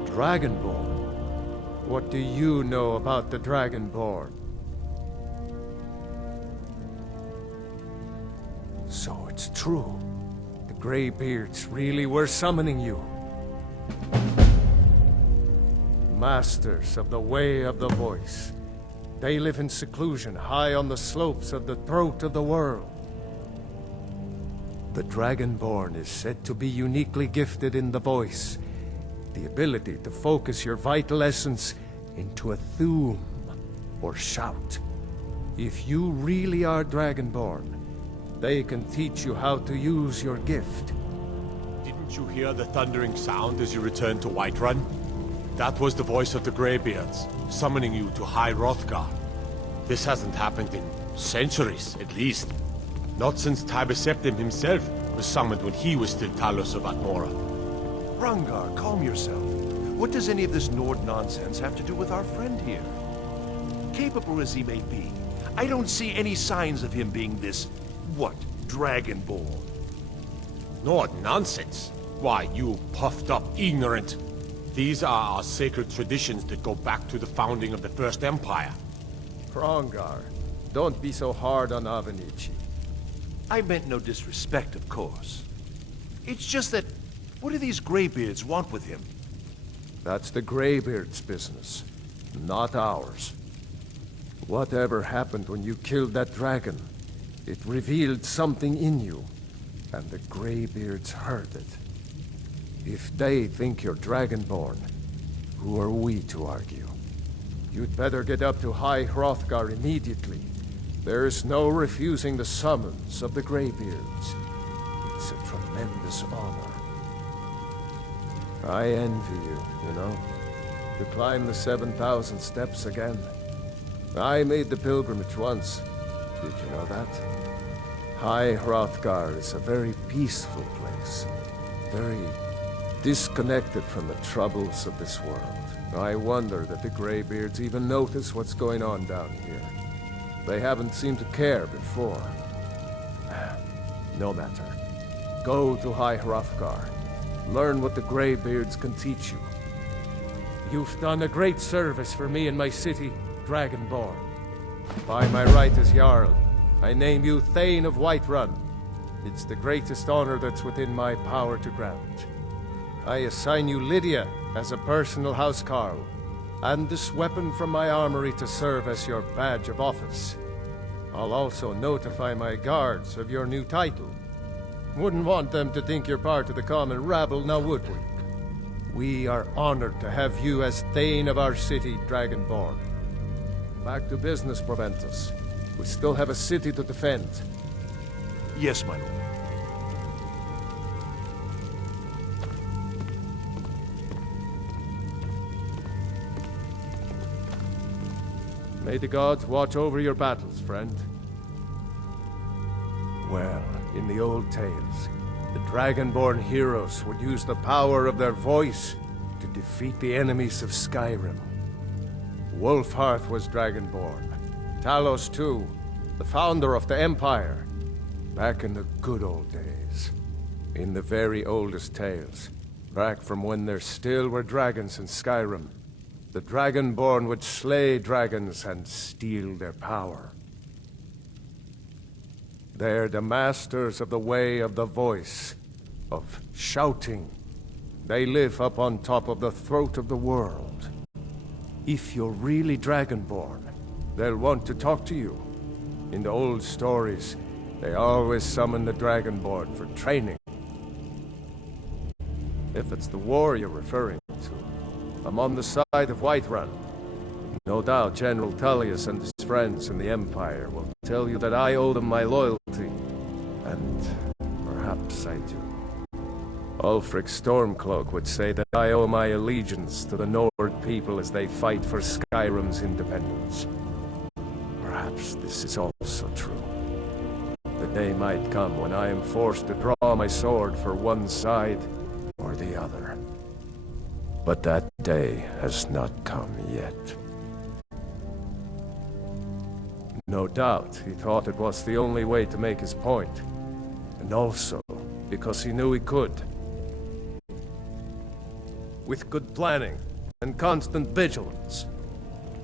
Dragonborn? What do you know about the Dragonborn? So it's true. The Greybeards really were summoning you. Masters of the Way of the Voice. They live in seclusion high on the slopes of the throat of the world. The Dragonborn is said to be uniquely gifted in the voice. The ability to focus your vital essence into a thum, or shout. If you really are Dragonborn, they can teach you how to use your gift. Didn't you hear the thundering sound as you returned to Whiterun? That was the voice of the Greybeards, summoning you to High Hrothgar. This hasn't happened in centuries, at least. Not since Tiber Septim himself was summoned when he was still Talos of Atmora. Hrongar, calm yourself. What does any of this Nord nonsense have to do with our friend here? Capable as he may be, I don't see any signs of him being this, what, Dragonborn? Nord nonsense? Why, you puffed up ignorant. These are our sacred traditions that go back to the founding of the First Empire. Hrongar, don't be so hard on Avenici. I meant no disrespect, of course. It's just that, what do these Greybeards want with him? That's the Greybeards' business, not ours. Whatever happened when you killed that dragon, it revealed something in you, and the Greybeards heard it. If they think you're Dragonborn, who are we to argue? You'd better get up to High Hrothgar immediately. There's no refusing the summons of the Greybeards. It's a tremendous honor. I envy you know, to climb the 7,000 steps again. I made the pilgrimage once. Did you know that? High Hrothgar is a very peaceful place, very disconnected from the troubles of this world. I wonder that the Greybeards even notice what's going on down here. They haven't seemed to care before. No matter. Go to High Hrothgar. Learn what the Greybeards can teach you. You've done a great service for me and my city, Dragonborn. By my right as Jarl, I name you Thane of Whiterun. It's the greatest honor that's within my power to grant. I assign you Lydia as a personal housecarl, and this weapon from my armory to serve as your badge of office. I'll also notify my guards of your new title. Wouldn't want them to think you're part of the common rabble, now would we? We are honored to have you as Thane of our city, Dragonborn. Back to business, Proventus. We still have a city to defend. Yes, my lord. May the gods watch over your battles, friend. Well, in the old tales, the Dragonborn heroes would use the power of their voice to defeat the enemies of Skyrim. Wolfhearth was Dragonborn. Talos, too, the founder of the Empire. Back in the good old days. In the very oldest tales. Back from when there still were dragons in Skyrim. The Dragonborn would slay dragons and steal their power. They're the masters of the way of the voice, of shouting. They live up on top of the throat of the world. If you're really Dragonborn, they'll want to talk to you. In the old stories, they always summon the Dragonborn for training. If it's the war you're referring to, I'm on the side of Whiterun. No doubt General Tullius and his friends in the Empire will tell you that I owe them my loyalty. And perhaps I do. Ulfric Stormcloak would say that I owe my allegiance to the Nord people as they fight for Skyrim's independence. Perhaps this is also true. The day might come when I am forced to draw my sword for one side or the other. But that day has not come yet. No doubt he thought it was the only way to make his point. And also because he knew he could. With good planning and constant vigilance.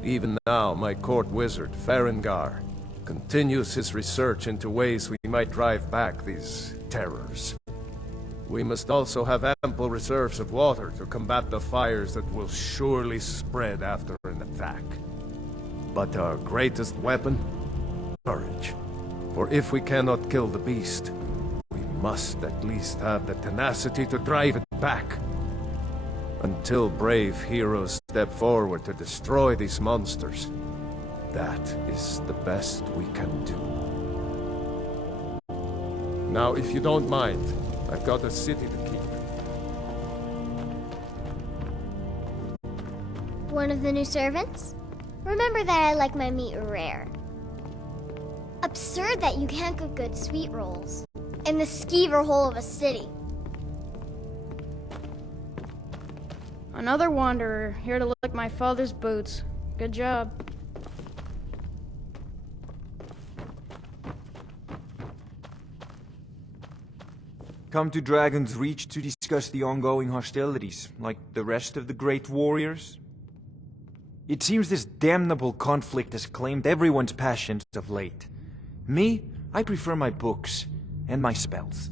Even now, my court wizard, Farengar, continues his research into ways we might drive back these terrors. We must also have ample reserves of water to combat the fires that will surely spread after an attack. But our greatest weapon? Courage. For if we cannot kill the beast, we must at least have the tenacity to drive it back. Until brave heroes step forward to destroy these monsters, that is the best we can do. Now, if you don't mind, I've got a city to keep. One of the new servants? Remember that I like my meat rare. Absurd that you can't cook good sweet rolls in the skeever hole of a city. Another wanderer, here to lick my father's boots. Good job. Come to Dragon's Reach to discuss the ongoing hostilities, like the rest of the great warriors? It seems this damnable conflict has claimed everyone's passions of late. Me, I prefer my books, and my spells.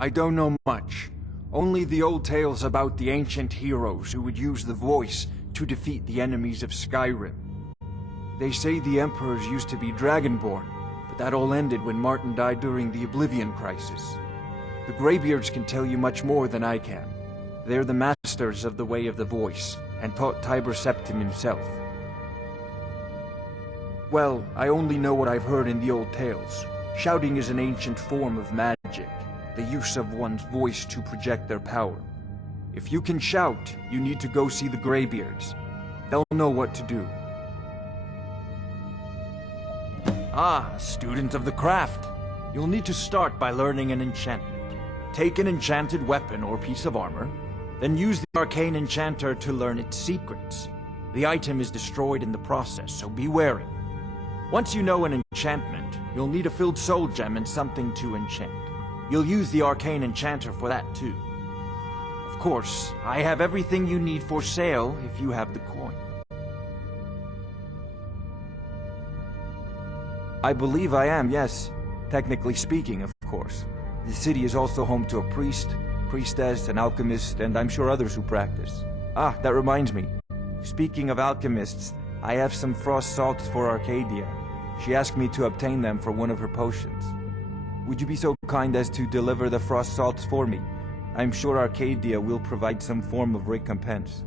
I don't know much. Only the old tales about the ancient heroes who would use the voice to defeat the enemies of Skyrim. They say the emperors used to be Dragonborn, but that all ended when Martin died during the Oblivion Crisis. The Greybeards can tell you much more than I can. They're the masters of the way of the voice, and taught Tiber Septim himself. Well, I only know what I've heard in the old tales. Shouting is an ancient form of magic, the use of one's voice to project their power. If you can shout, you need to go see the Greybeards. They'll know what to do. Ah, a student of the craft. You'll need to start by learning an enchantment. Take an enchanted weapon or piece of armor, then use the arcane enchanter to learn its secrets. The item is destroyed in the process, so be wary. Once you know an enchantment, you'll need a filled soul gem and something to enchant. You'll use the arcane enchanter for that too. Of course, I have everything you need for sale if you have the coin. I believe I am, yes. Technically speaking, of course. The city is also home to a priest, priestess, an alchemist, and I'm sure others who practice. Ah, that reminds me. Speaking of alchemists, I have some frost salts for Arcadia. She asked me to obtain them for one of her potions. Would you be so kind as to deliver the frost salts for me? I'm sure Arcadia will provide some form of recompense.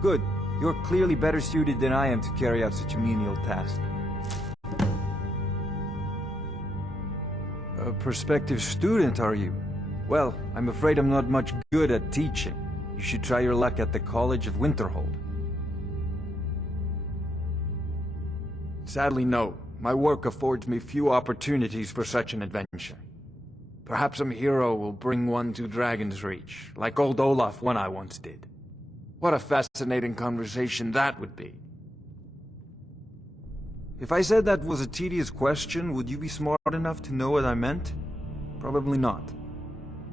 Good. You're clearly better suited than I am to carry out such a menial task. A prospective student, are you? Well, I'm afraid I'm not much good at teaching. You should try your luck at the College of Winterhold. Sadly, no. My work affords me few opportunities for such an adventure. Perhaps some hero will bring one to Dragon's Reach, like old Olaf one I once did. What a fascinating conversation that would be. If I said that was a tedious question, would you be smart enough to know what I meant? Probably not.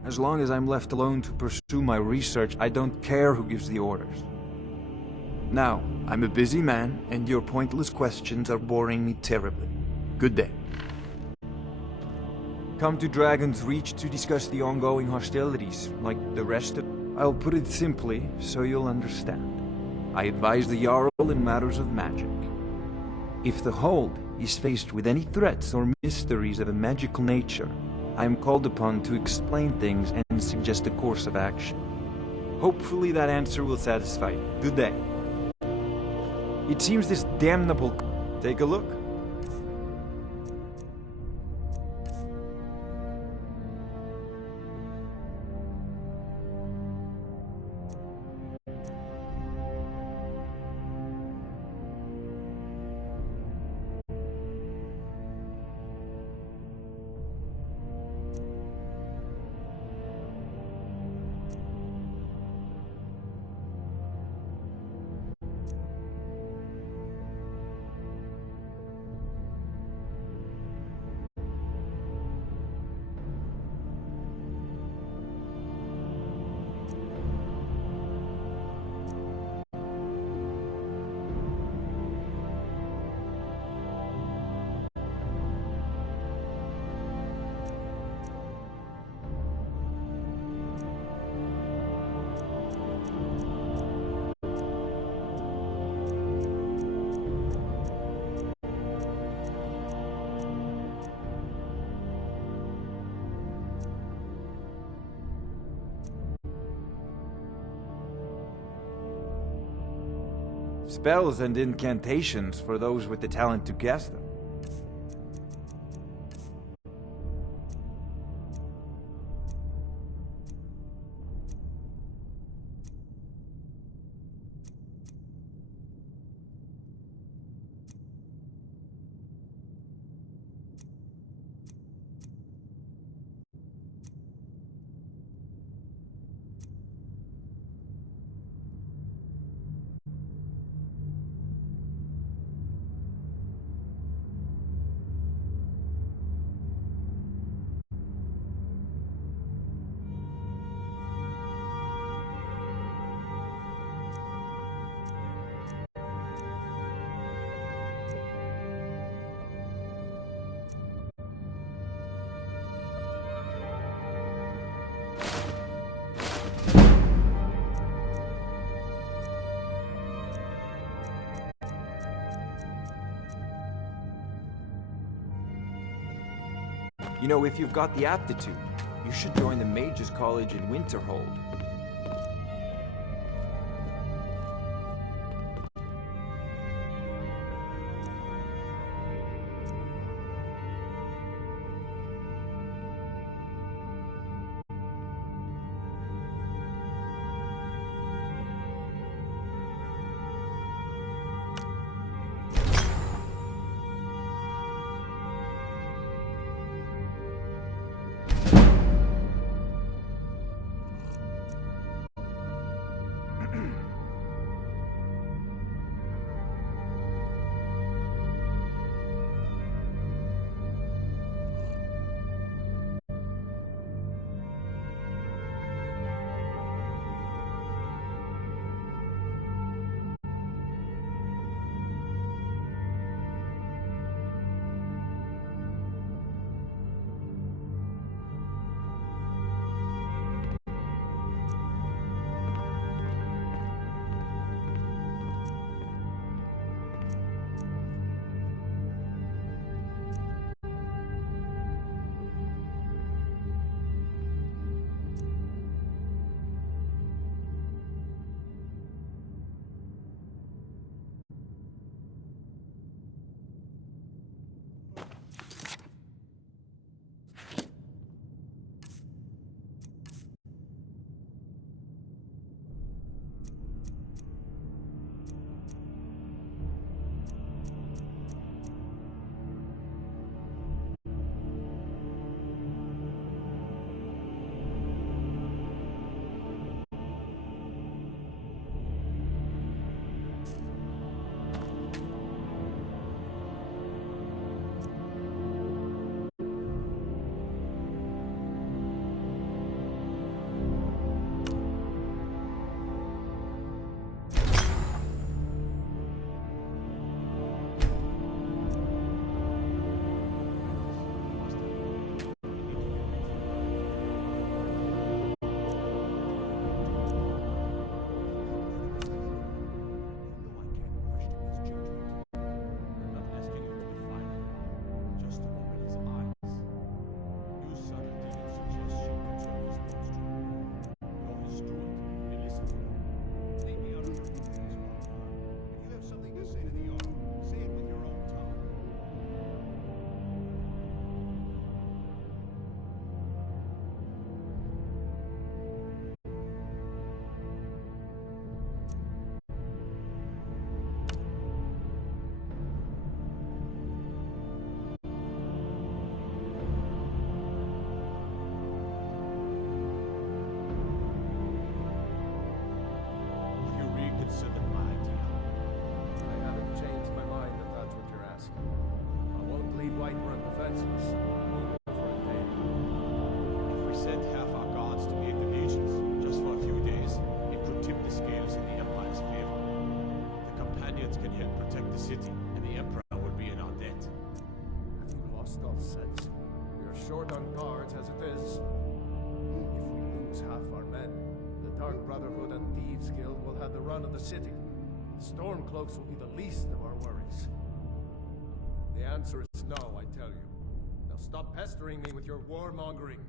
As long as I'm left alone to pursue my research, I don't care who gives the orders. Now, I'm a busy man, and your pointless questions are boring me terribly. Good day. Come to Dragon's Reach to discuss the ongoing hostilities, like the rest of... I'll put it simply, so you'll understand. I advise the Jarl in matters of magic. If the Hold is faced with any threats or mysteries of a magical nature, I am called upon to explain things and suggest a course of action. Hopefully that answer will satisfy you. Good day. It seems this damnable... Take a look. Spells and incantations for those with the talent to cast them. You know, if you've got the aptitude, you should join the Mages College in Winterhold. Dark Brotherhood and Thieves Guild will have the run of the city. Stormcloaks will be the least of our worries. The answer is no, I tell you. Now stop pestering me with your warmongering.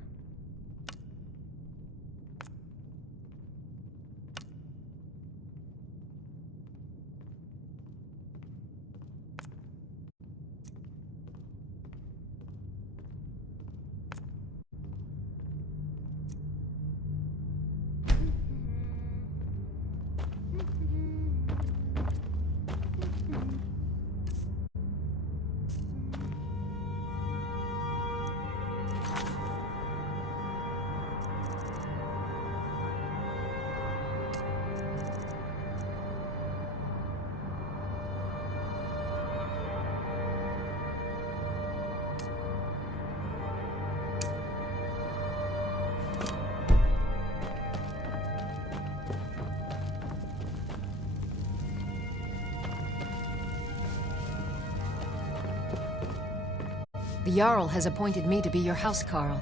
The Jarl has appointed me to be your housecarl.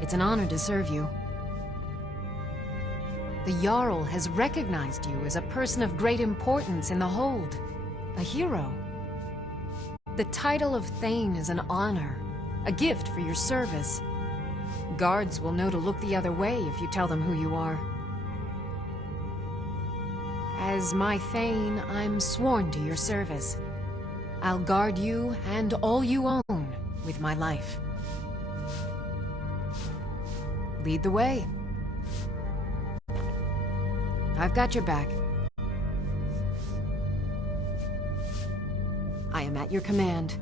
It's an honor to serve you. The Jarl has recognized you as a person of great importance in the Hold. A hero. The title of Thane is an honor, a gift for your service. Guards will know to look the other way if you tell them who you are. As my Thane, I'm sworn to your service. I'll guard you and all you own with my life. Lead the way. I've got your back. I am at your command.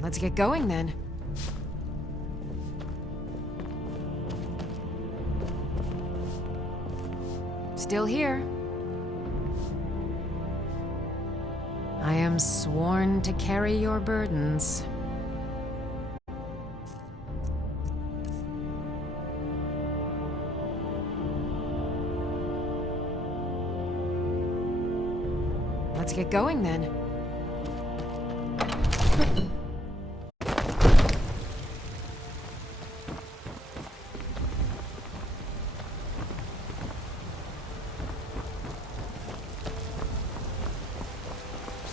Let's get going then. Still here. I am sworn to carry your burdens. Let's get going then.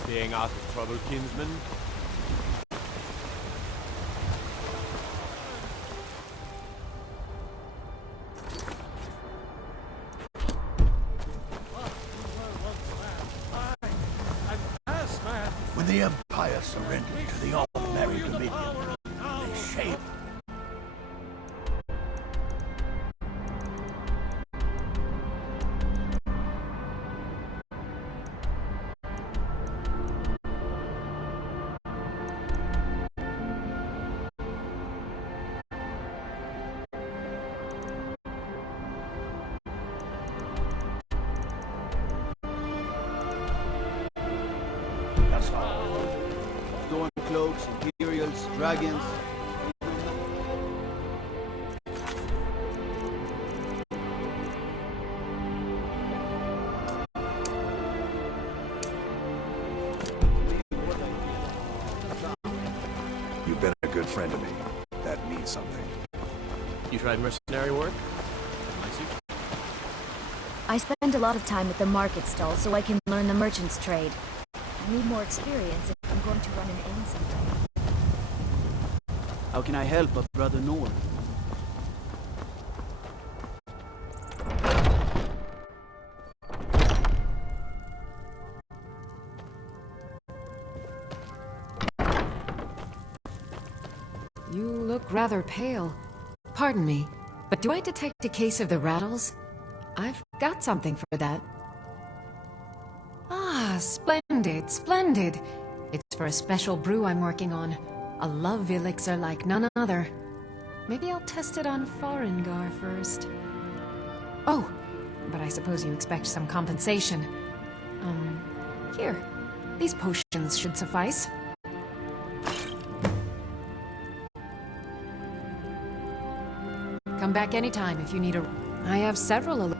Staying out of trouble, kinsman? When the Empire surrendered to the All-Mary Dominion, Stormcloaks, Imperials, dragons. You've been a good friend to me. That means something. You tried mercenary work? I see. I spend a lot of time at the market stall so I can learn the merchant's trade. I need more experience if I'm going to run an inn someday. How can I help a brother Nor? You look rather pale. Pardon me, but do I detect a case of the rattles? I've got something for that. Ah, splendid, splendid. It's for a special brew I'm working on. A love elixir like none other. Maybe I'll test it on Farengar first. Oh, but I suppose you expect some compensation. Here. These potions should suffice. Come back anytime if you need a... I have several...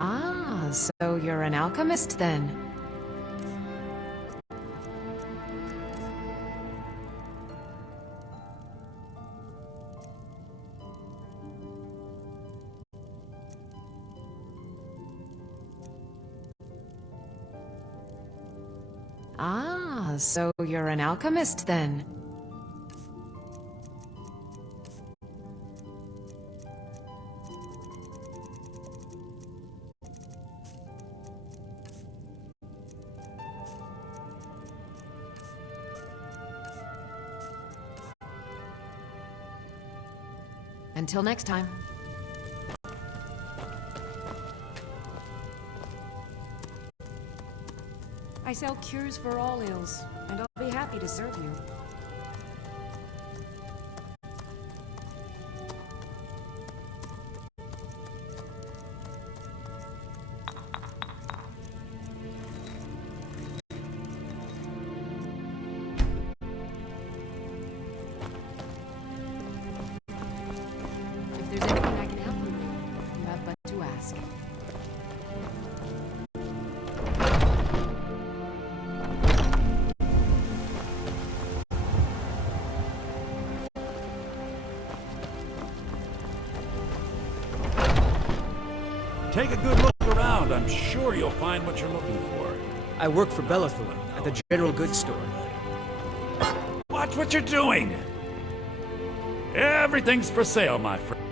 Ah, so you're an alchemist then? Ah, so you're an alchemist then? Until next time. I sell cures for all ills, and I'll be happy to serve you. If there's anything I can help you with, you have but to ask. Take a good look around. I'm sure you'll find what you're looking for. I work for Bellathorn at the general goods store. Watch what you're doing! Everything's for sale, my friend.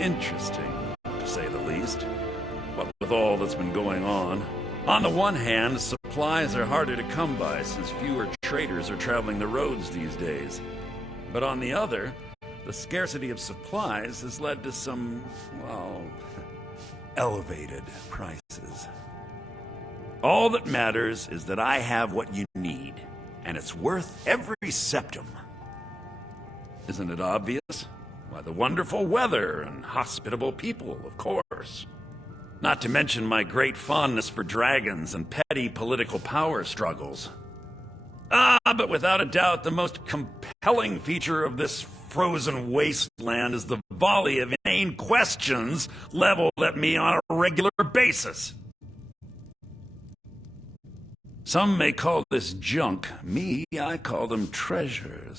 Interesting, to say the least. What with all that's been going on. On the one hand, supplies are harder to come by since fewer traders are traveling the roads these days. But on the other, the scarcity of supplies has led to some, well, elevated prices. All that matters is that I have what you need, and it's worth every septim. Isn't it obvious? Why, the wonderful weather and hospitable people, of course. Not to mention my great fondness for dragons and petty political power struggles. But without a doubt, the most compelling feature of this frozen wasteland is the volley of inane questions leveled at me on a regular basis. Some may call this junk. Me, I call them treasures.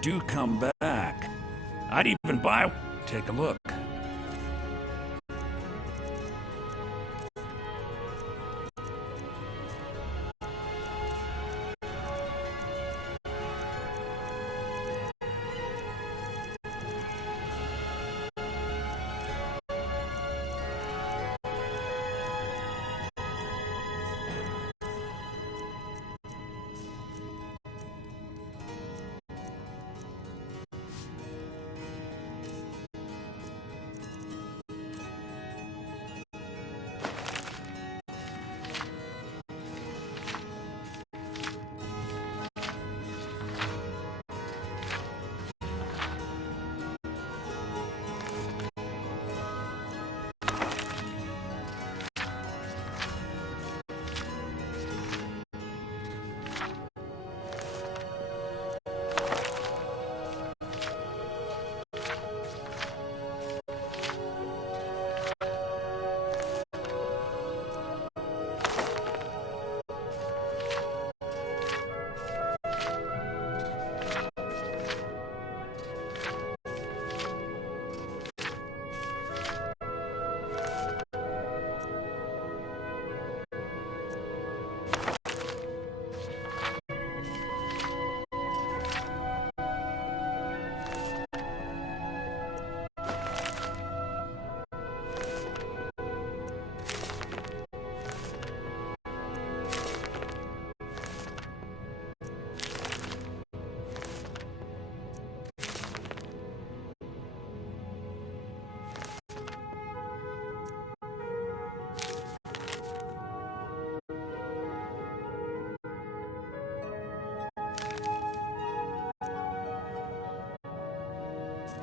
do come back. I'd even buy... Take a look.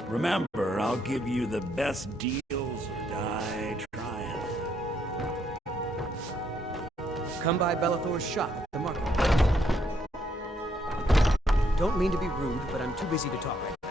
Remember, I'll give you the best deals or die trying. Come by Bellathor's shop at the market. Don't mean to be rude, but I'm too busy to talk right now.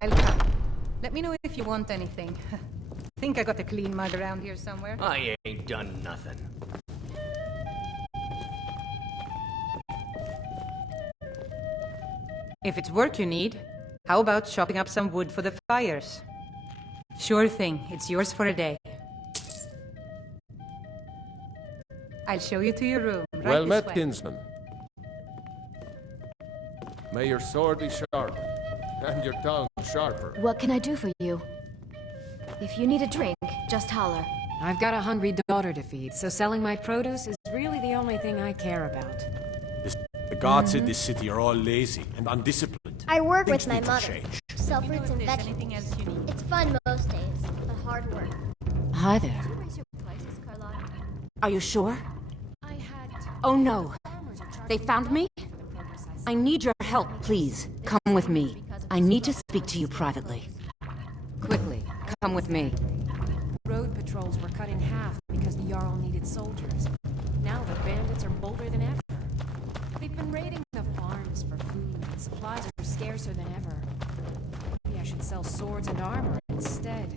Welcome. Let me know if you want anything. Think I got a clean mug around here somewhere? I ain't done nothing. If it's work you need, how about chopping up some wood for the fires? Sure thing. It's yours for a day. I'll show you to your room. Right Well this met, way. kinsman. May your sword be sharp, and your tongue sharper. What can I do for you? If you need a drink, just holler. I've got a hungry daughter to feed, so selling my produce is really the only thing I care about. The guards in this city are all lazy and undisciplined. I work Things with my need to mother. change. Sell fruits and vegetables. It's fun most days, but hard work. Hi there. Are you sure? Oh no. They found me? I need your help, please. Come with me. I need to speak to you privately. Quickly, come with me. Road patrols were cut in half because the Jarl needed soldiers. Now the bandits are bolder than ever. They've been raiding the farms for food, and supplies are scarcer than ever. Maybe I should sell swords and armor instead.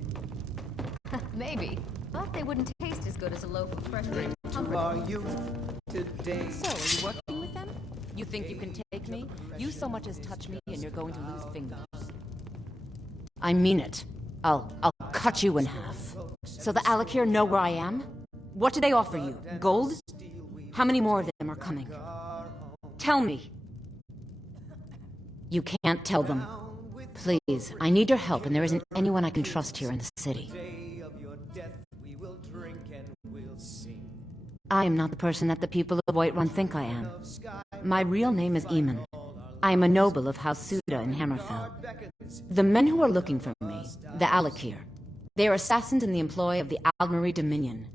Maybe, but they wouldn't taste as good as a loaf of fresh baked To our youth today. So, are you working with them? You think you can take me? You so much as touch me and you're going to lose fingers. I mean it. I'll cut you in half. So the Alakir know where I am? What do they offer you? Gold? How many more of them are coming? Tell me. You can't tell them. Please, I need your help and there isn't anyone I can trust here in the city. I am not the person that the people of Whiterun think I am. My real name is Eamon. I am a noble of House Suda in Hammerfell. The men who are looking for me, the Alakir, they are assassins in the employ of the Aldmeri Dominion.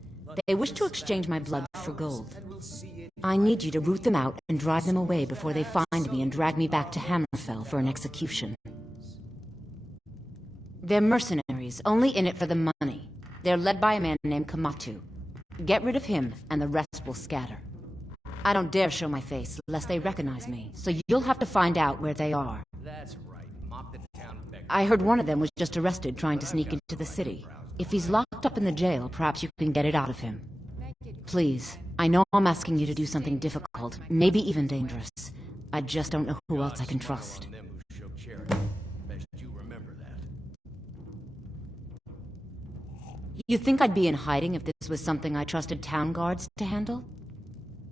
They wish to exchange my blood for gold. I need you to root them out and drive them away before they find me and drag me back to Hammerfell for an execution. They're mercenaries, only in it for the money. They're led by a man named Kamatu. Get rid of him, and the rest will scatter. I don't dare show my face, lest they recognize me, so you'll have to find out where they are. That's right. Mock the town of I heard one of them was just arrested trying to sneak into the city. If he's locked up in the jail, perhaps you can get it out of him. Please, I know I'm asking you to do something difficult, maybe even dangerous. I just don't know who else I can trust. You think I'd be in hiding if this was something I trusted town guards to handle?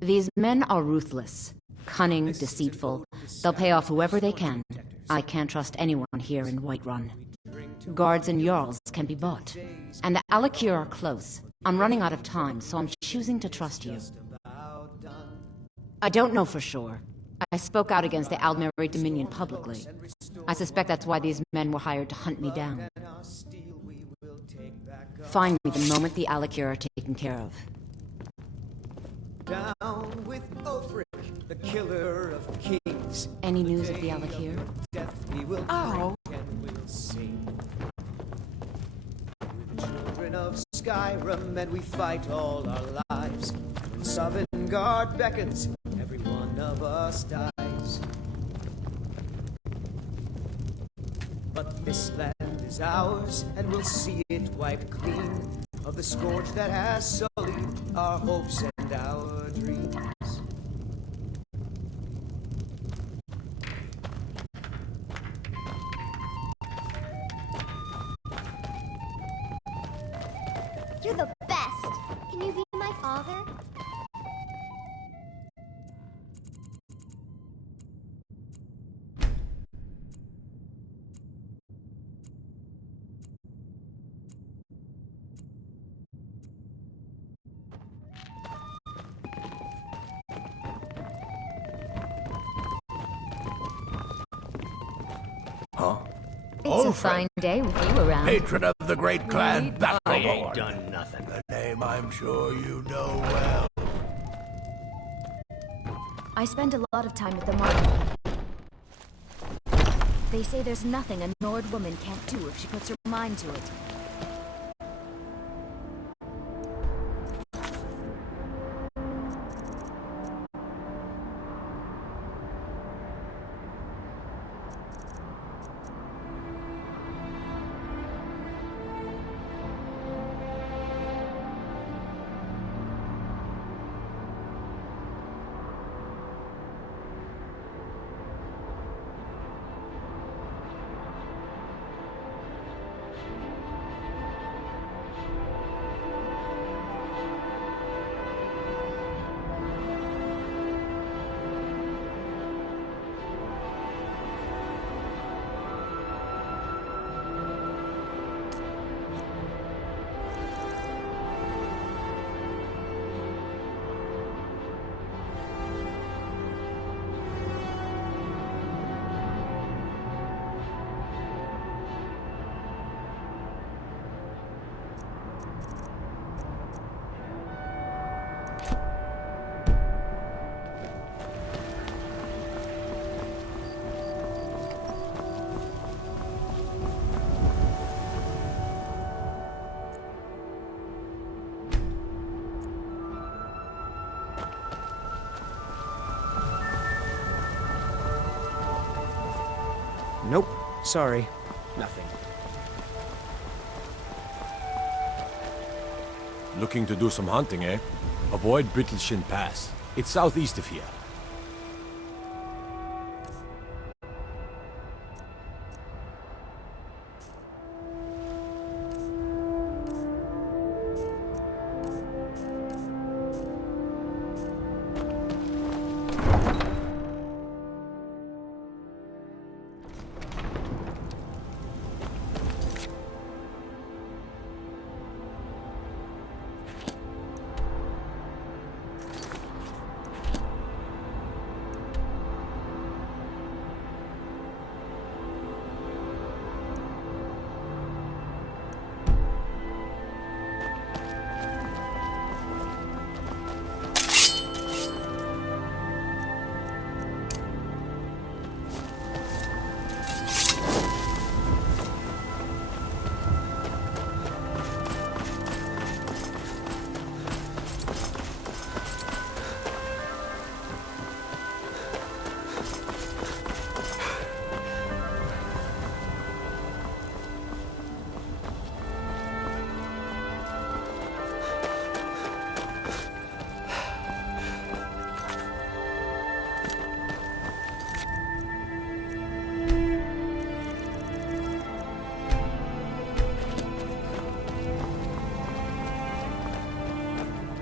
These men are ruthless, cunning, deceitful. They'll pay off whoever they can. I can't trust anyone here in Whiterun. Guards and Jarls can be bought. And the Alakir are close. I'm running out of time, so I'm choosing to trust you. I don't know for sure. I spoke out against the Aldmeri Dominion publicly. I suspect that's why these men were hired to hunt me down. Find me the moment the Alakir are taken care of. Down with Ulfric, the killer of kings. Any news of the Alakir? Death we will Oh. drink and we'll sing. We're the children of Skyrim and we fight all our lives. When Sovngarde beckons, every one of us dies. But this land is ours, and we'll see it wiped clean of the scourge that has sullied our hopes and our dreams. You're the best. Can you be my father? Huh? It's a fine day with you around. Patron of the great clan Battleborn. I ain't done nothing. A name I'm sure you know well. I spend a lot of time at the market. They say there's nothing a Nord woman can't do if she puts her mind to it. Sorry. Nothing. Looking to do some hunting, eh? Avoid Brittleshin Pass. It's southeast of here.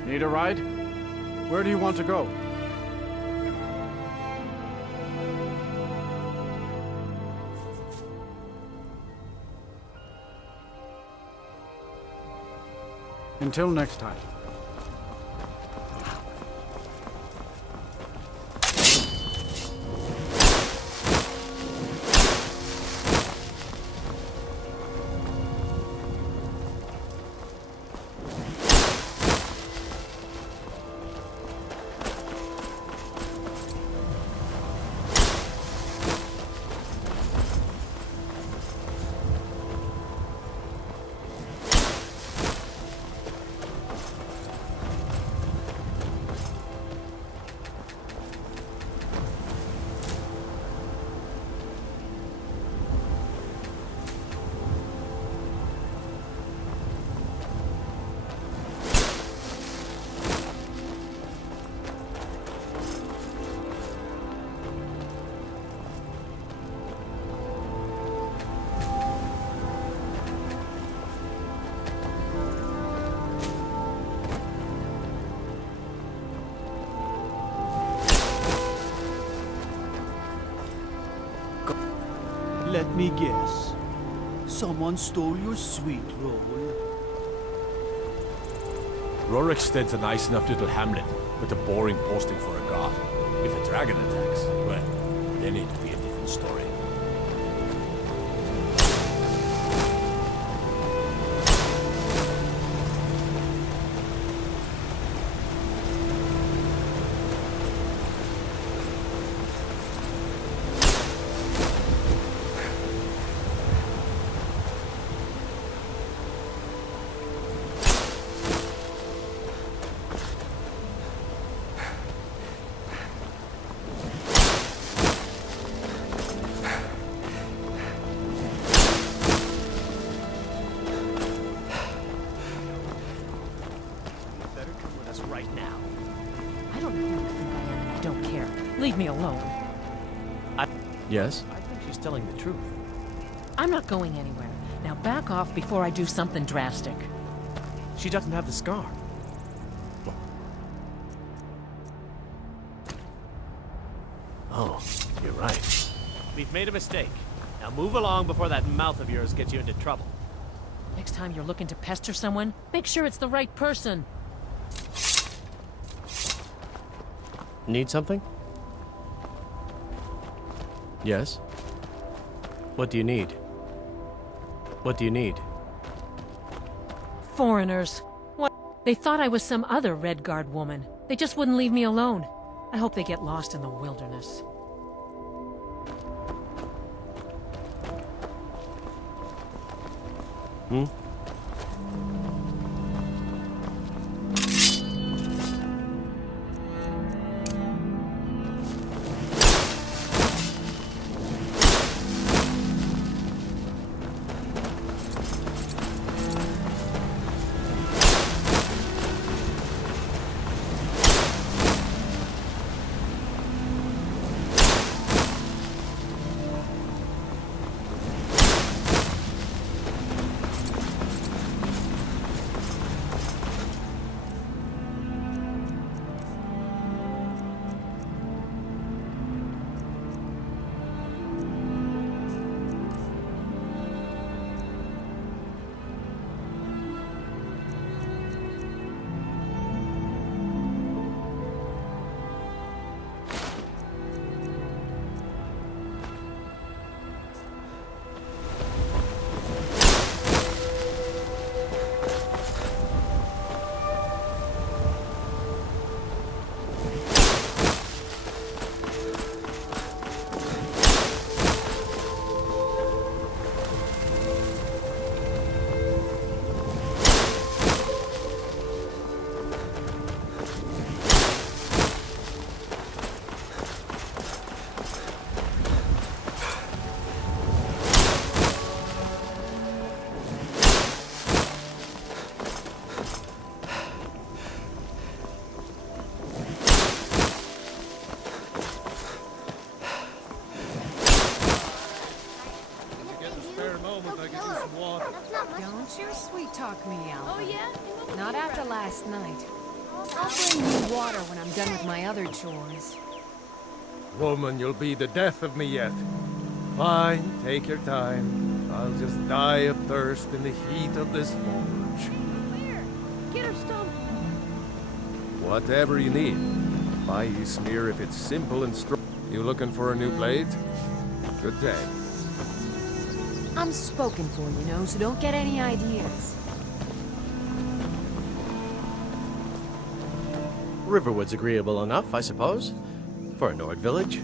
Need a ride? Where do you want to go? Until next time. Let me guess. Someone stole your sweet roll. Rorikstead's a nice enough little hamlet, but a boring posting for a god. If a dragon attacks, well, then it'd be a different story. Right now. I don't know who you think I am, and I don't care. Leave me alone. Yes? I think she's telling the truth. I'm not going anywhere. Now back off before I do something drastic. She doesn't have the scar. Oh, you're right. We've made a mistake. Now move along before that mouth of yours gets you into trouble. Next time you're looking to pester someone, make sure it's the right person. Need something? Yes? What do you need? What do you need? Foreigners. What? They thought I was some other Red Guard woman. They just wouldn't leave me alone. I hope they get lost in the wilderness. Hmm? water. That's not much. Don't you sweet-talk me, Alvin. Oh, yeah? Not after last night. I'll bring you water when I'm done with my other chores. Woman, you'll be the death of me yet. Fine, take your time. I'll just die of thirst in the heat of this forge. Here, get her stomach. Whatever you need. Buy you smear if it's simple and strong. You looking for a new blade? Good day. I'm spoken for, you know, so don't get any ideas. Riverwood's agreeable enough, I suppose, for a Nord village.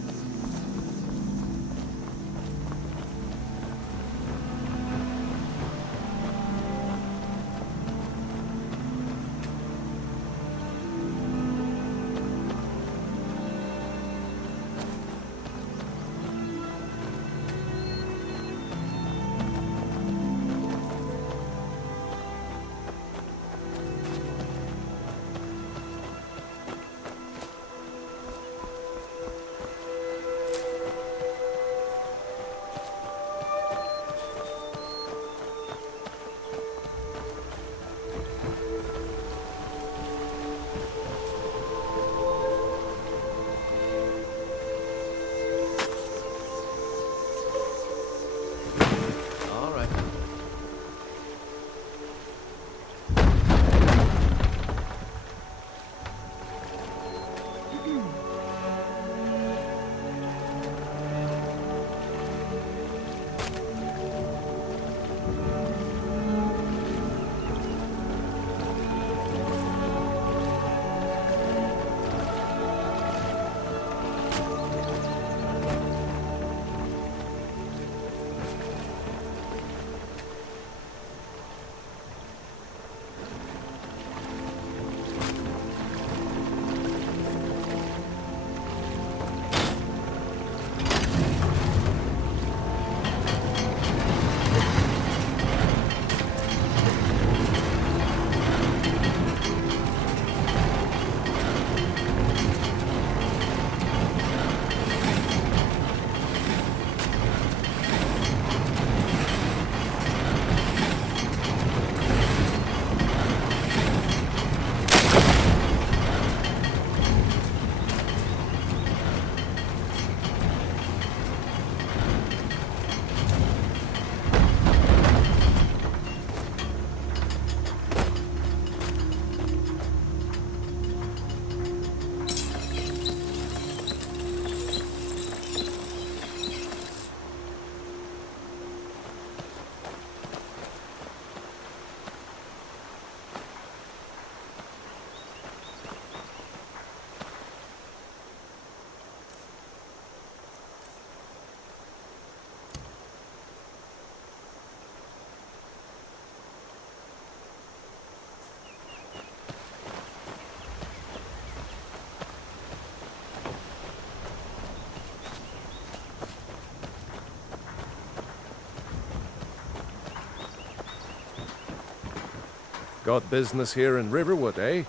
Got business here in Riverwood, eh?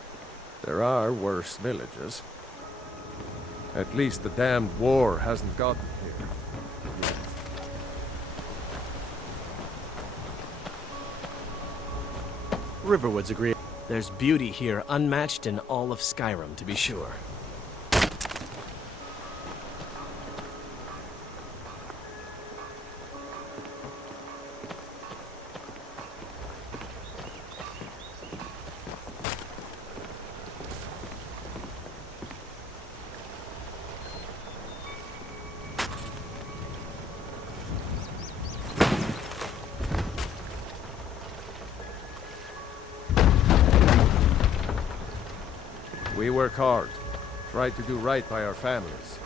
There are worse villages. At least the damned war hasn't gotten here. Yet. Riverwood's agreeable. There's beauty here unmatched in all of Skyrim, to be sure. We work hard, try to do right by our families.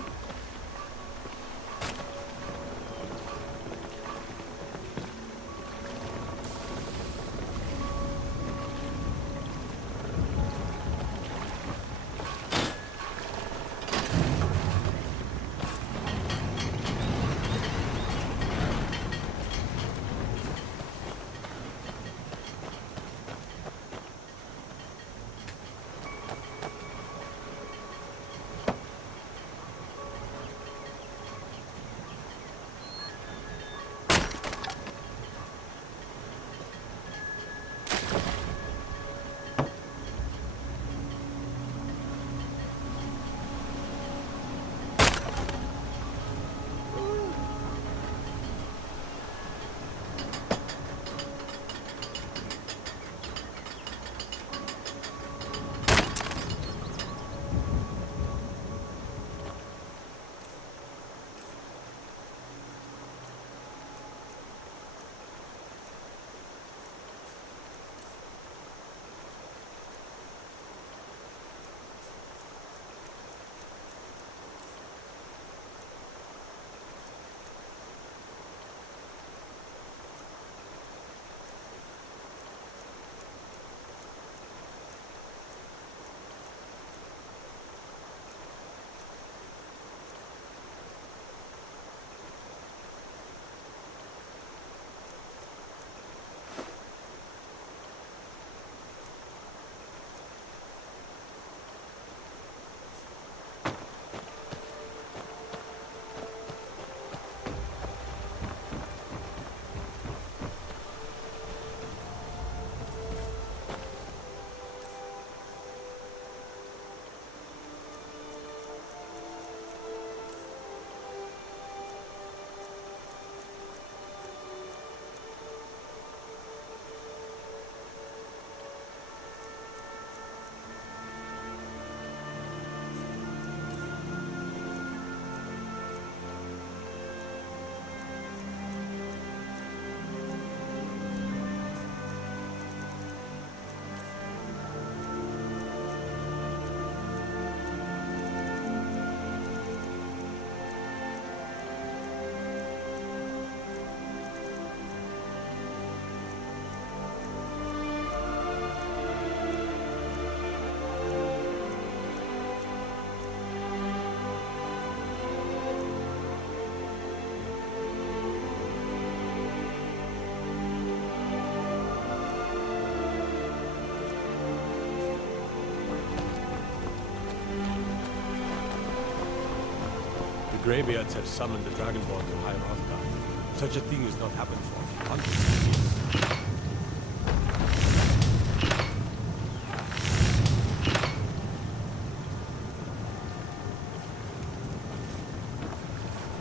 Greybeards have summoned the Dragonborn to High Rothgar. Such a thing has not happened for hundreds of years.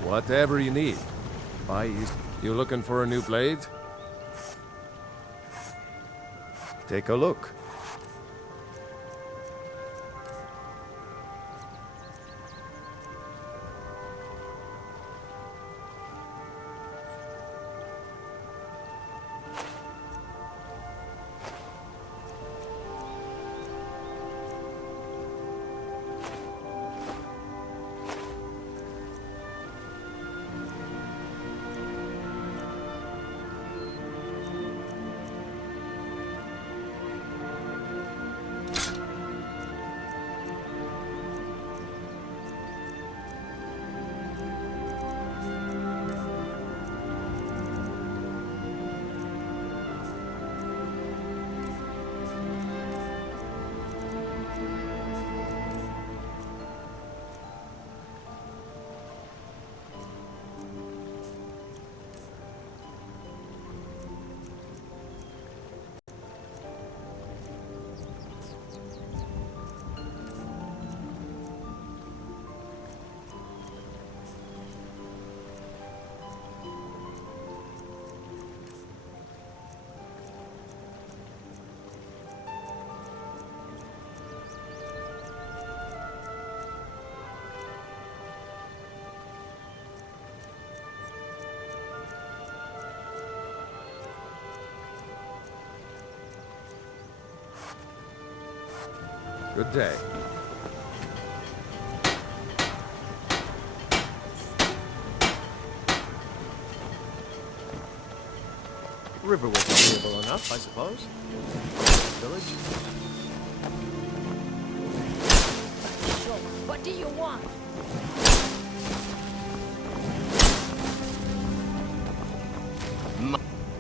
Whatever you need. Buy east. You looking for a new blade? Take a look. Good day. River was agreeable enough, I suppose. Village. So, what do you want?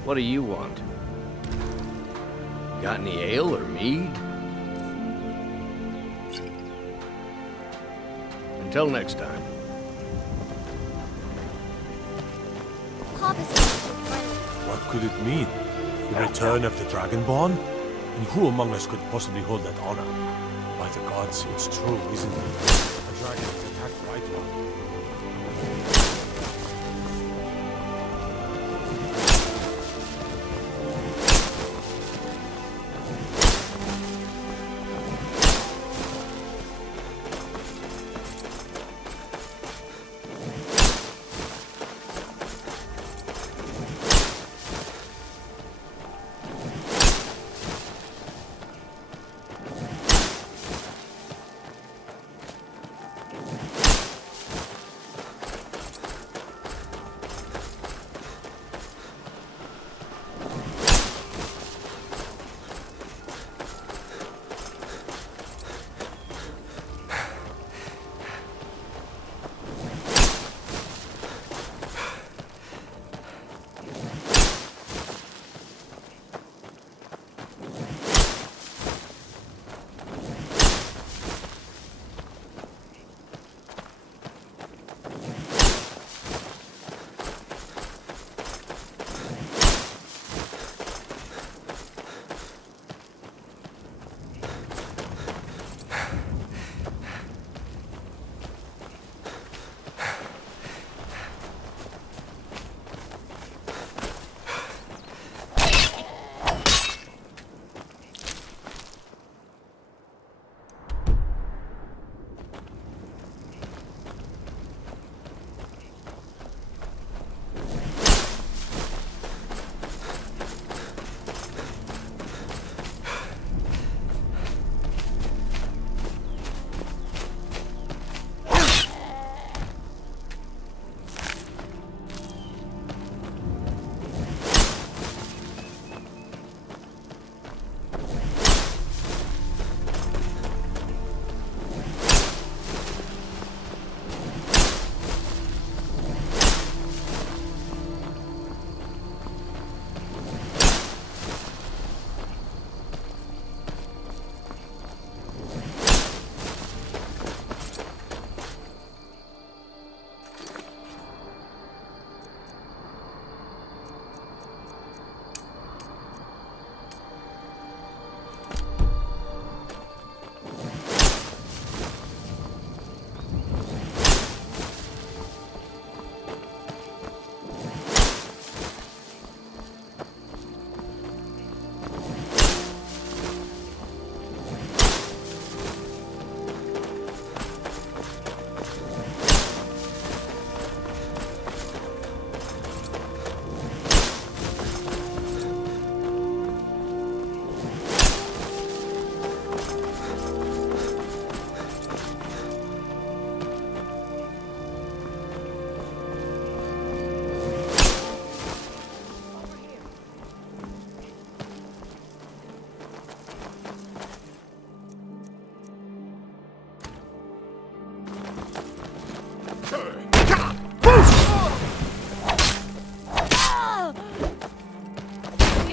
What do you want? Got any ale or mead? Until next time. What could it mean? The return of the Dragonborn? And who among us could possibly hold that honor? By the gods, it's true, isn't it? A dragon has attacked Whiterun.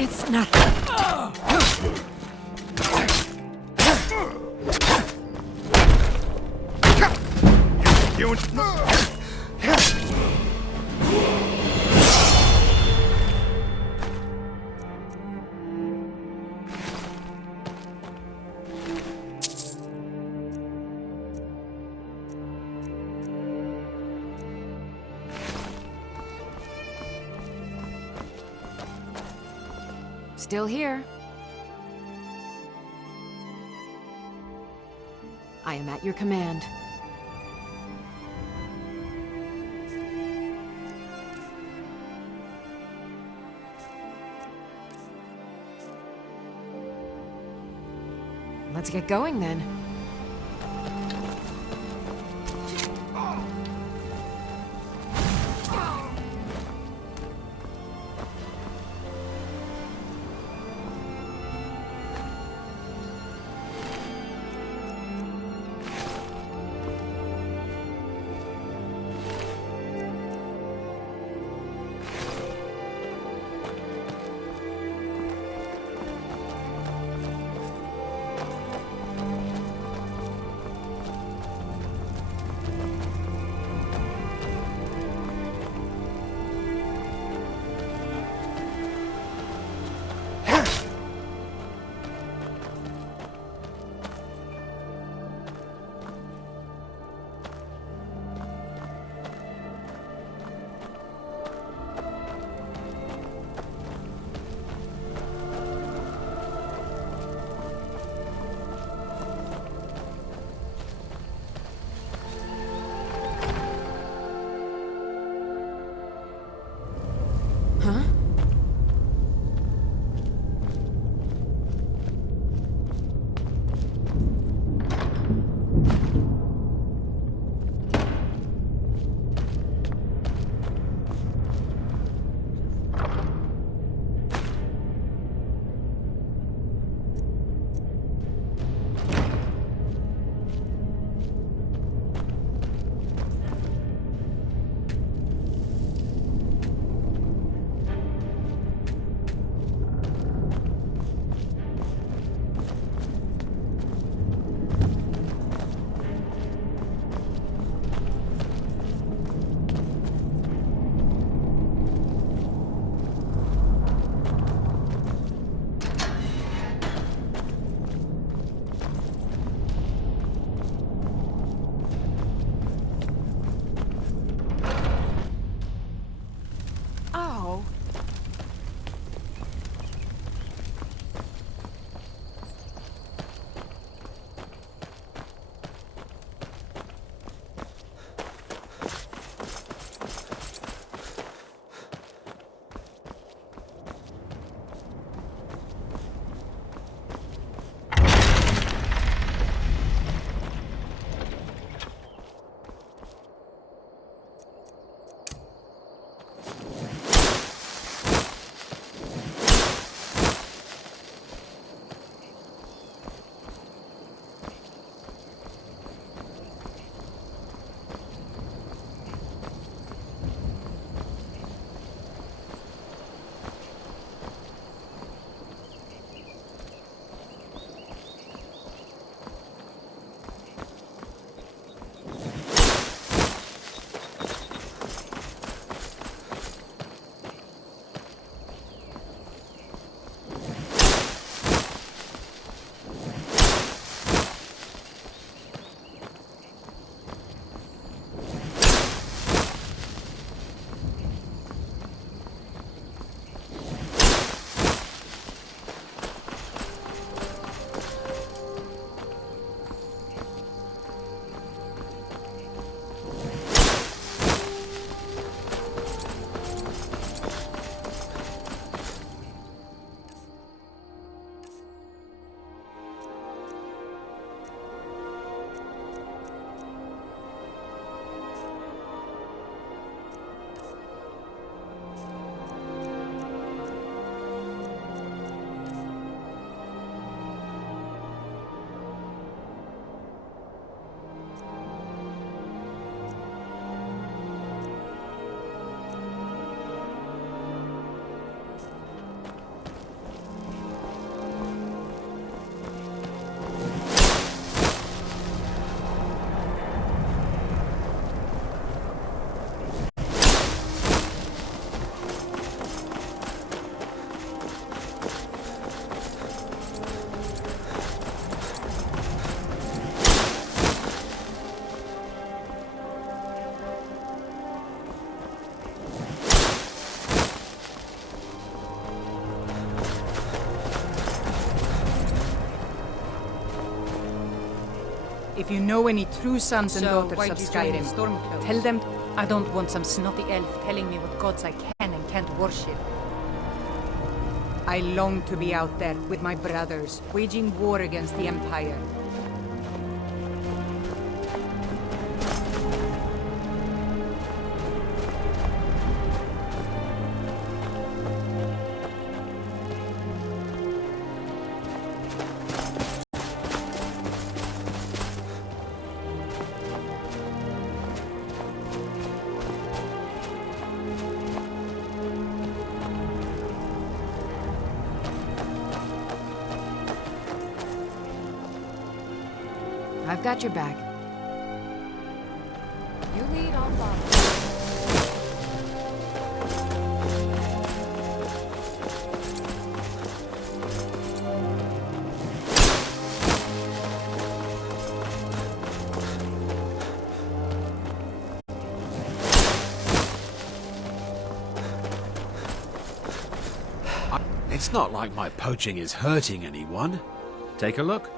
It's nothing. You... Still here. I am at your command. Let's get going then. If you know any true sons and So, daughters why'd of you join the Skyrim, Stormcloaks? tell them I don't want some snotty elf telling me what gods I can and can't worship. I long to be out there with my brothers, waging war against the Empire. I've got your back. You lead, I'll follow. It's not like my poaching is hurting anyone. Take a look.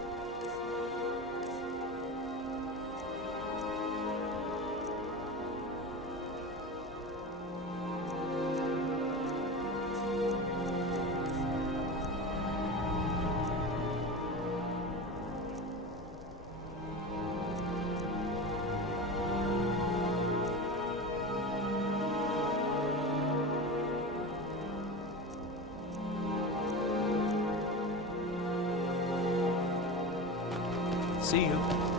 See you.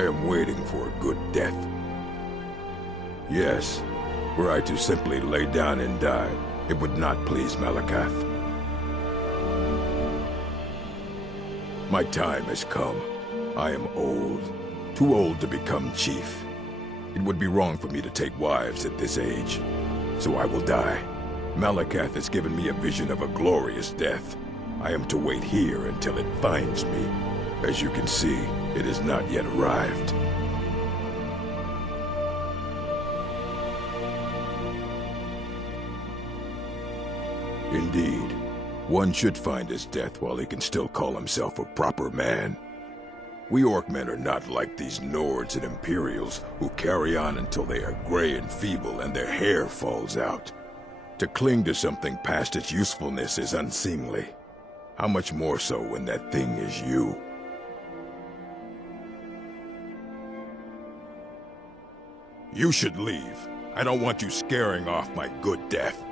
I am waiting for a good death. Yes, were I to simply lay down and die, it would not please Malakath. My time has come. I am old, too old to become chief. It would be wrong for me to take wives at this age, so I will die. Malakath has given me a vision of a glorious death. I am to wait here until it finds me. As you can see, it has not yet arrived. Indeed. One should find his death while he can still call himself a proper man. We Orcmen are not like these Nords and Imperials who carry on until they are gray and feeble and their hair falls out. To cling to something past its usefulness is unseemly. How much more so when that thing is you? You should leave. I don't want you scaring off my good death.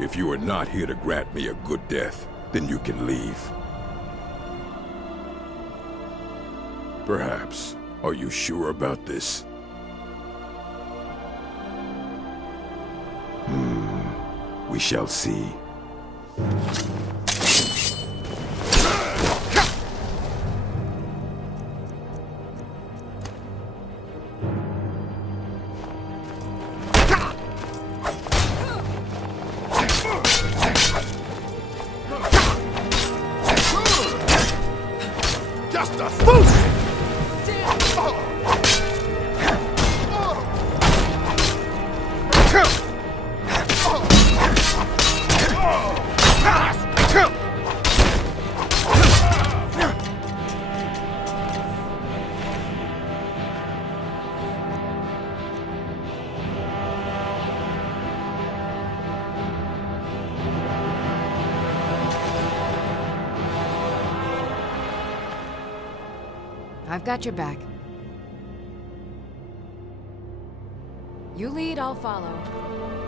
If you are not here to grant me a good death, then you can leave. Perhaps. Are you sure about this? We shall see. Just a swoosh! I've got your back. You lead, I'll follow.